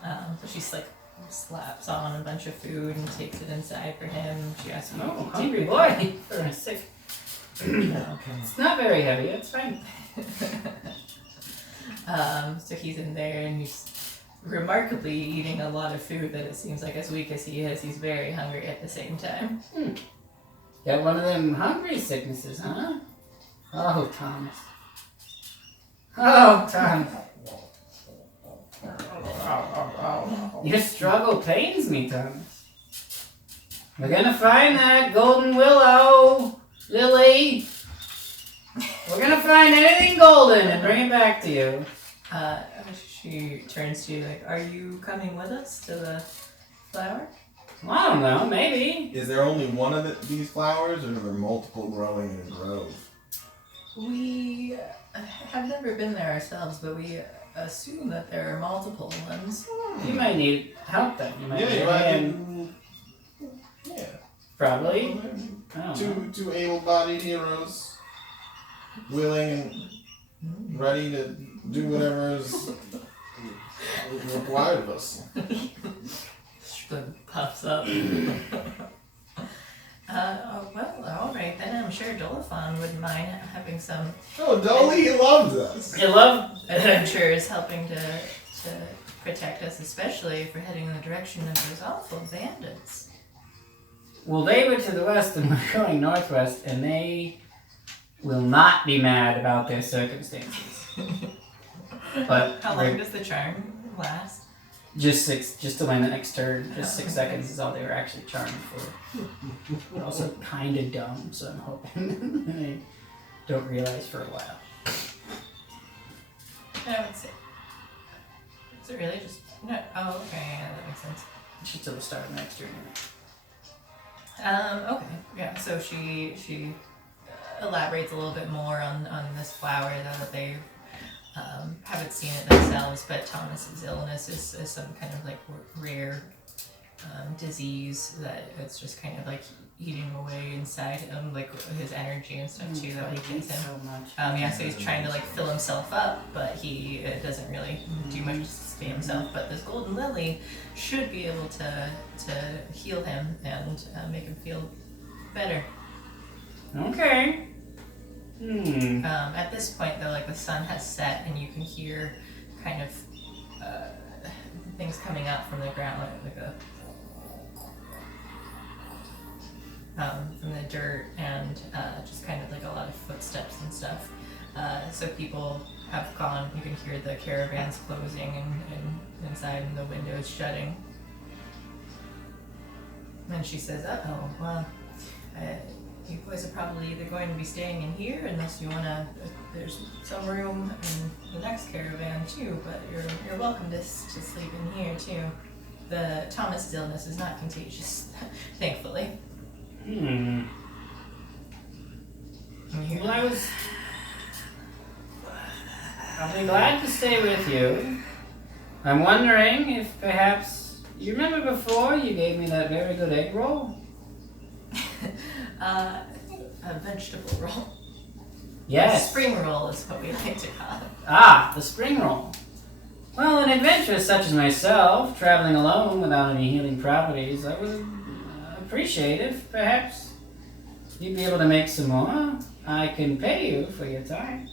So she's like slaps on a bunch of food and takes it inside for him. She asks you. Oh, hungry boy for a sick. It's not very heavy. It's fine. So he's in there and he's remarkably eating a lot of food that it seems like as weak as he is, he's very hungry at the same time. Got one of them hungry sicknesses, huh? Oh, Thomas. Oh, Thomas. Your struggle pains me, Thomas. We're gonna find that golden willow, Lily. We're gonna find anything golden and bring it back to you. She turns to you like, "Are you coming with us to the flower?" Well, I don't know, maybe. Is there only one of these flowers, or are there multiple growing in a grove? We have never been there ourselves, but we assume that there are multiple ones. You might need help then. You might Yeah, need you a might. hand. Yeah. Probably. I don't know. Two able-bodied heroes, willing and ready to do whatever is required of us. Then puffs up. Well, all right then. I'm sure Dolafon wouldn't mind having some Oh, Dolly loves us. You love. adventures helping to protect us, especially if we're heading in the direction of those awful bandits. Well, they were to the west and we're going northwest, and they will not be mad about their circumstances. But How long does the charm last? just to land the next turn. Just 6 seconds is all they were actually charmed for. They're also kind of dumb, so I'm hoping they don't realize for a while. I would say. Is it really just no? Oh, okay, yeah, that makes sense. Just till the start of next turn. Okay, yeah. So she elaborates a little bit more on this flower that they haven't seen it themselves, but Thomas's illness is some kind of like rare disease that it's just kind of like eating away inside him, like his energy and stuff too that weakens him. So much. Yeah, so he's trying to like fill himself up, but he doesn't really do much to sustain himself. But this golden lily should be able to heal him and make him feel better. Okay. At this point, though, like the sun has set, and you can hear kind of things coming out from the ground, like a from the dirt, and just kind of like a lot of footsteps and stuff. So people have gone. You can hear the caravans closing and inside, and the windows shutting. And she says, "Uh-oh, well, you boys are probably either going to be staying in here unless you want to. There's some room in the next caravan too, but you're welcome to sleep in here too. The Thomas illness is not contagious, thankfully." Well, I'll be glad to stay with you. I'm wondering if perhaps you remember before you gave me that very good egg roll? A vegetable roll. Yes. A spring roll is what we like to call it. Ah, the spring roll. Well, an adventurous such as myself, traveling alone without any healing properties, I would appreciate if perhaps you'd be able to make some more. I can pay you for your time.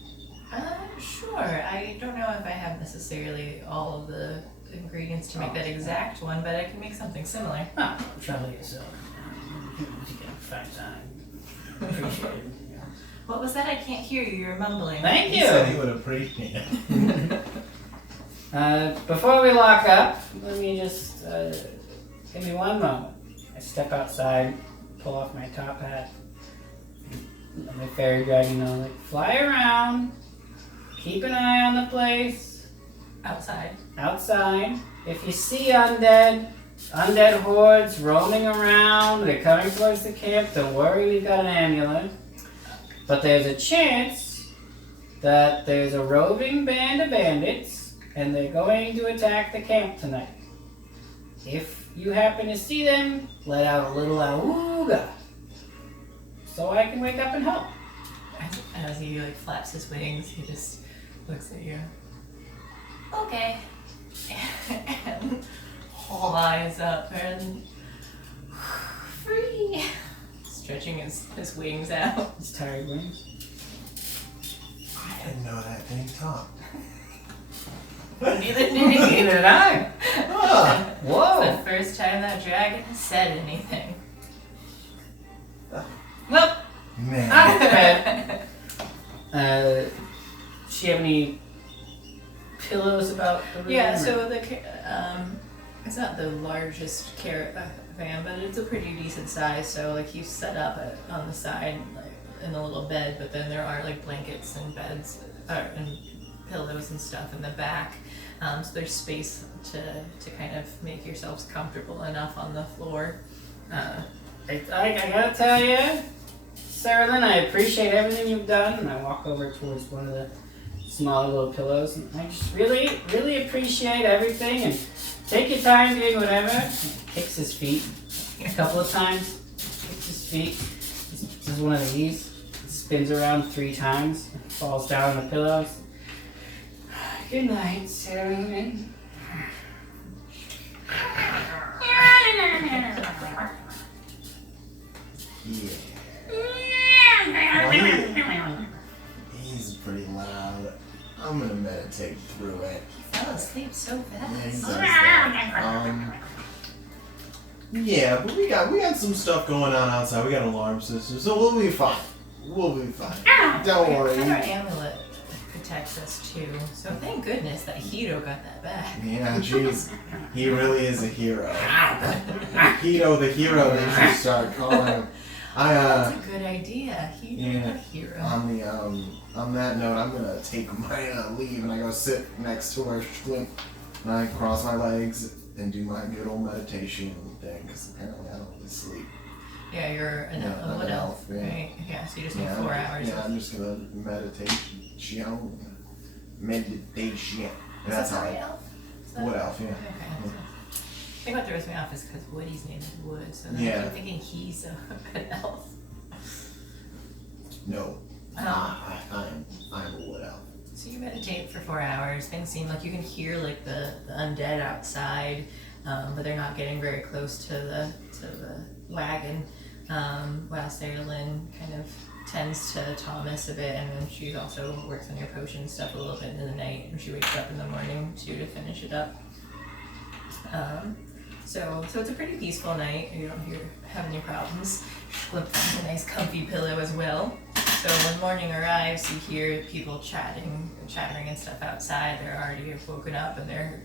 Sure. I don't know if I have necessarily all of the ingredients to make that exact one, but I can make something similar. Ah, travel yourself. You can find time. Appreciate it. What was that? I can't hear you. You're mumbling. Thank He you. said he would appreciate it. Before we lock up, let me just give me one moment. I step outside, pull off my top hat, let my fairy dragon know, like, fly around, keep an eye on the place. Outside. If you see undead hordes roaming around, they're coming towards the camp, don't worry, we've got an amulet. But there's a chance that there's a roving band of bandits, and they're going to attack the camp tonight. If you happen to see them, let out a little awooga, so I can wake up and help. As he like flaps his wings, he just looks at you. Okay. And flies up and free. Stretching his wings out. His tired wings. I didn't know that thing talked. Neither did he. Neither did I. Ah, Whoa. It's the first time that dragon has said anything. Well, man. Out of bed. Does she have any pillows about the room? yeah. or- So it's not the largest caravan, but it's a pretty decent size. So like he's set up on the side, like in a little bed, but then there are like blankets and beds and pillows and stuff in the back. So there's space to kind of make yourselves comfortable enough on the floor. I gotta tell you, Sarah Lynn, I appreciate everything you've done. And I walk over towards one of the smaller little pillows, and I just really, really appreciate everything. And take your time doing whatever. He kicks his feet a couple of times. Kicks his feet. This is one of these. Spins around 3 times. Falls down on the pillows. Good night, Sarah Lynn. Yeah. He's pretty loud. I'm gonna meditate through it. He fell asleep so Yeah, he fast. does that. Yeah, but we got some stuff going on outside. We got an alarm system, so we'll be fine. We'll be fine. Don't Our worry. amulet protects us too, so thank goodness that Hito got that back. Yeah, jeez. He really is a hero. Hito the hero, they should start calling him. That's a good idea. Hito yeah. the hero. On that note, I'm gonna take my leave and I go sit next to where Squint and I cross my legs and do my good old meditation thing, because apparently I don't really sleep. Yeah, you're an Yeah, a wood an elf, elf, yeah. right? Yeah, so you just need Yeah, 4 hours. Yeah, I'm just gonna meditation. And that's how Wood I. elf? Is that- Wood elf, yeah. Okay. So, I think what throws me off is because Woody's name is Wood, so then Yeah. I'm thinking he's an elf. No. I'm a wood elf. So you meditate for 4 hours. Things seem like you can hear like the undead outside, but they're not getting very close to the wagon. While Sarah Lynn kind of tends to Thomas a bit, and then she also works on your potion stuff a little bit in the night, and she wakes up in the morning too to finish it up. So it's a pretty peaceful night. You don't have any problems. Flip a nice comfy pillow as well. So when morning arrives, you hear people chattering and stuff outside. They're already woken up and they're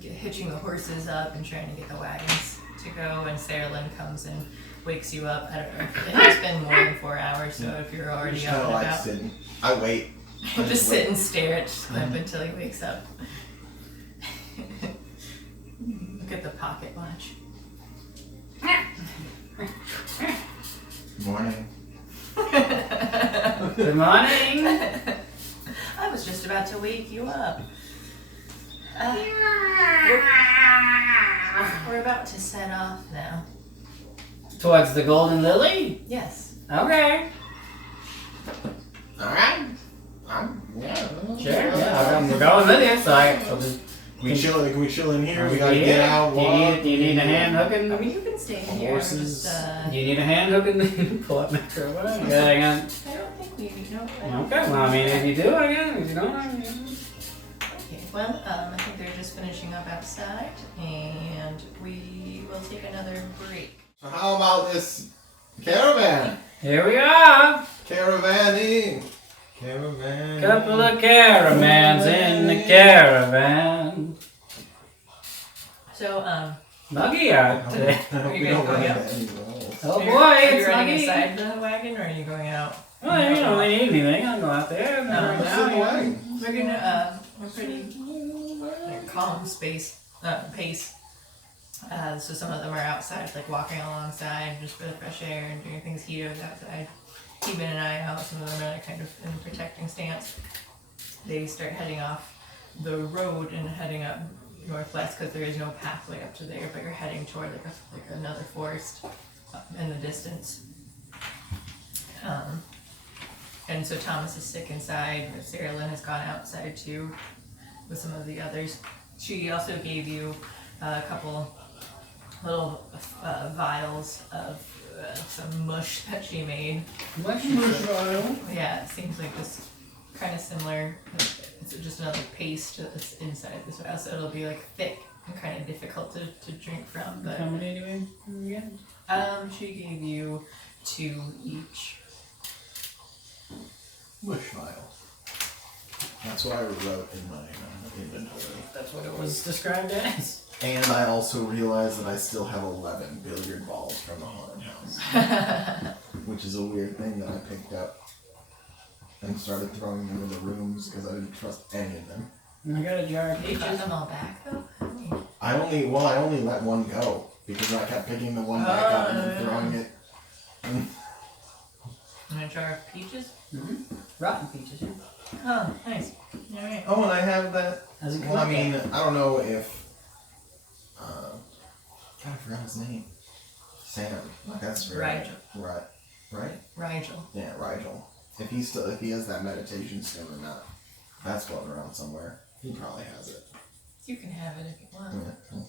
hitching the horses up and trying to get the wagons to go. And Sarah Lynn comes and wakes you up. I don't know. It has been more than 4 hours, so if you're I'm already just up kind of and like about, sitting. I wait. I just wait. sit and stare at Clip until he wakes up. Look at the pocket watch. Morning. Good morning. I was just about to wake you up. We're about to set off now. Towards the Golden Lily? Yes. Okay. Alright. Sure. Yeah, we're going with you, so I'll just... Can we chill in here? We gotta get out. Do you need a hand hooking? I mean, you can stay in here. I'm Horses. just, Do you need a hand hooking? Pull up my crowbar. Yeah, hang on. I don't think we need. No. I don't Okay, well, I mean, if you do, I guess. If you don't, I mean... Okay. Well, I think they're just finishing up outside, and we will take another break. So how about this caravan? Here we are. Caravaning. Caravan. Couple of caravans in the caravan. So, Muggy out today. I hope Are you we guys don't run going into out? anyone else. Oh are boy, you it's running Muggy. inside the wagon, or are you going out? Well, you know, they need anything, I'll go out there. And No, right What's now, in the yeah. wagon? We're gonna, we're pretty like, calm pace. So some of them are outside, like walking alongside just for the fresh air and doing things Hito's outside, keeping an eye out. Some of them are like, kind of in protecting stance. They start heading off the road and heading up northwest because there is no pathway up to there, but you're heading toward like another forest in the distance. And so Thomas is sick inside. Sarah Lynn has gone outside too with some of the others. She also gave you a couple little vials of some mush that she made. Mush vial. Yeah, it seems like this kind of similar. It's just another paste that's inside this vial, so it'll be like thick and kind of difficult to drink from. But How many do we get? she gave you 2 each. Mush vial. That's what I wrote in my inventory. That's what it was described as. And I also realized that I still have 11 billiard balls from the haunted house. Which is a weird thing that I picked up and started throwing them in the rooms because I didn't trust any of them. I got a jar of Did you put peaches. them all back though? I only let one go because I kept picking the one back up and then throwing it. And a jar of peaches? Mm-hmm. Rotten peaches, yeah. Oh, nice. Alright. Oh, and I have that. As a Well, I mean, collector. I don't know if. God, I forgot his name. Sam. That's very. Rigel. Right? Rigel. Yeah, Rigel. If he has that meditation stone or not, that's floating around somewhere. He probably has it. You can have it if you want. Yeah.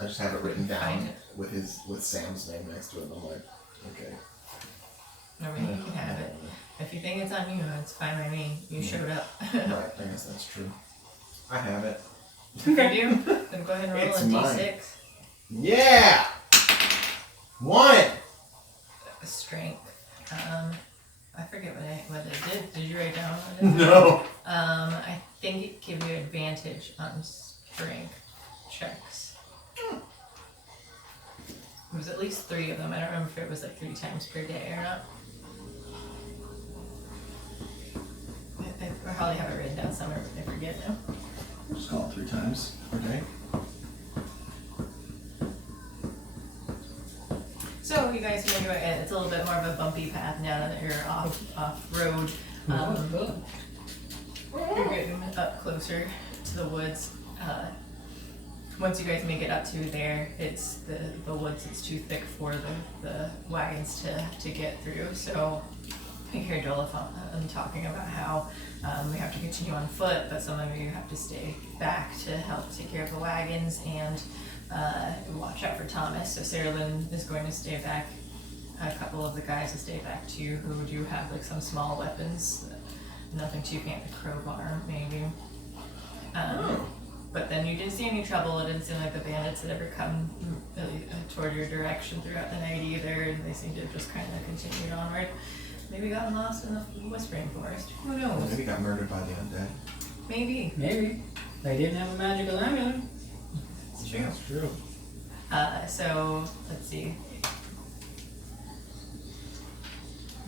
I just have it written down Find it. with Sam's name next to it. And I'm like, okay. I mean, you can have it. If you think it's on you, it's fine by me. You showed up. Right, I guess that's true. I have it. If you do, then go ahead and roll It's a mine. d6. Yeah! 1! Strength. I forget what it did. Did you write down what it did? No. I think it gives you advantage on strength checks. It was at least 3 of them. I don't remember if it was like 3 times per day or not. I probably have it written down somewhere, but I forget now. Just call it 3 times per day. So you guys know it's a little bit more of a bumpy path now that you're off road. You're getting up closer to the woods. Once you guys make it up to there, it's the woods. It's too thick for the wagons to get through. So you hear Joel talking about how we have to continue on foot, but some of you have to stay back to help take care of the wagons and watch out for Thomas. So Sarah Lynn is going to stay back. A couple of the guys will stay back too, who do have like some small weapons. Nothing too fancy, crowbar maybe. But then you didn't see any trouble. It didn't seem like the bandits had ever come really toward your direction throughout the night either, and they seemed to have just kind of continued onward. Maybe gotten lost in the Whispering Forest. Who knows? Maybe got murdered by the undead. Maybe. Maybe. They didn't have a magical amulet. It's true. That's true. So, let's see.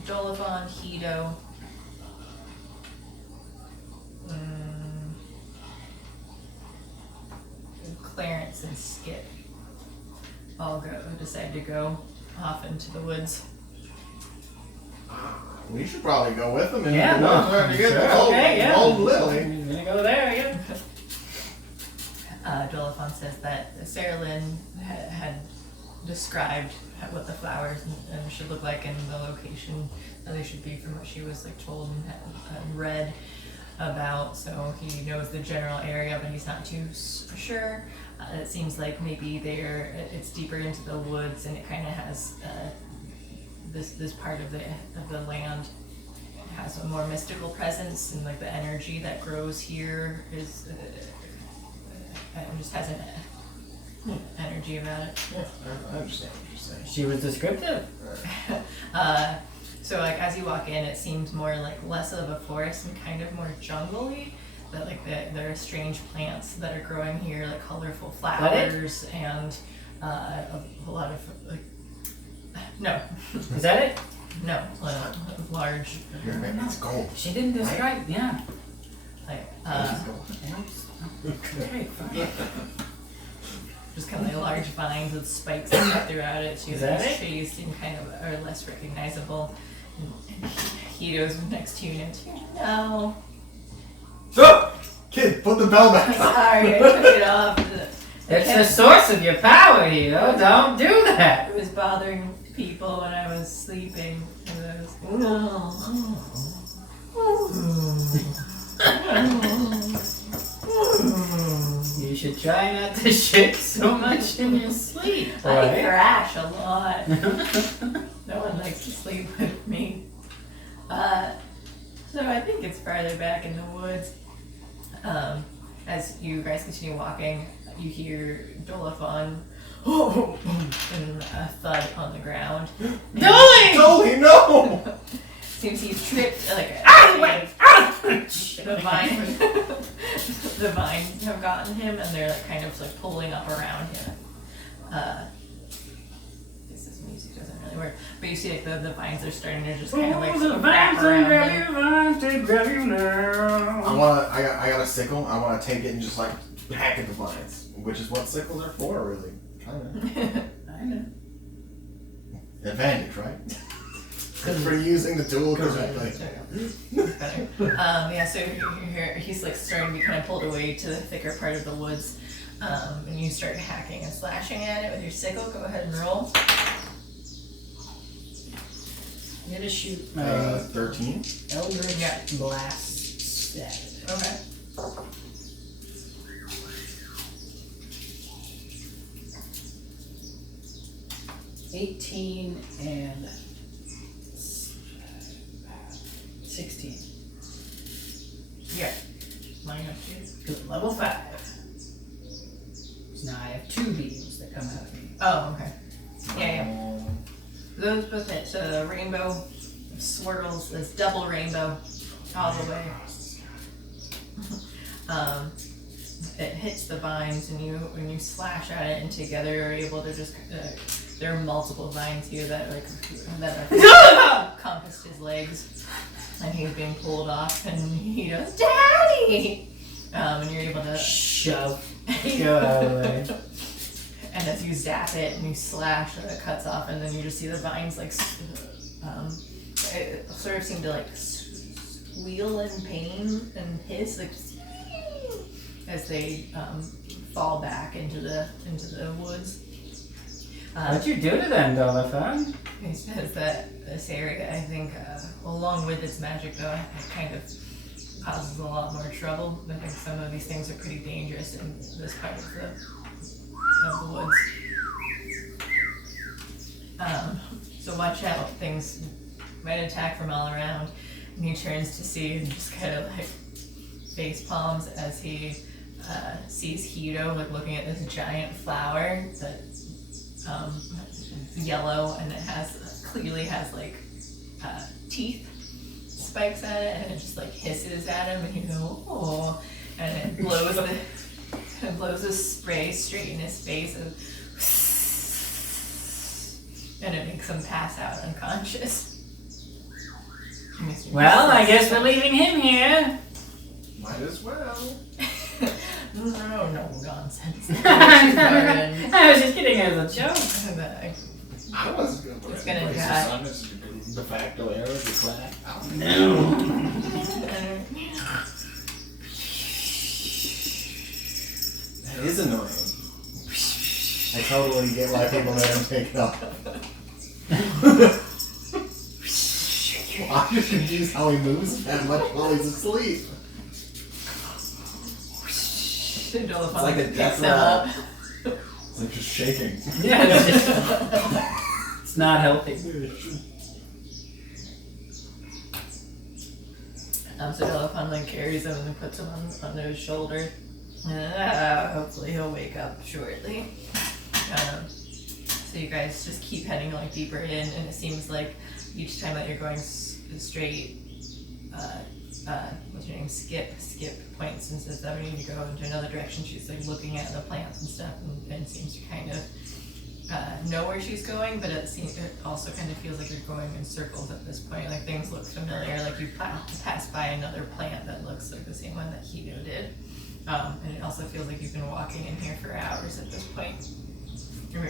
Jolifon, Hito. Clarence and Skip all decide to go off into the woods. We should probably go with them and Yeah, go no, trying to get sure, the old, okay, yeah. old Lily. I'm gonna go there, yeah. Jolifon says that Sarah Lynn had described what the flowers should look like and the location that they should be from what she was like told and read about. So he knows the general area, but he's not too sure. It seems like maybe it's deeper into the woods, and it kind of has this part of the land has a more mystical presence, and like the energy that grows here is just has an energy about it. Yeah, I understand what you're saying. She was descriptive. So like as you walk in, it seems more like less of a forest and kind of more jungle-y. That like there are strange plants that are growing here, like colorful flowers and a lot of like no. Is that it? No, large. It's gold. She didn't describe. Yeah. Like It's gold. Okay, fine. just kind of like large vines with spikes and stuff throughout it. Is that it? Trees seem kind of are less recognizable. And Hito's next to you and it's no. Oh! Kid, put the bell back on. Sorry, I took it off. It's the source of your power, Hito. Don't do that. It was bothering people when I was sleeping. And I was, You should try not to shake so much in your sleep. I Right? thrash a lot. No one likes to sleep with me. So I think it's farther back in the woods. As you guys continue walking, you hear Dolafon and a thud on the ground. Dolly, no! Seems he's tripped like the vines have gotten him and they're like kind of like pulling up around him. This music doesn't really work, but you see like the vines are starting to just kind of like wrap around him. I got a sickle. I want to take it and just like hack at the vines, which is what sickles are for, really. Kinda. I know. Advantage, right? For using the tool correctly. Better. Yeah, so he's like starting to be kind of pulled away to the thicker part of the woods, and you start hacking and slashing at it with your sickle. Go ahead and roll. I'm gonna shoot my 13. Eldritch Blast at it. Okay. $18 and 16. Yeah. Line up here. Good, level 5. So now I have 2 beams that come out of me. Oh, okay. Yeah. Those both hit. So the rainbow swirls this double rainbow all the way. It hits the vines, and when you slash at it, and together you're able to just. There are multiple vines here that are compassed his legs, and he's being pulled off, and he goes, "Daddy!" And you're able to shove. Go out of the way. And as you zap it and you slash, it cuts off, and then you just see the vines like it sort of seem to like squeal in pain and hiss like as they fall back into the woods. What'd you do to them, Dolafon? He says that this area, I think, along with its magic, though, it kind of causes a lot more trouble. I think some of these things are pretty dangerous in this part of the woods. So watch out, things might attack from all around. And he turns to see and just kind of like face palms as he sees Hito like looking at this giant flower that's yellow, and it clearly has like teeth spikes at it, and it just like hisses at him, and you go, oh, and it blows a spray straight in his face, and it makes him pass out unconscious. Well, I guess we're leaving him here. Might as well. No nonsense. I was just kidding as a joke. I wasn't going to It's gonna die. De facto error, the clap. No. That is annoying. I totally get why people let him take it off. I'm just confused how he moves that much while he's asleep. It's like a death rattle. It's like just shaking. Yeah, it's not healthy. So Dolafon like carries him and then puts him on his shoulder. Hopefully he'll wake up shortly. So you guys just keep heading like deeper in, and it seems like each time that you're going straight, what's your name? Skip points and says that we need to go into another direction. She's like looking at the plants and stuff, and seems to kind of know where she's going, but it also kind of feels like you're going in circles at this point. Like things look familiar, like you pass by another plant that looks like the same one that Hito did. And it also feels like you've been walking in here for hours at this point.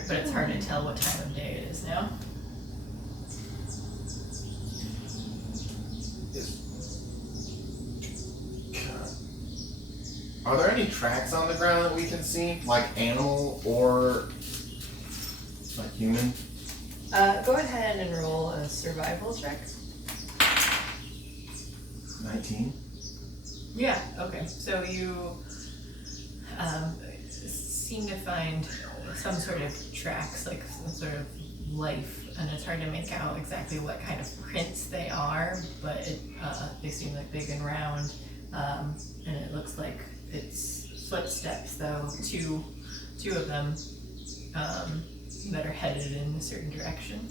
But it's hard to tell what time of day it is now. Are there any tracks on the ground that we can see? Like animal or like human? Go ahead and roll a survival check. 19. Yeah, okay. So you seem to find some sort of tracks, like some sort of life, and it's hard to make out exactly what kind of prints they are, but they seem like big and round, and it looks like it's footsteps, though, two of them that are headed in a certain direction.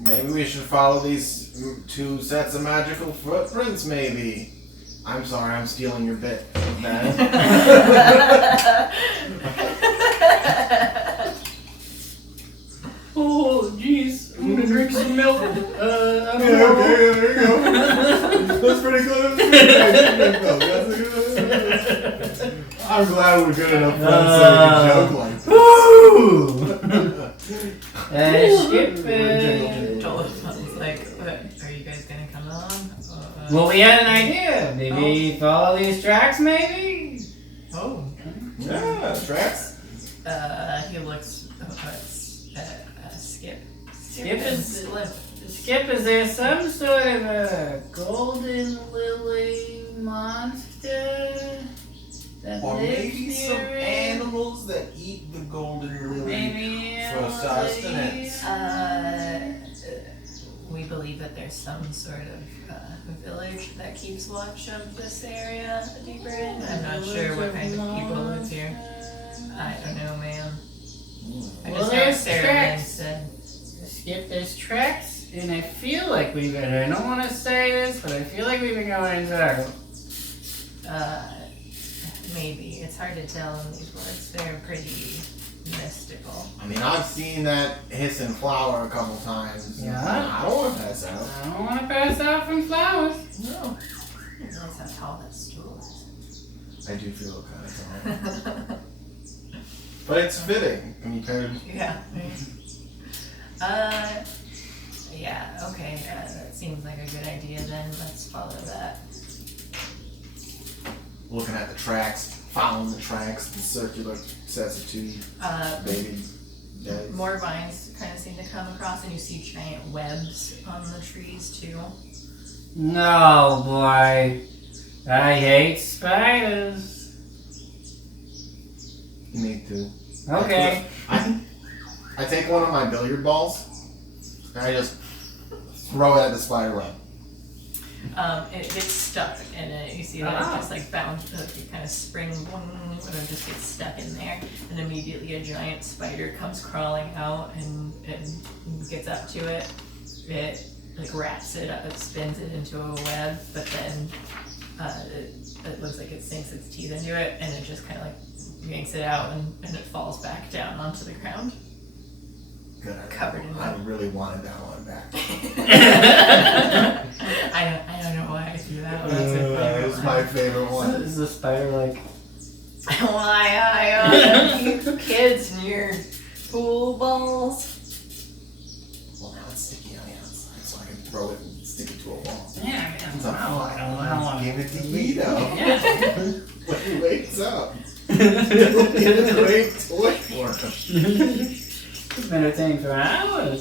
Maybe we should follow these 2 sets of magical footprints, maybe. I'm sorry, I'm stealing your bit of that. Oh, jeez. I'm gonna drink some milk. Okay, there you go. That's pretty good. I'm glad we're good enough friends so we can joke like this. Skip Joel sounds like, are you guys gonna come along? Well, we had an idea. Maybe follow these tracks, maybe? Oh. Yeah, tracks. He looks Skip. Skip, is there some sort of a golden lily monster that Or lives maybe some near it? animals that eat the golden lily Maybe for sustenance. We believe that there's some sort of village that keeps watch of this area deeper in. I'm not sure what kind of people live here. I don't know, ma'am. I Well, just know there's Sarah tracks. said. Skip, there's tracks, and I feel like we've been, I don't want to say this, but I feel like we've been going in circles. Maybe. It's hard to tell in these words. They're pretty mystical. I mean, I've seen that hissing flower a couple times. Yeah? I don't want to pass out. I don't want to pass out from flowers. No. That's how tall that stool is. I do feel kind of tall. But it's fitting compared. Yeah. Yeah, okay. That seems like a good idea then. Let's follow that. Looking at the tracks, following the tracks, the circular sets of 2 baby days. More vines kind of seem to come across, and you see giant webs on the trees too. No, boy. I hate spiders. Me too. Okay. I take one of my billiard balls and I just throw it at the spider web. It gets stuck in it. You see that it just like bounce, it kind of spring, and it just gets stuck in there. And immediately a giant spider comes crawling out and gets up to it. It like wraps it up, it spins it into a web, but then it looks like it sinks its teeth into it, and it just kind of like yanks it out, and it falls back down onto the ground. Good. Covered in I web. really wanted that one back. I don't know why I threw that one. It was my favorite one. Is the spider like... Why I keep kids near pool balls? Well, now it's sticky on the outside, so I can throw it and stick it to a wall. Yeah, I It's a don't know. Give it to Hito. Yeah. When he wakes up. Give it a great toy for him. It's been entertaining for hours.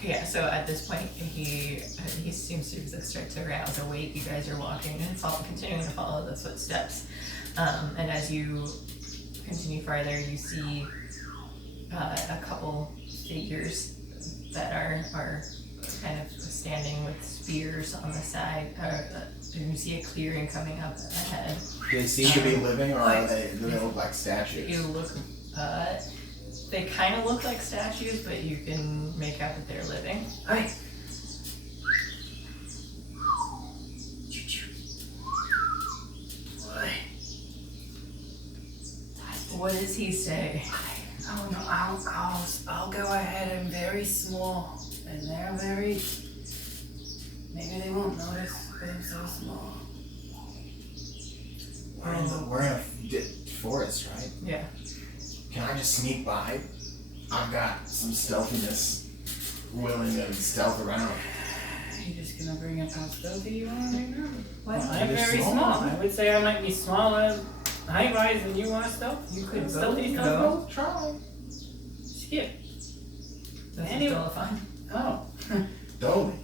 Yeah, so at this point, he seems to start to rouse awake. You guys are walking and continuing to follow the footsteps. And as you continue farther, you see a couple figures that are kind of standing with spears on the side. And you see a clearing coming up ahead. Do they seem to be living, or do they look like statues? You look, They kind of look like statues, but you can make out that they're living. Hey. What does he say? Oh no, I'll go ahead. I'm very small, and they're very. Maybe they won't notice I'm so small. We're in a forest, right? Yeah. Can I just sneak by? I've got some stealthiness, willing to stealth around. You're just gonna bring up how stealthy you are right now? What? Well, I'm You're very small. small. I would say I might be smaller height-wise than you are stealth. You could stealthy stealth. Try. Skip. This Anyway. is still fun. Oh, Totally.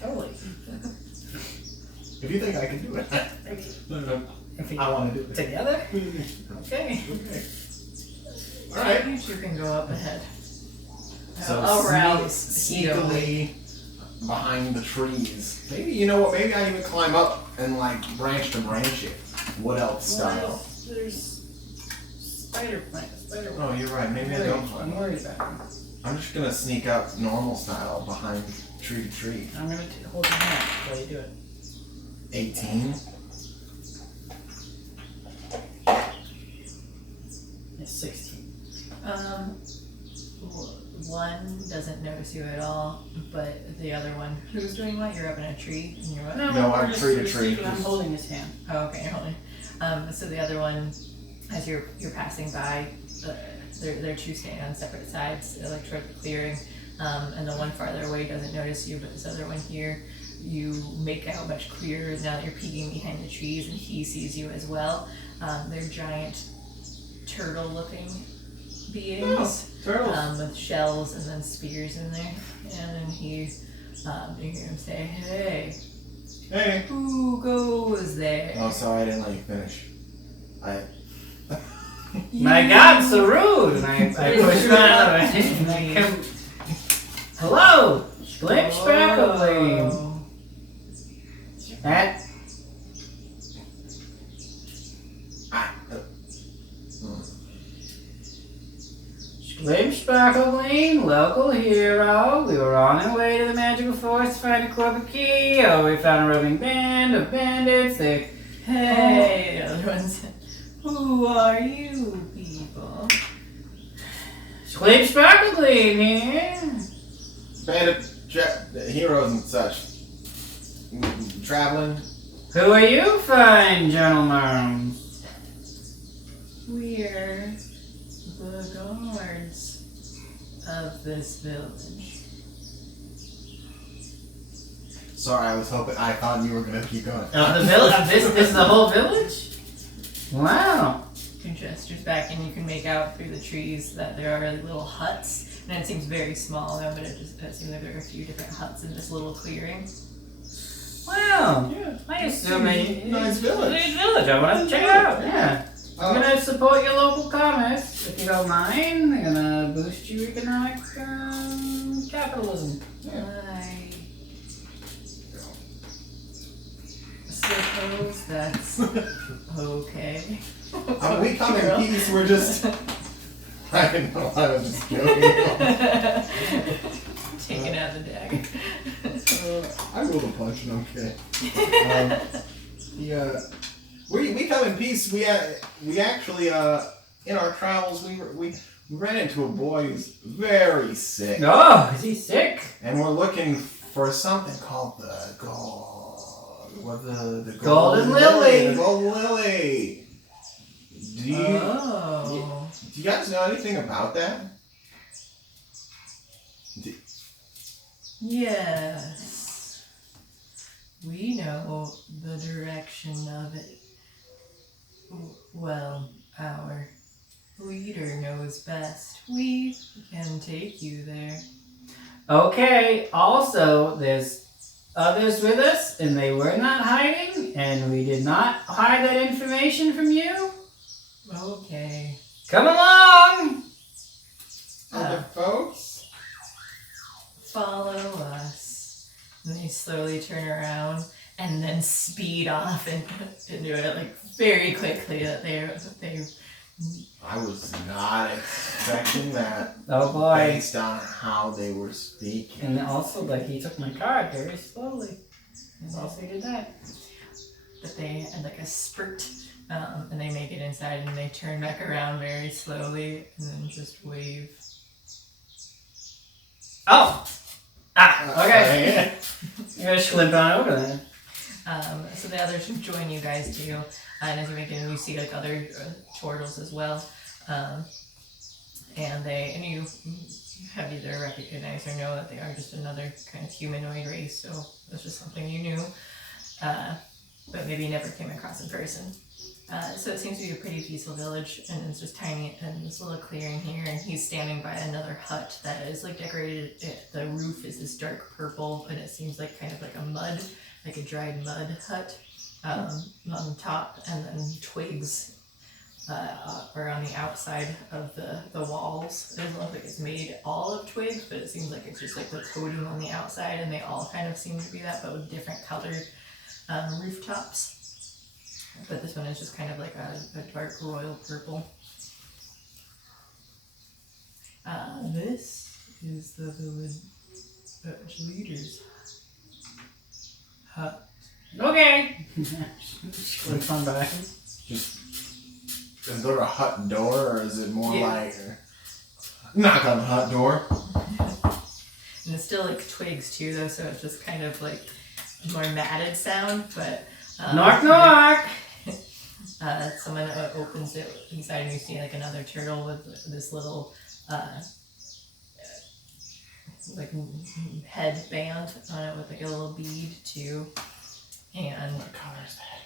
totally. If you think I can do it. If we I want to do it. together? Okay. Okay. Alright. You two can go up ahead. So Around sneakily behind the trees. Maybe, you know what, maybe I even climb up and like branch to branch it. Wood elf style. There's spider plant. Spider. Oh, you're right. Maybe I don't climb I'm up. worried about him. I'm just gonna sneak up normal style behind tree to tree. I'm gonna hold your hand while you do it. 18. It's 16. One doesn't notice you at all, but the other one, who's doing what? You're up in a tree, and you're what? No, we're I'm just tree to tree. I'm holding his hand. Oh, okay, you're holding. So the other one, as you're passing by, they're two standing on separate sides, like toward the clearing, and the one farther away doesn't notice you, but this other one here, you make out much clearer now that you're peeking behind the trees, and he sees you as well. They're giant turtle-looking beings. Turtles. With shells and then spears in there, and then you hear him say, "Hey, Hey. who goes there?" Oh, sorry, I didn't let you finish. My God, so rude! And I push him out of the way. And I come. Hello, Glim Spacklebeam. That. Glim Sparklebeam, local hero. We were on our way to the magical forest to find a corporate key. Oh, we found a roving band of bandits. They. Hey, the other one said, "Who are you people?" Glim Sparklebeam here. Bandit heroes and such. Traveling. Who are you, fine gentlemen? We're the guards of this village. Sorry, I thought you were gonna keep going. The village. This is the whole village. Wow. He gestures back, and you can make out through the trees that there are little huts, and it seems very small though, but it seems like there are a few different huts in this little clearing. Wow. Yeah. I assume Nice village. Nice village. I want to check it out. Yeah. I'm gonna support your local commerce if you don't mind. I'm gonna boost your economic capitalism. I suppose that's okay. We come in peace, we're just... I didn't know, I was just joking. Taking out the dagger. I rolled a punch and I'm kidding. We come in peace. We actually in our travels we ran into a boy who's very sick, Oh, is he sick? and we're looking for something called the Golden Lily. The Golden Lily. Do you guys know anything about that? Yes. We know the direction of it. Well, our leader knows best. We can take you there. Okay. Also, there's others with us, and they were not hiding, and we did not hide that information from you. Okay. Come along. Other folks? Follow us. And they slowly turn around and then speed off and do it like very quickly. That they I was not expecting that Oh boy. based on how they were speaking. And also, like, he took my card very slowly. And also he did that. But they had like a spurt, and they make it inside, and they turn back around very slowly, and then just wave. Oh! Ah, okay. You gotta schlimp on over then. So the others join you guys too, and as you make it, you see like other turtles as well, and you have either recognized or know that they are just another kind of humanoid race. So that's just something you knew, but maybe never came across in person. So it seems to be a pretty peaceful village, and it's just tiny and this little clearing here, and he's standing by another hut that is like decorated. The roof is this dark purple, and it seems like kind of like a dried mud hut on top, and then twigs are on the outside of the walls. It doesn't look like it's made all of twigs, but it seems like it's just like the coating on the outside, and they all kind of seem to be that, but with different colored rooftops. But this one is just kind of like a dark royal purple. This is the village leader's hut. Okay. Schlimp on back. Is there a hut door, or is it more like knock on the hut door? And it's still like twigs too, though, so it's just kind of like more matted sound. But Knock, knock. Someone opens it inside, and you see like another turtle with this little like headband on it with like a little bead too. And What color is the headband?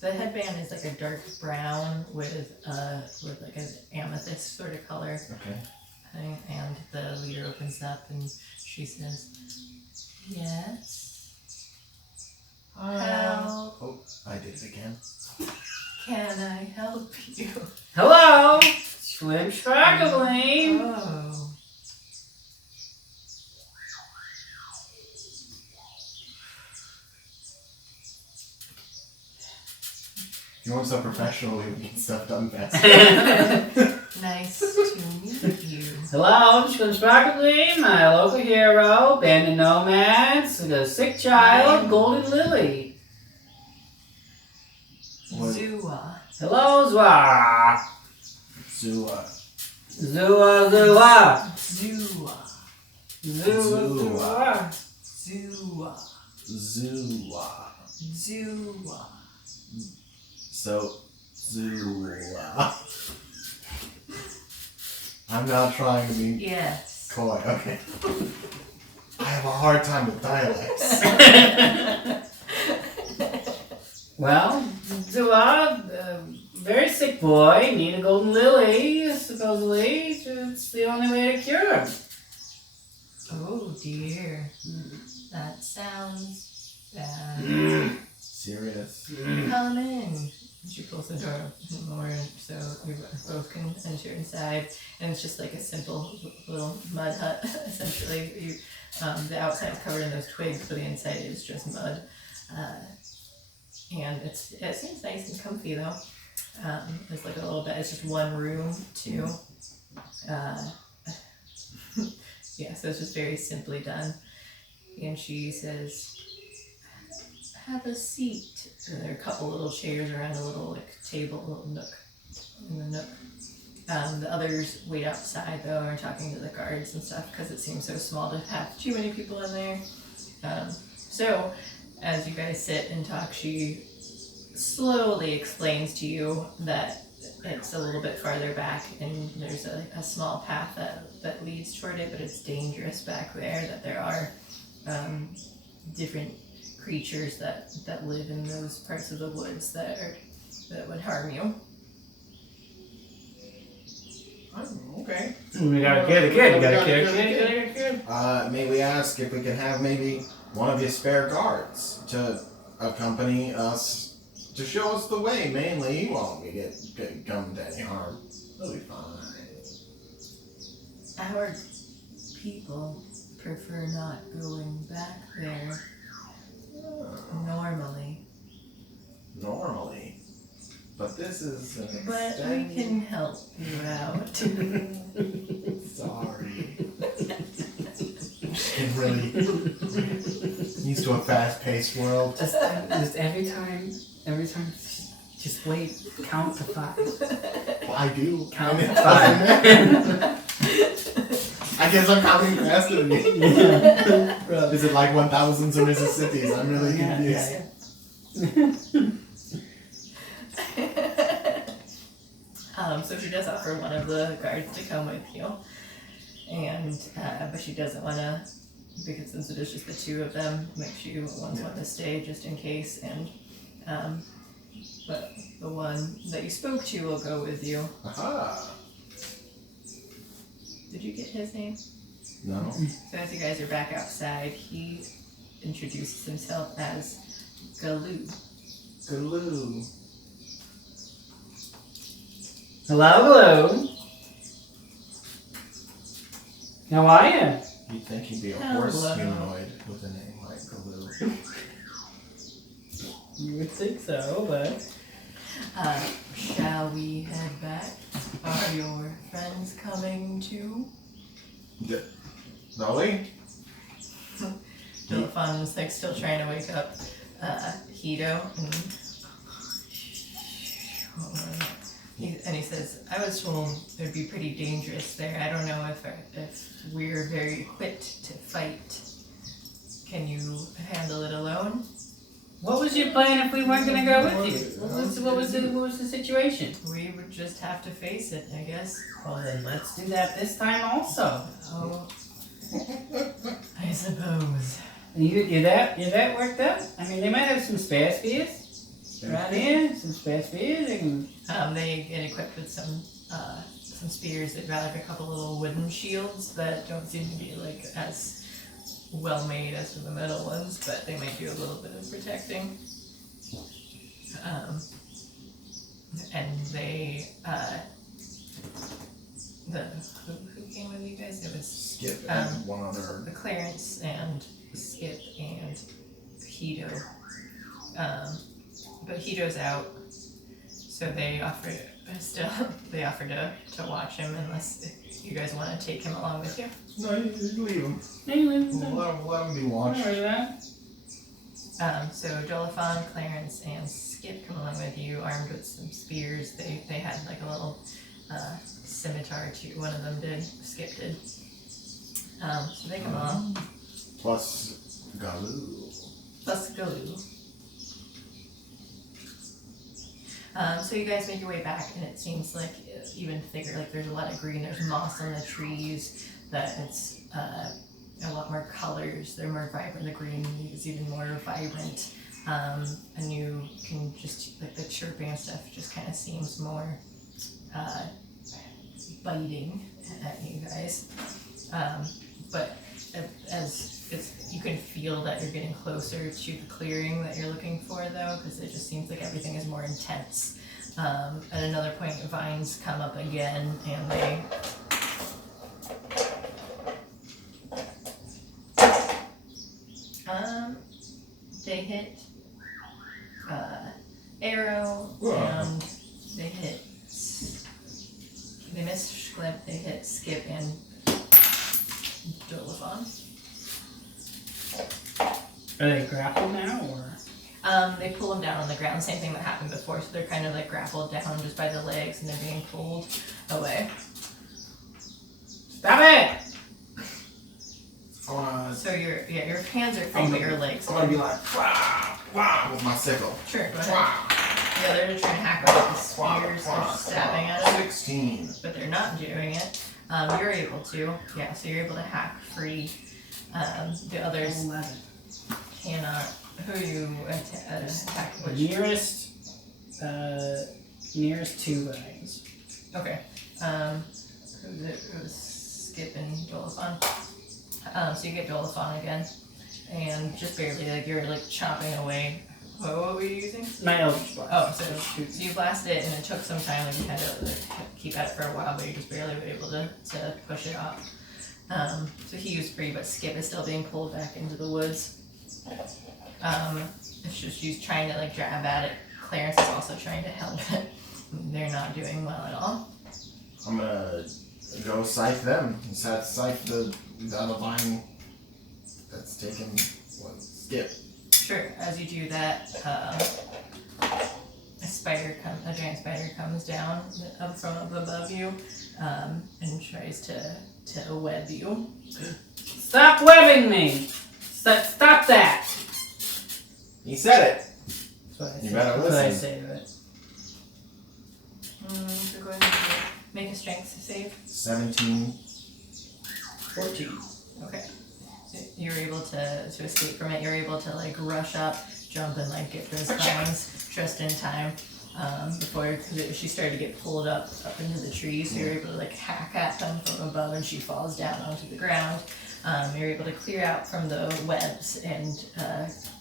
the headband is like a dark brown with like an amethyst sort of color. Okay. And the leader opens up, and she says, "Yes. How Oh, I did it again. can I help you?" Hello. Schlimp Sparkling. Oh. If you want stuff professionally, we get stuff done fast. Nice to meet you. Hello, Schlimp Sparkling, my local hero, abandoned nomads, the sick child, Golden Lily. What? Zua. Hello, Zwa. Zua. Zua, Zua. Zua. Zua, Zua. Zua. Zua. Zua. So, Zua. I'm not trying to be Yes. coy. Okay. I have a hard time with dialects. Well, Zua, very sick boy, need a golden lily, supposedly. It's the only way to cure him. Oh dear. That sounds bad. Serious. Come in. She pulls the door open more, so you both can enter inside. And it's just like a simple little mud hut, essentially. The outside is covered in those twigs, but the inside is just mud. And it seems nice and comfy though. It's like a little bit. It's just one room too. Yeah, so it's just very simply done. And she says, "Have a seat." And there are a couple little chairs around a little like table, a little nook in the nook. The others wait outside though, and are talking to the guards and stuff because it seems so small to have too many people in there. So as you guys sit and talk, she slowly explains to you that it's a little bit farther back, and there's a small path that leads toward it, but it's dangerous back there, that there are different creatures that live in those parts of the woods that would harm you. Oh, okay. We gotta get a kid, you gotta get a kid. May we ask if we can have maybe one of your spare guards to accompany us to show us the way? Mainly, he won't come to any harm. He'll be fine. Our people prefer not going back there Oh, normally. normally. But this is an But we extended... can help you out. Sorry. It really used to a fast-paced world. Just every time, just wait, count to 5. Well, I do. Count And to it 5. I guess I'm counting faster than you. Yeah. Is it like 1,000s or Mississippis? I'm really confused. So she does offer one of the guards to come with you, and but she doesn't want to, because since it is just the two of them, make sure you want to stay just in case. And but the one that you spoke to will go with you. Aha. Did you get his name? No. So as you guys are back outside, he introduces himself as Galoo. Galoo. Hello. How are you? You'd think he'd be a Hello. horse humanoid with a name like Galoo. You would think so, but Shall we head back? Are your friends coming too? Dolly? Delafon's like still trying to wake up Hito, and he says, "I was told it would be pretty dangerous there. I don't know if we're very equipped to fight. Can you handle it alone?" what was your plan if we weren't gonna go with you? What was the situation? We would just have to face it, I guess. Well then, let's do that this time also. Oh, I suppose. You that worked up? I mean, they might have some spare spears around here. Some spare spears. They can... They get equipped with some spears. They've got like a couple little wooden shields that don't seem to be like as well made as the metal ones, but they might do a little bit of protecting. And they who came with you guys? It was Skip and one other. the Clarence and Skip and Hito. But Hito's out, so they offer to watch him unless you guys want to take him along with you. No, you leave him. Anyway, Let him be watched. So Dolafon, Clarence, and Skip come along with you, armed with some spears. They had like a little scimitar too. One of them did. Skip did. So they come along. Plus Galoo. Plus Galoo. So you guys make your way back, and it seems like even thicker. Like there's a lot of green. There's moss on the trees. That it's a lot more colors. They're more vibrant. The green is even more vibrant, and you can just like the chirping and stuff just kind of seems more biting at you guys. But as you can feel that you're getting closer to the clearing that you're looking for, though, because it just seems like everything is more intense. At another point, vines come up again, and they hit Arrow, and they missed Schlepp, they hit Skip and Dolafon. Are they grappled now, or? They pull them down on the ground, same thing that happened before, so they're kind of like grappled down just by the legs and they're being pulled away. Stop it! So your hands are free, but your legs. I want to be like, wow, with my sickle. Sure, go ahead. Yeah, they're just trying to hack off the spears, they're stabbing at it. 16. But they're not doing it. You're able to. Yeah, so you're able to hack free. The others 11. cannot. Who are you attack? The nearest two guys. Okay. Who's it? It was Skip and Dolafon. So you get Dolafon again, and just barely, like you're like chopping away. What were you using? My Eldritch Blast. Oh, so you blasted it, and it took some time. Like you had to keep at it for a while, but you just barely were able to push it off. So he used free, but Skip is still being pulled back into the woods. It's just she's trying to like jab at it, Clarence is also trying to help. They're not doing well at all. I'm gonna go scythe them. Scythe the other vine that's taken. Skip. Sure. As you do that, a giant spider comes down up from above you, and tries to web you. Stop webbing me! Stop that! He said it. That's what I You say. better That's what I listen. say to it. So go ahead and make a strength save. 17. 14. Okay. So you're able to escape from it. You're able to like rush up, jump, and like get those vines just in time before, because she started to get pulled up into the trees. So you're able to like hack at them from above, and she falls down onto the ground. You're able to clear out from the webs, and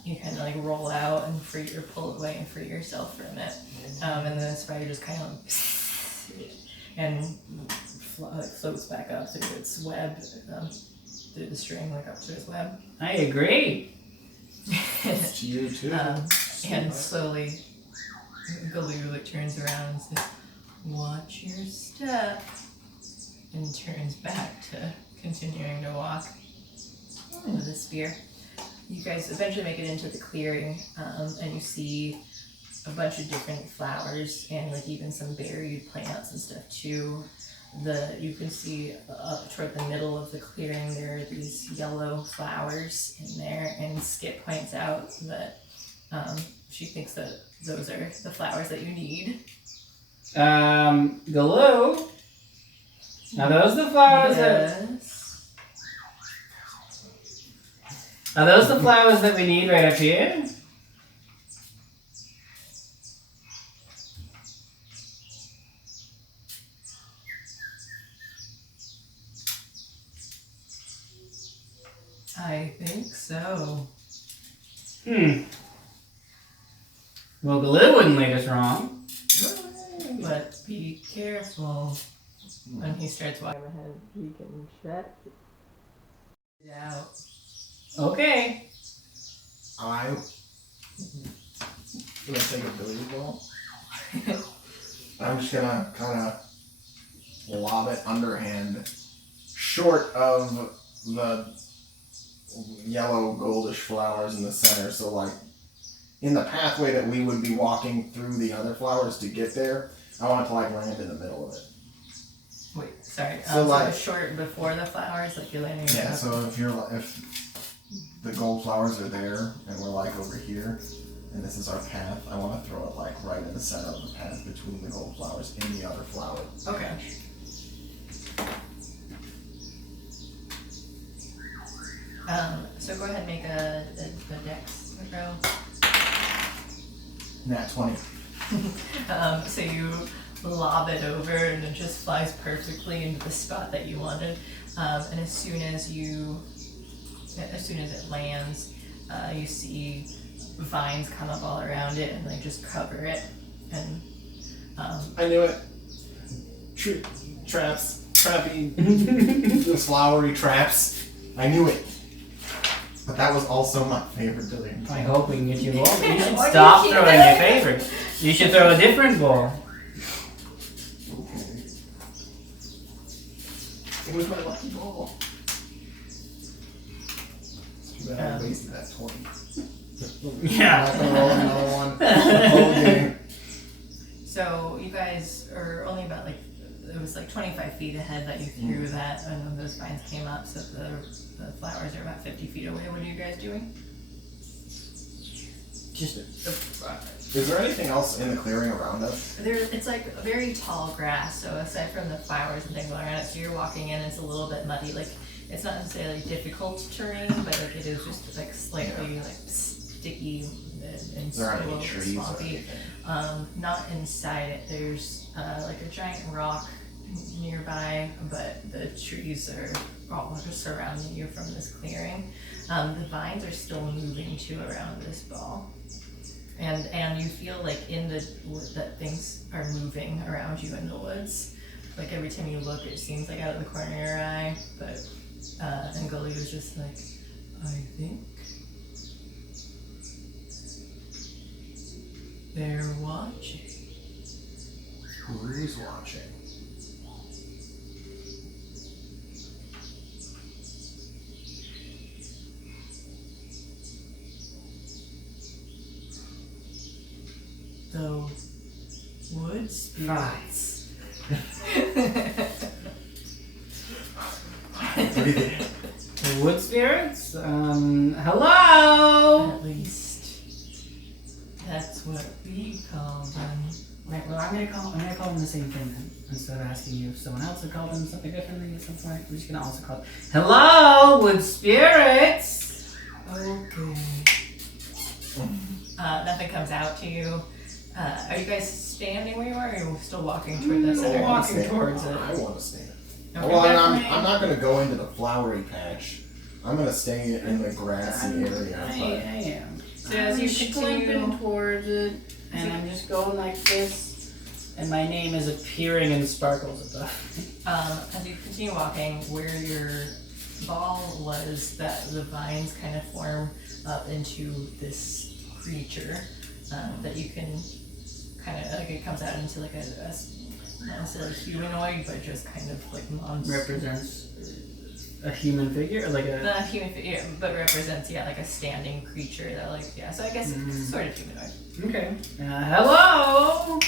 you kind of like roll out and pull away and free yourself from it. And then the spider just kind of and floats back up through its web, through the string, like up to its web. I agree. It's to you too. And slowly, Galoo like turns around and says, "Watch your step," and turns back to continuing to walk with the spear. You guys eventually make it into the clearing, and you see a bunch of different flowers and like even some buried plants and stuff too. You can see up toward the middle of the clearing there are these yellow flowers in there, and Skip points out that she thinks that those are the flowers that you need. Galoo? Are those the flowers Yes. Are those the flowers that we need right up here? I think so. Well, Galoo wouldn't lead us wrong. But be careful. When he starts walking ahead, he can check it out. Okay. I'm gonna take a billiard ball. I'm just gonna kind of lob it underhand, short of the yellow goldish flowers in the center. So like in the pathway that we would be walking through the other flowers to get there, I want it to like land in the middle of it. Wait, sorry. So, like- short before the flowers, like you're landing. Yeah. So if the gold flowers are there and we're like over here, and this is our path, I want to throw it like right in the center of the path between the gold flowers and the other flower. Okay. So go ahead and make a dex roll. Nat 20. So you lob it over and it just flies perfectly into the spot that you wanted. And as soon as it lands, you see vines come up all around it and like just cover it. And I knew it. Traps. Trappy. Those flowery traps. I knew it. But that was also my favorite billiard. I hope we can get you a ball. But you should Why do stop you keep throwing that? your favorite. You should throw a different ball. Okay. It was my lucky ball. It's too bad I wasted that 20. I'm not gonna roll another one. Okay. so you guys are only about like, it was like 25 feet ahead that you threw that, and then those vines came up, so the flowers are about 50 feet away. What are you guys doing? Just Is there anything else in the clearing around us? It's like very tall grass, so aside from the flowers and things all around it, so you're walking in, it's a little bit muddy. Like, it's not necessarily difficult terrain, but like it is just like slightly like sticky and Is there a any little bit trees or swampy. anything? Not inside it. There's like a giant rock nearby, but the trees are all just surrounding you from this clearing. The vines are still moving too around this ball. And you feel like that things are moving around you in the woods. Like every time you look, it seems like out of the corner of your eye. But and Gully was just like, I think They're watching. Who's watching? The wood spirits. The wood spirits? Hello? At least that's what we call them. Right, well, I'm gonna call them the same thing then. Instead of asking you if someone else would call them something differently at some point, we're just gonna also call it Hello, wood spirits! Okay. Nothing comes out to you. Are you guys standing where you are, or are you still walking toward the center? Walking towards it. I want to stand. Okay. Well, I'm not going to go into the flowery patch. I'm going to stay in the grassy area. I am. So as you slipping continue towards it, and I'm just going like this, and my name is appearing in sparkles above. As you continue walking, where your ball was, that the vines kind of form up into this creature that you can kind of like, it comes out into like a not necessarily humanoid, but just kind of like monster. Represents a human figure, or like a. Not a human figure, but represents like a standing creature that like So I guess it's sort of humanoid. Okay. Hello.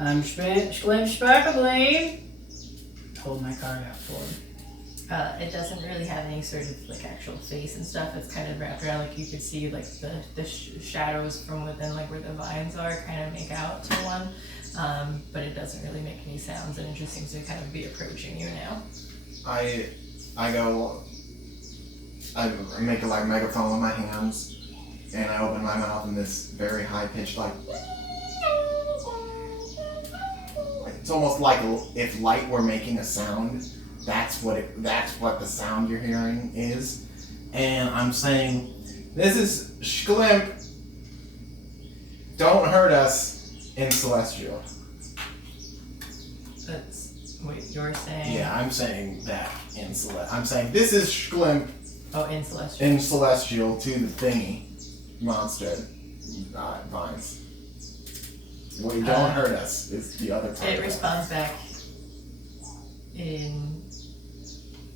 I'm Glenn Sparkleblade. Hold my card out for him. It doesn't really have any sort of like actual face and stuff. It's kind of wrapped around, like you could see like the shadows from within, like where the vines are, kind of make out to one. But it doesn't really make any sounds, and it just seems to kind of be approaching you now. I make a like megaphone with my hands, and I open my mouth in this very high pitched like. It's almost like if light were making a sound. That's what the sound you're hearing is, and I'm saying, this is Shglimp. Don't hurt us in Celestial. That's what you're saying. Yeah, I'm saying that in Celestial. I'm saying this is Shglimp. Oh, in Celestial. In Celestial to the thingy monster vines. Wait, don't hurt us is the other part. It responds back in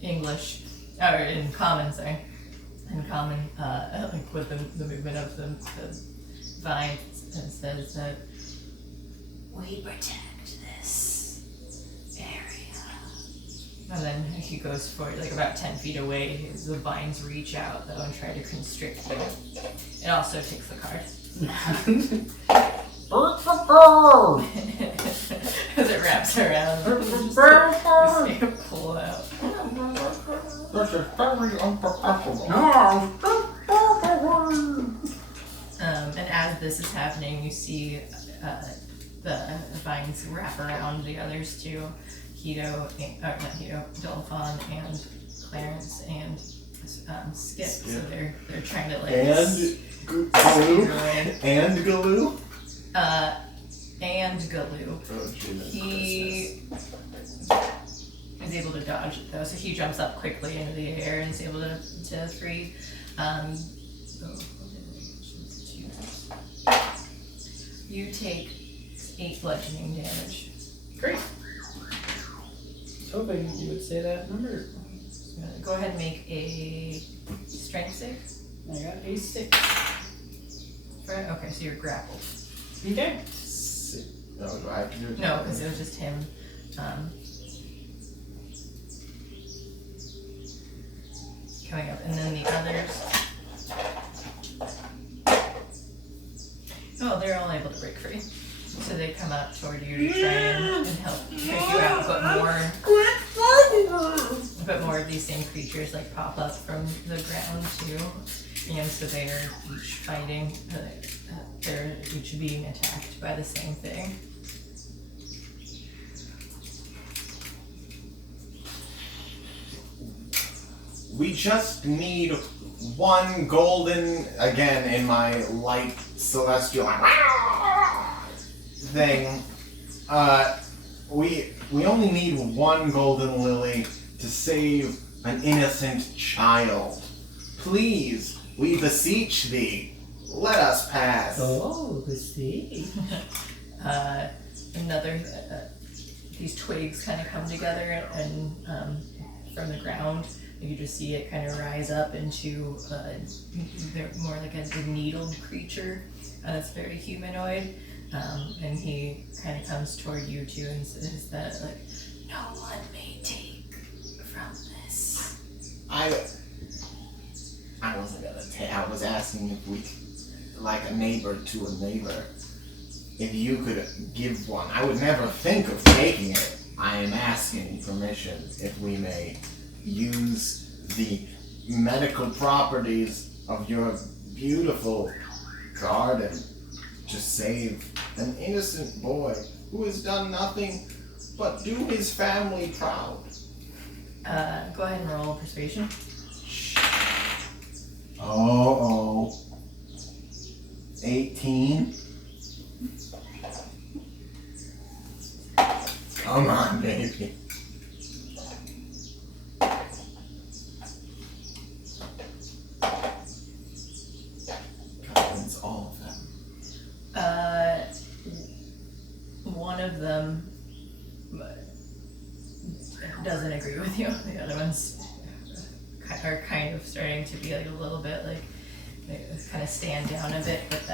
English, or in common, sorry. In common, like with the movement of the vines, and says that we protect this area. And then he goes for like about 10 feet away. The vines reach out though and try to constrict you. It also takes the card. As it wraps around, just pull out. This is very unprofessional. And as this is happening, you see the vines wrap around the others too. Dolphon and Clarence and Skip. So they're trying to like And Galoo. And Galoo. And Galoo. Oh, goodness. He is able to dodge it though, so he jumps up quickly into the air and is able to free. You take 8 bludgeoning damage. Great. I was hoping you would say that number. Go ahead and make a strength save. I got a 6. Okay, so you're grappled. Okay. No, do I have to do it? No, because it was just him. Coming up, and then the others. Oh, they're all able to break free. So they come up toward you to try and help pick you out, but more of these same creatures like pop up from the ground too. And so they are each fighting. They're each being attacked by the same thing. We just need one golden, again in my light celestial thing. We only need one golden lily to save an innocent child. Please, we beseech thee. Let us pass. Oh, see. These twigs kind of come together and from the ground, you just see it kind of rise up into they're more like a needled creature that's very humanoid. And he kind of comes toward you two and says that, like, no one may take from this. I wasn't gonna I was asking if we, like a neighbor to a neighbor, if you could give one. I would never think of taking it. I am asking permission if we may use the medical properties of your beautiful garden to save an innocent boy who has done nothing but do his family proud. Go ahead and roll persuasion. Oh. 18. Come on, baby. Convince all of them. One of them doesn't agree with you. The other ones are kind of starting to be like a little bit like they kind of stand down a bit, but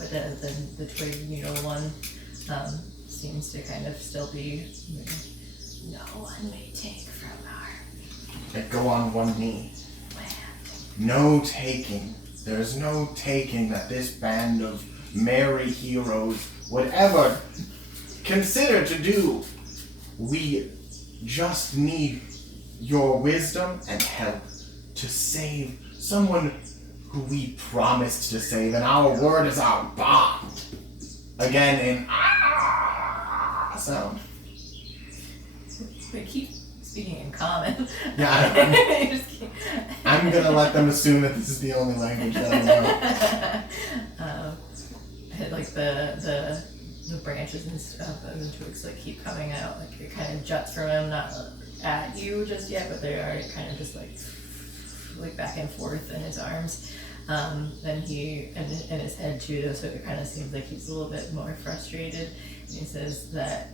the twig needle one seems to kind of still be. No one may take from our And go on one knee. land. No taking. There's no taking that this band of merry heroes would ever consider to do. We just need your wisdom and help to save someone who we promised to save, and our word is our bond. Again, in sound. They keep speaking in common. Yeah, You just keep- I'm gonna let them assume that this is the only language that I know. Like the branches and stuff and the twigs like keep coming out, like it kind of juts from him, not at you just yet, but they are kind of just like back and forth in his arms. And he and his head too, so it kind of seems like he's a little bit more frustrated. And he says that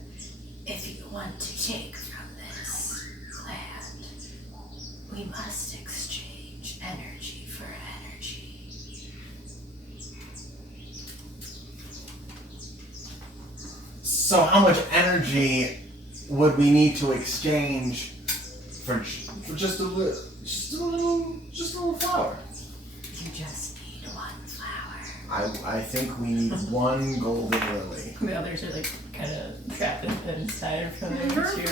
if you want to take from this land, we must exchange energy for energy. So how much energy would we need to exchange for just a little flower? You just need one flower. I think we need one golden lily. The others are like kind of trapped inside from them too.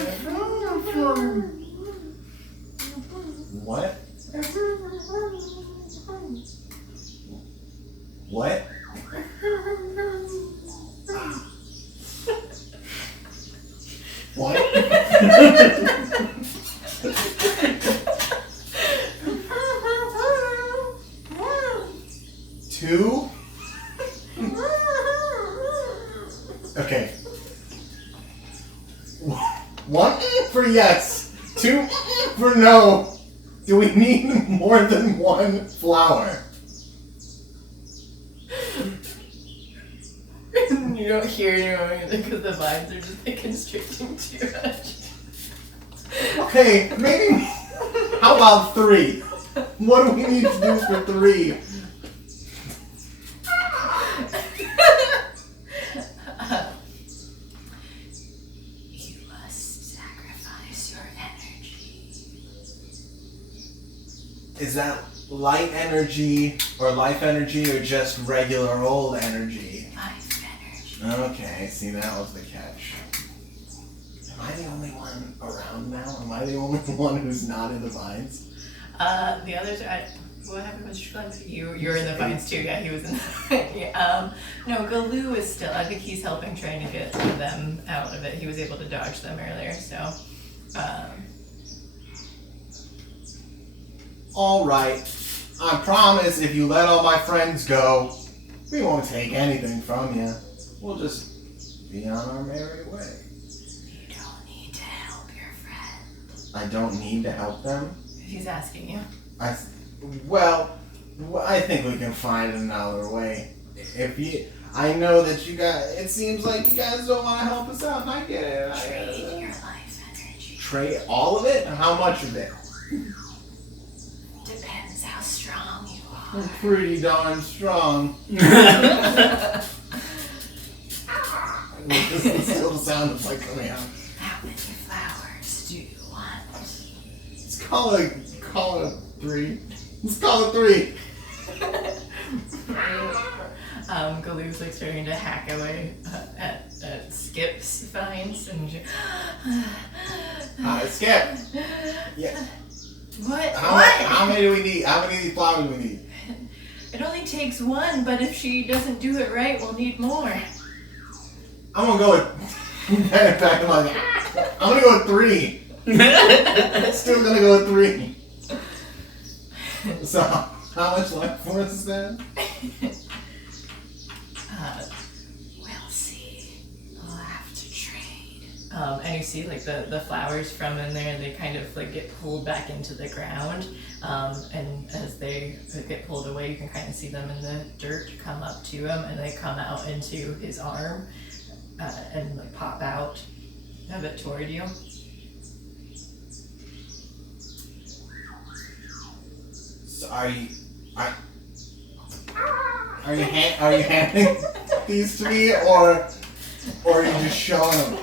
What? What? What? Two? Okay. One for yes, two for no. Do we need more than one flower? You don't hear anyone because the vines are just like constricting too much. Okay, maybe. How about three? What do we need to do for three? You must sacrifice your energy. Is that light energy or life energy or just regular old energy? Life energy. Okay, see, that was the catch. Am I the only one around now? Am I the only one who's not in the vines? The others are. What happened with Shrug? You're in the vines too. Yeah, he was in. Yeah, no, Galoo is still. I think he's helping, trying to get them out of it. He was able to dodge them earlier, so. All right. I promise if you let all my friends go, we won't take anything from you. We'll just be on our merry way. You don't need to help your friend. I don't need to help them. He's asking you. Well, Well, I think we can find another way. I know that you guys. It seems like you guys don't want to help us out, and I get it. Trade your life energy. Trade all of it? How much of it? Depends how strong you are. I'm pretty darn strong. This is still the sound that's like coming out. How many flowers do you want? Let's call it 3. Let's call it 3. Galoo's like starting to hack away at Skip's vines and Skip. Yeah. What? How many do we need? How many of these flowers do we need? It only takes 1, but if she doesn't do it right, we'll need more. I'm gonna go with. I'm gonna go with 3. Still gonna go with 3. So, how much life force is that? We'll see. We'll have to trade. And you see like the flowers from in there, they kind of like get pulled back into the ground. And as they get pulled away, you can kind of see them in the dirt come up to him, and they come out into his arm and like pop out a bit toward you. So are you handing these to me, or are you just showing them?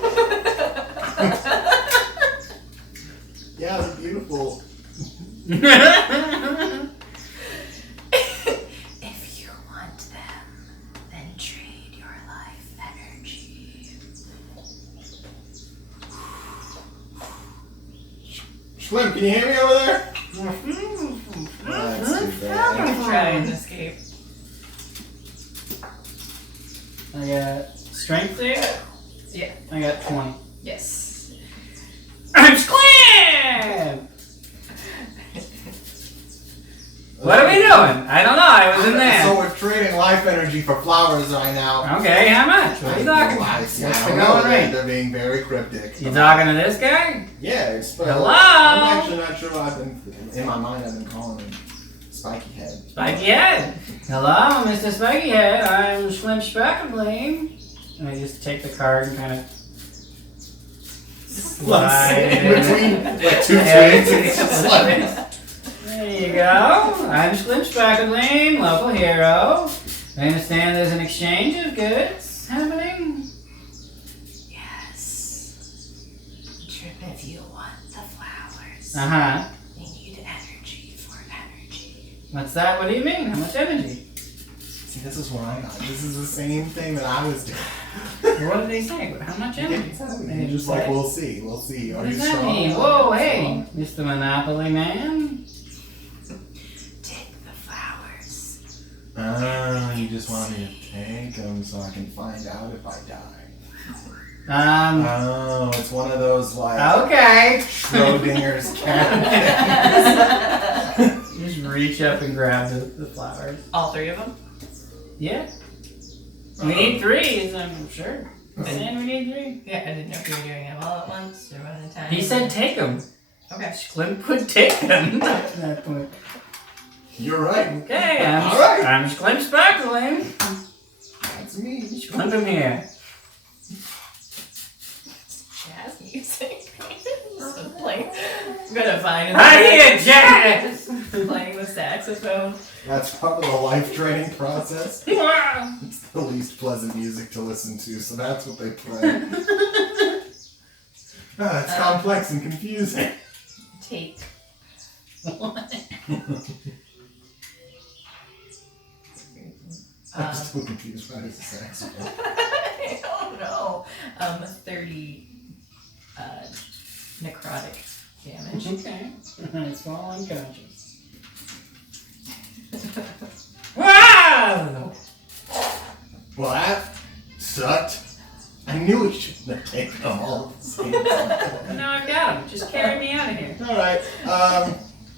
Yeah, they're beautiful. If you want them, then trade your life energy. Schlim, can you hear me over there? That's too bad. Try and escape. I got strength there. Yeah. I got 20. Yes. I'm Sklim! What are we doing? I don't know. I was in there. So we're trading life energy for flowers right now. Okay, how much? What are you talking about? What's What's the the going rate? They're being very cryptic. You talking to this guy? Yeah, it's Hello? I'm actually not sure what in my mind I've been calling him Spiky Head. Spiky Head. Hello, Mr. Spiky Head. I'm Slim Speckabling. And I just take the card and kind of slide it Between like 2 Yeah. twins, it's just like There you go. I'm Slim Speckabling, local hero. I understand there's an exchange of goods happening. Yes. If you want the flowers, Uh-huh. you need energy for energy. What's that? What do you mean? How much energy? See, this is what I got. This is the same thing that I was doing. What did they say? How much energy? You're just like, we'll see. We'll see. What Are does you that strong? mean? Whoa, hey, Mr. Monopoly Man. Take the flowers. You just want me to take them so I can find out if I die. Oh, it's one of those like Okay. Schrodinger's cat things. Just reach up and grab the flowers. All 3 of them? Yeah. We need 3, I'm sure. And we need 3. Yeah, I didn't know if you were doing it all at once or one at a time. He said take them. Okay. Sklim would take them at that point. You're right. Okay, All right. I'm Sklim Sparkling. That's me. Sklim from here. Jazz music. Playing. I'm gonna find I hear jazz! playing the saxophone. That's part of the life training process. Wow. It's the least pleasant music to listen to, so that's what they play. It's complex and confusing. Take 1. I'm still confused by this saxophone. I don't know. 30 necrotic damage. Okay. It's all unconscious. Wow! Well, that sucked. I knew we shouldn't have taken them all at the same time. Now I've got him. Just carry me out of here. Alright,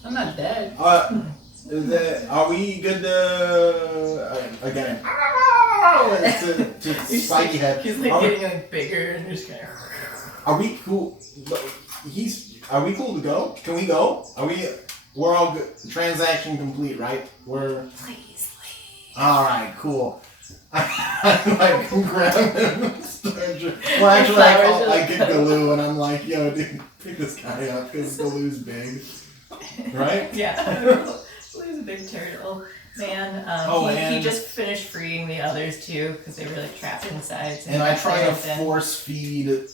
I'm not dead. are we good to, again, to Spiky Head? He's like getting like bigger and just kind of. Are we cool? Are we cool to go? Can we go? Are we? We're all good. Transaction complete, right? Please. Alright, cool. I like grab him and start well, actually, I get Galoo and I'm like, yo, dude, pick this guy up because Galoo's big. Right? Yeah. Galu's a big turtle. Man, he just finished freeing the others too because they were like trapped inside. So and I try to force feed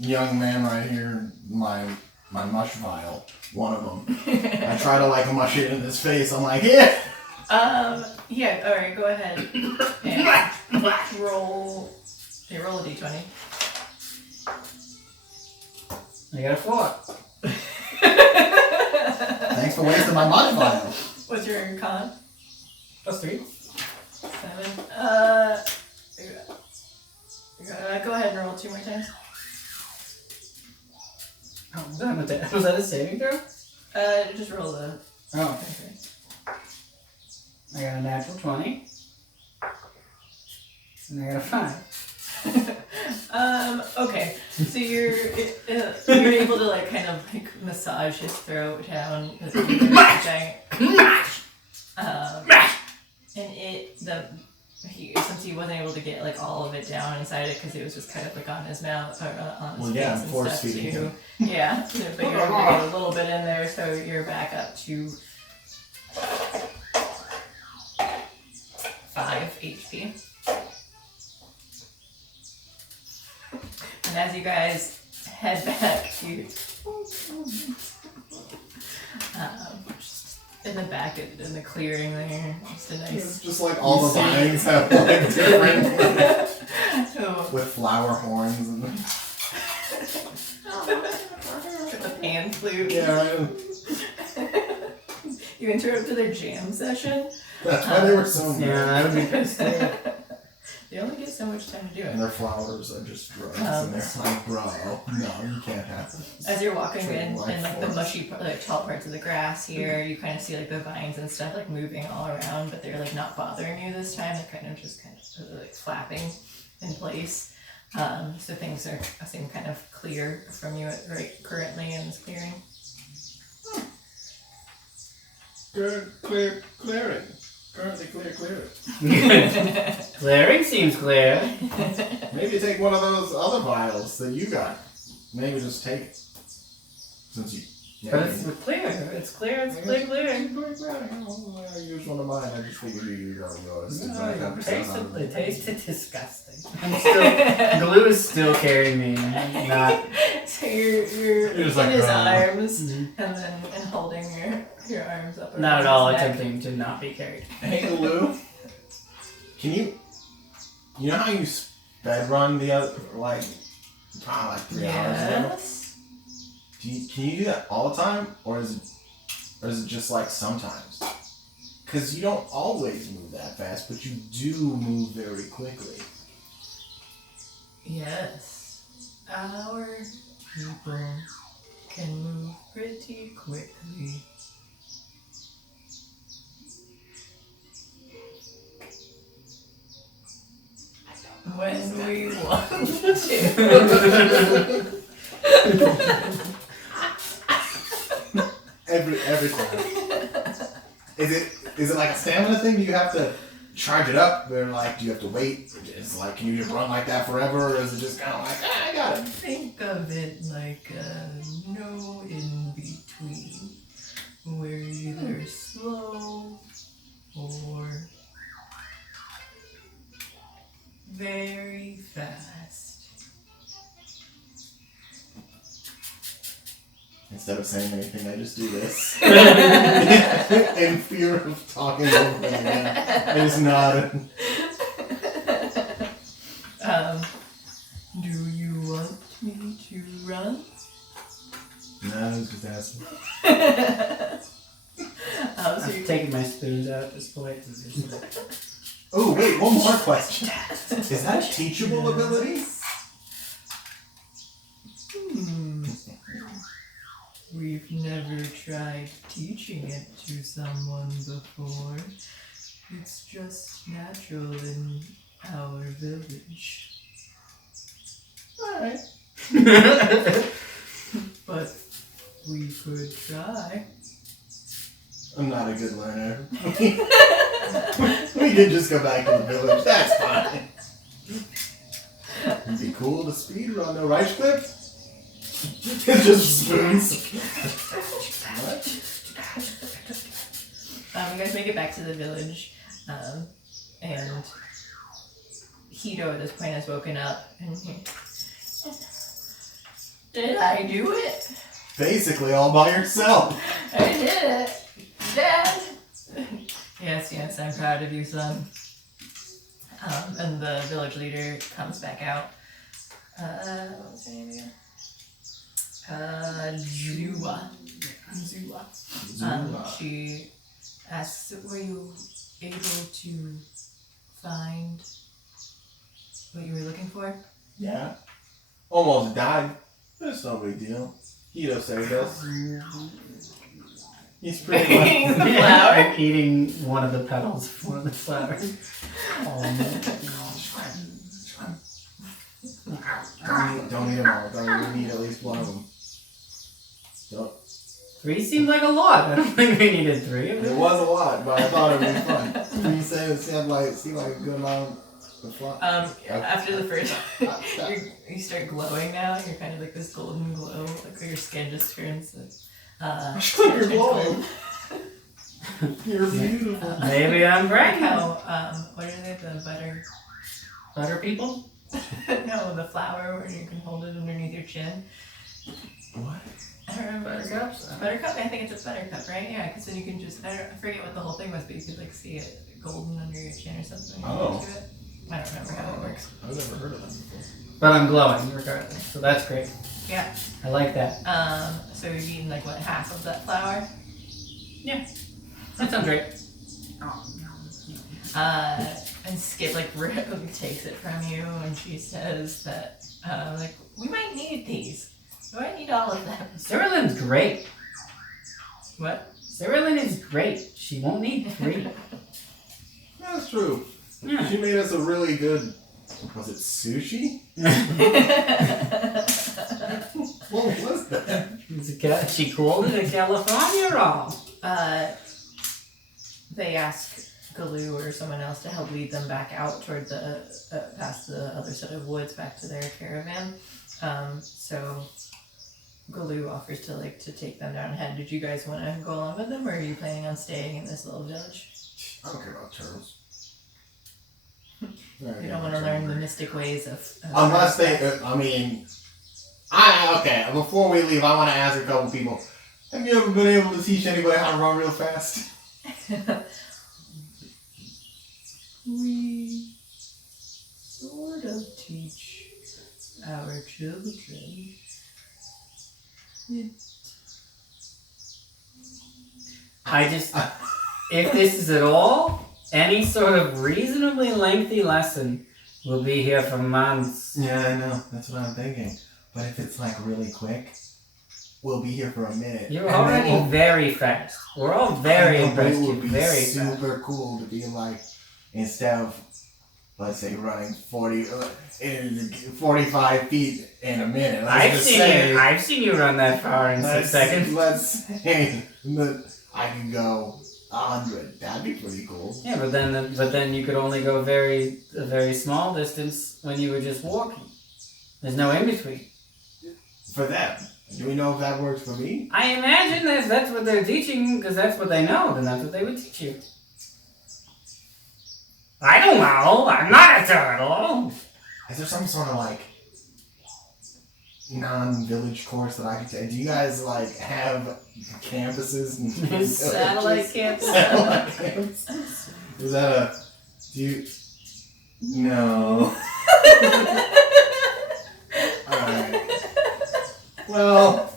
young man right here my mush vial. One of them. I try to like mush it in his face. I'm like, yeah. Yeah. All right. Go ahead and roll. Hey, roll a d20. I got a 4. Thanks for wasting my mush vial. What's your con? +3. 7. Go ahead and roll 2 more times. Oh, was that a saving throw? Just roll the. Oh. I got a natural 20. And I got a 5. Okay. So you're able to like kind of like massage his throat down with a giant. And since he wasn't able to get like all of it down inside it because it was just kind of like on his mouth or on his face and force stuff feeding too. him. Yeah, but you're able to get a little bit in there, so you're back up to 5 HP. And as you guys head back to just in the back in the clearing there, just a nice. It's just like all the vines have like different with flower horns and with the pan flute. yeah, right. You interrupted their jam session. That's why they were so mad. Yeah, I would be pissed too. They only get so much time to do it. And their flowers are just drugs, and they're like, bro, no, you can't have this. As you're walking in like the mushy, like tall parts of the grass here, you kind of see like the vines and stuff like moving all around, but they're like not bothering you this time. They're kind of like flapping in place. So things seem kind of clear from you currently in this clearing. Clearing. Currently clearing. Clearing seems clear. Maybe take one of those other vials that you got. Maybe just take it. Since you. But it's clear. It's clear. It's clear. I used one of mine. I just figured you used all yours. No, it tasted disgusting. Glue is still carrying me. Not. So you're in just like, his arms, Mhm. and then holding your arms up. Not at all attempting to not be carried. Hey, Lou. Can you know how you sped run the other, like 3 hours ago? Yes. Can you do that all the time, or is it just like sometimes? Because you don't always move that fast, but you do move very quickly. Yes. Our people can move pretty quickly. When we want to. Every time. Is it like a stamina thing? Do you have to charge it up? Or like, do you have to wait? Is like, can you just run like that forever? Or is it just kind of like, I got it? Think of it like no in between. We're either slow or very fast. Instead of saying anything, I just do this. In fear of talking over me again. I just nod. Do you want me to run? No, I was just asking. I'm taking my spoons out at this point. Oh, wait, one more question. Is that a teachable ability? We've never tried teaching it to someone before. It's just natural in our village. Alright. But We could try. I'm not a good learner. We can just go back to the village. That's fine. It'd be cool to speed run the right clip. It just spoons. What? You guys make it back to the village, and Hito at this point has woken up, and did I do it? Basically all by yourself. I did it, Dad. Yes, I'm proud of you, son. And the village leader comes back out. What was her name again? Zua. She asks, were you able to find what you were looking for? Yeah. Almost died. But it's no big deal. Hito saved us. He's pretty much... The flower? I'm eating one of the petals of one of the flowers. Don't eat them all. Don't eat at least one of them. Don't. 3 seemed like a lot. I don't think we needed 3 of It them. was a lot, but I thought it would be fun. You say it seemed like a good amount of fun. After the first, you start glowing now. You're kind of like this golden glow, like your skin just turns. You're glowing. You're beautiful. Maybe I'm Like bragging. how, what are they? The Butter people? no, the flower where you can hold it underneath your chin. What? I don't remember. Buttercups? Buttercup? I think it's a buttercup, right? Yeah, because then you can just, I forget what the whole thing was, but you could like see it golden under your chin or something. Oh. I don't remember how it works. I've never heard of that before. But I'm glowing regardless, so that's great. Yeah. I like that. So you've eaten like what, half of that flower? Yeah. That sounds great. And Skip like takes it from you, and she says that like we might need these. We might need all of them. Cyrilyn's great. What? Cyrilyn is great. She won't need 3. That's true. Yeah. She made us a really good... Was it sushi? What was that? She called it a California roll. They ask Galoo or someone else to help lead them back out toward the past the other set of woods back to their caravan. So Galoo offers to take them down ahead. Did you guys want to go along with them, or are you planning on staying in this little village? I don't care about turtles. You don't want to learn the mystic ways of Unless they... okay, before we leave, I want to ask a couple people. Have you ever been able to teach anybody how to run real fast? We sort of teach our children. If this is at all any sort of reasonably lengthy lesson, we'll be here for months. Yeah, I know. That's what I'm thinking. But if it's like really quick, we'll be here for a minute. You're and already then very fast. We're all very impressed. It You're would be very super fast. cool to be like, instead of, let's say, running 45 feet in a minute. I've seen you run that far in 6 seconds. Let's say I can go 100. That'd be pretty cool. Yeah, but then you could only go a very small distance when you were just walking. There's no in between. For them. Do we know if that works for me? I imagine if that's what they're teaching, because that's what they know, then that's what they would teach you. I don't know. I'm not a turtle. Is there some sort of like non-village course that I could take? Do you guys like have campuses and Satellite campus. Satellite campuses? Is that a? Do you? No. Alright. Well,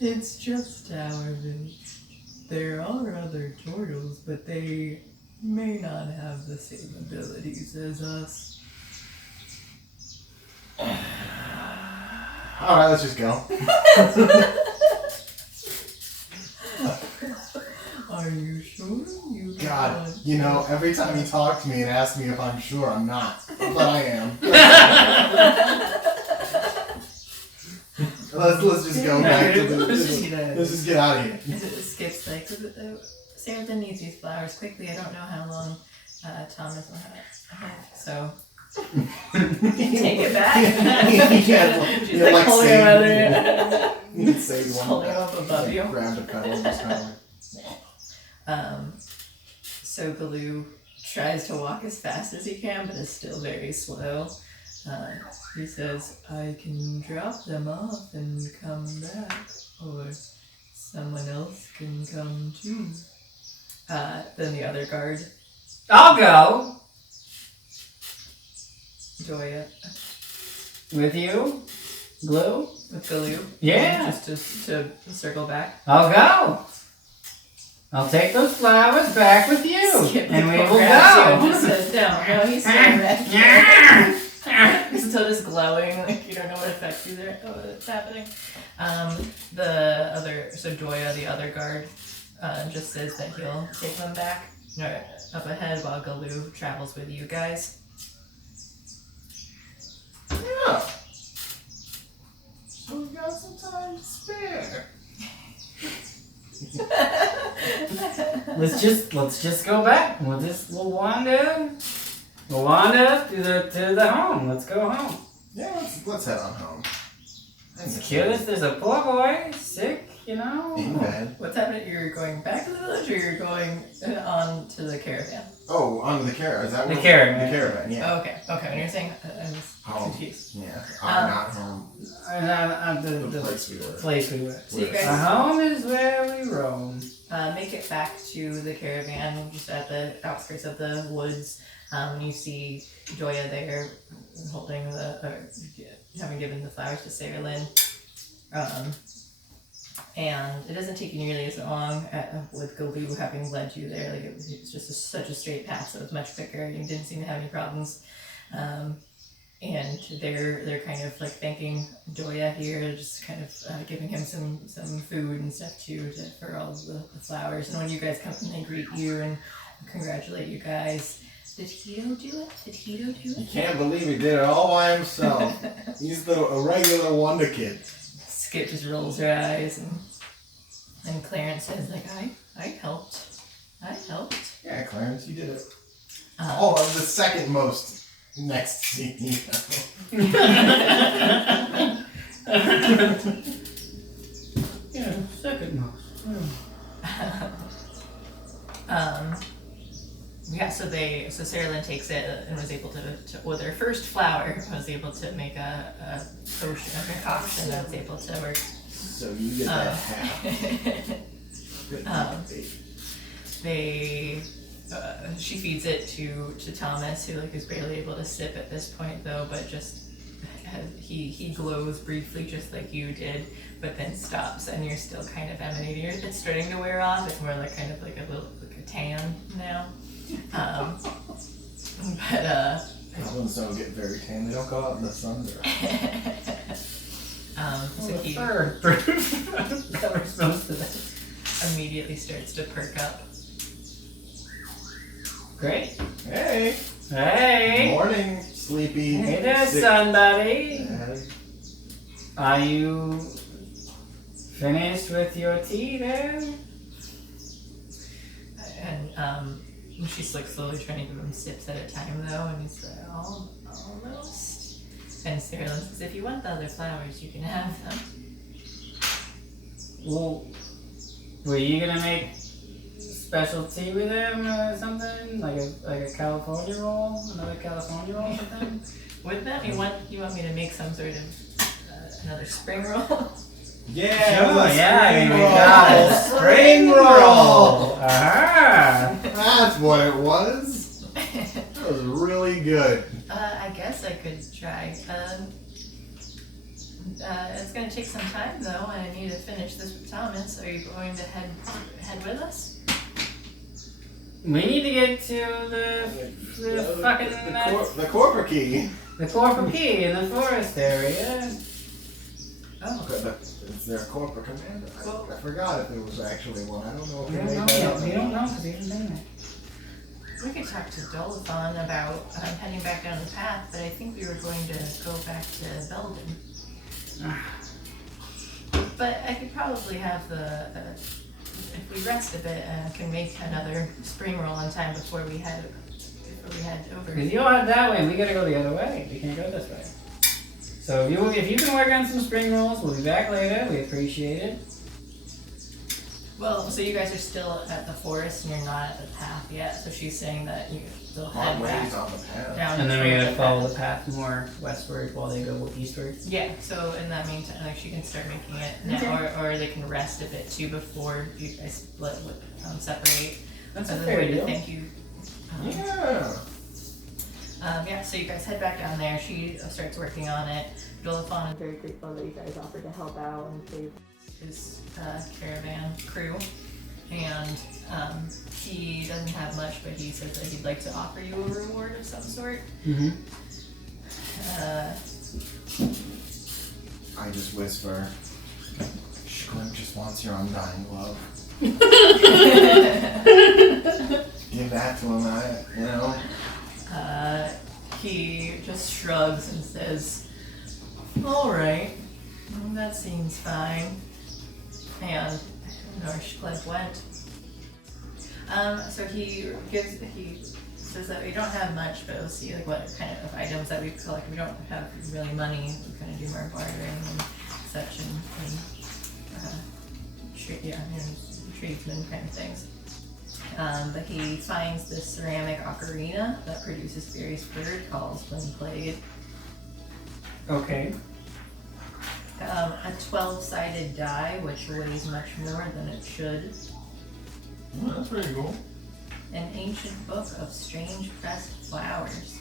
It's just our village. There are other turtles, but they may not have the same abilities as us. alright, let's just go. Are you sure? God, every time you talk to me and ask me if I'm sure, I'm not. But I am. Let's just go back to the. Let's Let's just get out of here. Skip's like, Sarah needs these flowers quickly. I don't know how long Thomas will have. So take it back. She's like holding him out You can save one. holding him up above you. Grabbed a cuddle and just kind of like. So Baloo tries to walk as fast as he can, but is still very slow. He says, I can drop them off and come back, or someone else can come too. Then the other guard, I'll go Joya, with you, Blue. with Baloo. Yeah. Just to circle back. I'll go. I'll take those flowers back with you, Skip and we will grabs you and go. just says, no, he's still red. He's still just glowing, like you don't know what effect what's happening. So Joya, the other guard, just says that he'll take them back up ahead while Galoo travels with you guys. Yeah. So we got some time to spare. Let's just go back. We'll wander to the home. Let's go home. Yeah, let's head on home. It's cute. There's a poor boy, sick, In bed. What's happening? You're going back to the village, or you're going on to the caravan? Oh, onto the caravan. Is that The what? caravan. The caravan, yeah. Oh, okay. When you're saying, I was Home. confused. Yeah. I'm not home. The Place we were. place we were. So you Our guys home is where we roam. make it back to the caravan, just at the outskirts of the woods. You see Joya there, holding having given the flowers to Sarah Lynn. And it doesn't take you nearly as long with Galoo having led you there. Like it was just such a straight path, so it was much quicker. You didn't seem to have any problems. And they're kind of like thanking Joya here, just kind of giving him some food and stuff too for all of the flowers. And when you guys come and they greet you and congratulate you guys. Did Hito do it? You can't believe he did it all by himself. He's a regular wonder kid. Skip just rolls her eyes and Clarence says like, I helped. Yeah, Clarence, you did it. Oh, The second most next scene. Yeah, second most. Yeah, so Sarah Lynn takes it and was able to with her first flower, was able to make a potion, a concoction that was able to work. So you get that half. She feeds it to Thomas, who is barely able to sip at this point though, but just he glows briefly just like you did, but then stops and you're still kind of emanating. It's starting to wear off. It's more like kind of like a tan now. Goblins don't get very tan. They don't go out in the sun. So he Third proof. That we're supposed to do. immediately starts to perk up. Great. Hey! Hey. Morning, sleepy. Hey there, sick- somebody. Yeah. Are you finished with your tea there? And she's slowly trying to give him sips at a time though, and he's like, almost. And Sarah Lynn says, if you want the other flowers, you can have them. Well, were you gonna make special tea with him or something? Like a California roll? Another California roll or something? With them, you want me to make some sort of another spring roll? Yeah, Sure, the yeah, spring we roll. got it. Spring roll. Ah. That's what it was. That was really good. I guess I could try. It's gonna take some time though, and I need to finish this with Thomas. Are you going to head with us? We need to get to the fucking The corporate key. the corporate key in the forest area. Oh. Is there a corporate commander? Well- I forgot if there was actually one. I don't know if We they don't made know that yet. up. We don't know because we haven't been there. We could talk to Dolathon about heading back down the path, but I think we were going to go back to Belden. But I could probably have the, if we rest a bit, can make another spring roll in time before we head over. Because you all head that way, and we gotta go the other way. We can't go this way. So if you can work on some spring rolls, we'll be back later. We appreciate it. Well, so you guys are still at the forest and you're not at the path yet. So she's saying that you still head Long back ways on the path. down. And then we towards gotta the follow path. the path more westward while they go eastward. Yeah. So in that meantime, like she can start making it now, Okay. or they can rest a bit too before you guys split, separate. That's a As a fair way to deal. thank you. Yeah. Yeah, so you guys head back down there. She starts working on it. Dolafon is very grateful that you guys offered to help out and save his caravan crew. And he doesn't have much, but he says that he'd like to offer you a reward of some sort. Mm-hmm. I just whisper, Squint just wants your undying love. Give that to him, you know? He just shrugs and says, "Alright, that seems fine." And Norshcliffe went. So he says that we don't have much, but we'll see like what kind of items that we collect. We don't have really money. We kind of do more bartering and such and tradesmen kind of things. But he finds this ceramic ocarina that produces various bird calls when played. Okay. A 12-sided die, which weighs much more than it should. Oh, that's pretty cool. An ancient book of strange pressed flowers.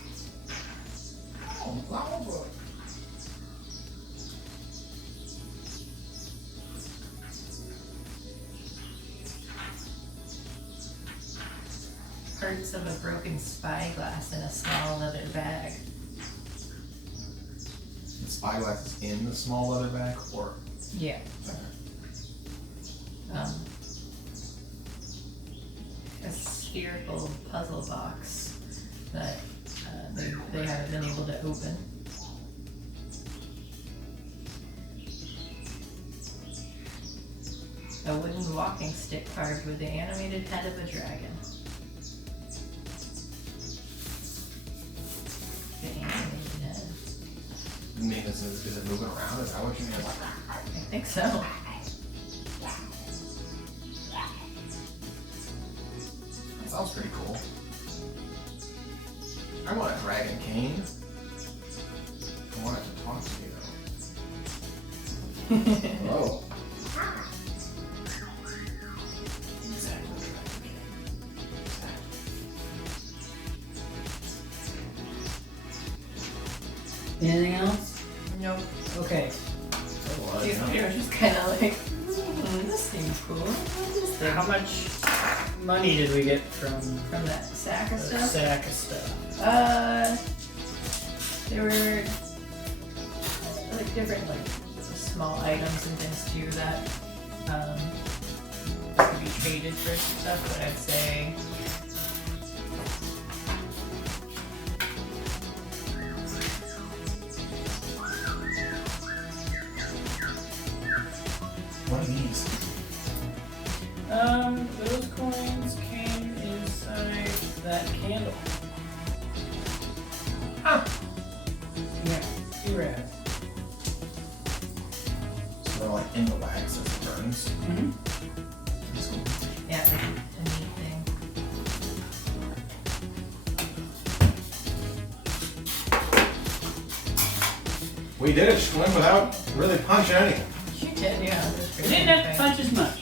Oh, flower book. Parts of a broken spyglass in a small leather bag. The spyglass is in the small leather bag, or Yeah. A spherical puzzle box that they haven't been able to open. A wooden walking stick carved with the animated head of a dragon. The animated head. I mean, is it moving around? Is that what you mean? I think so. That sounds pretty cool. I want a dragon cane. I want it to talk to me though. Oh. Exactly, dragon cane. Anything else? Nope. Okay. So, These players just kind of like, this seems cool. What's this How thing? much money did we get from From that sack of the stuff? sack of stuff? There were like different like small items and things too that could be traded for stuff, but I'd say What are these? Those coins came inside that candle. Huh. Yeah, too rad. So they're like in the wax as it burns. Mm-hmm. That's cool. yeah, like a neat thing. We did it, Squint, without really punching anything. You did, yeah. We didn't have to punch as much.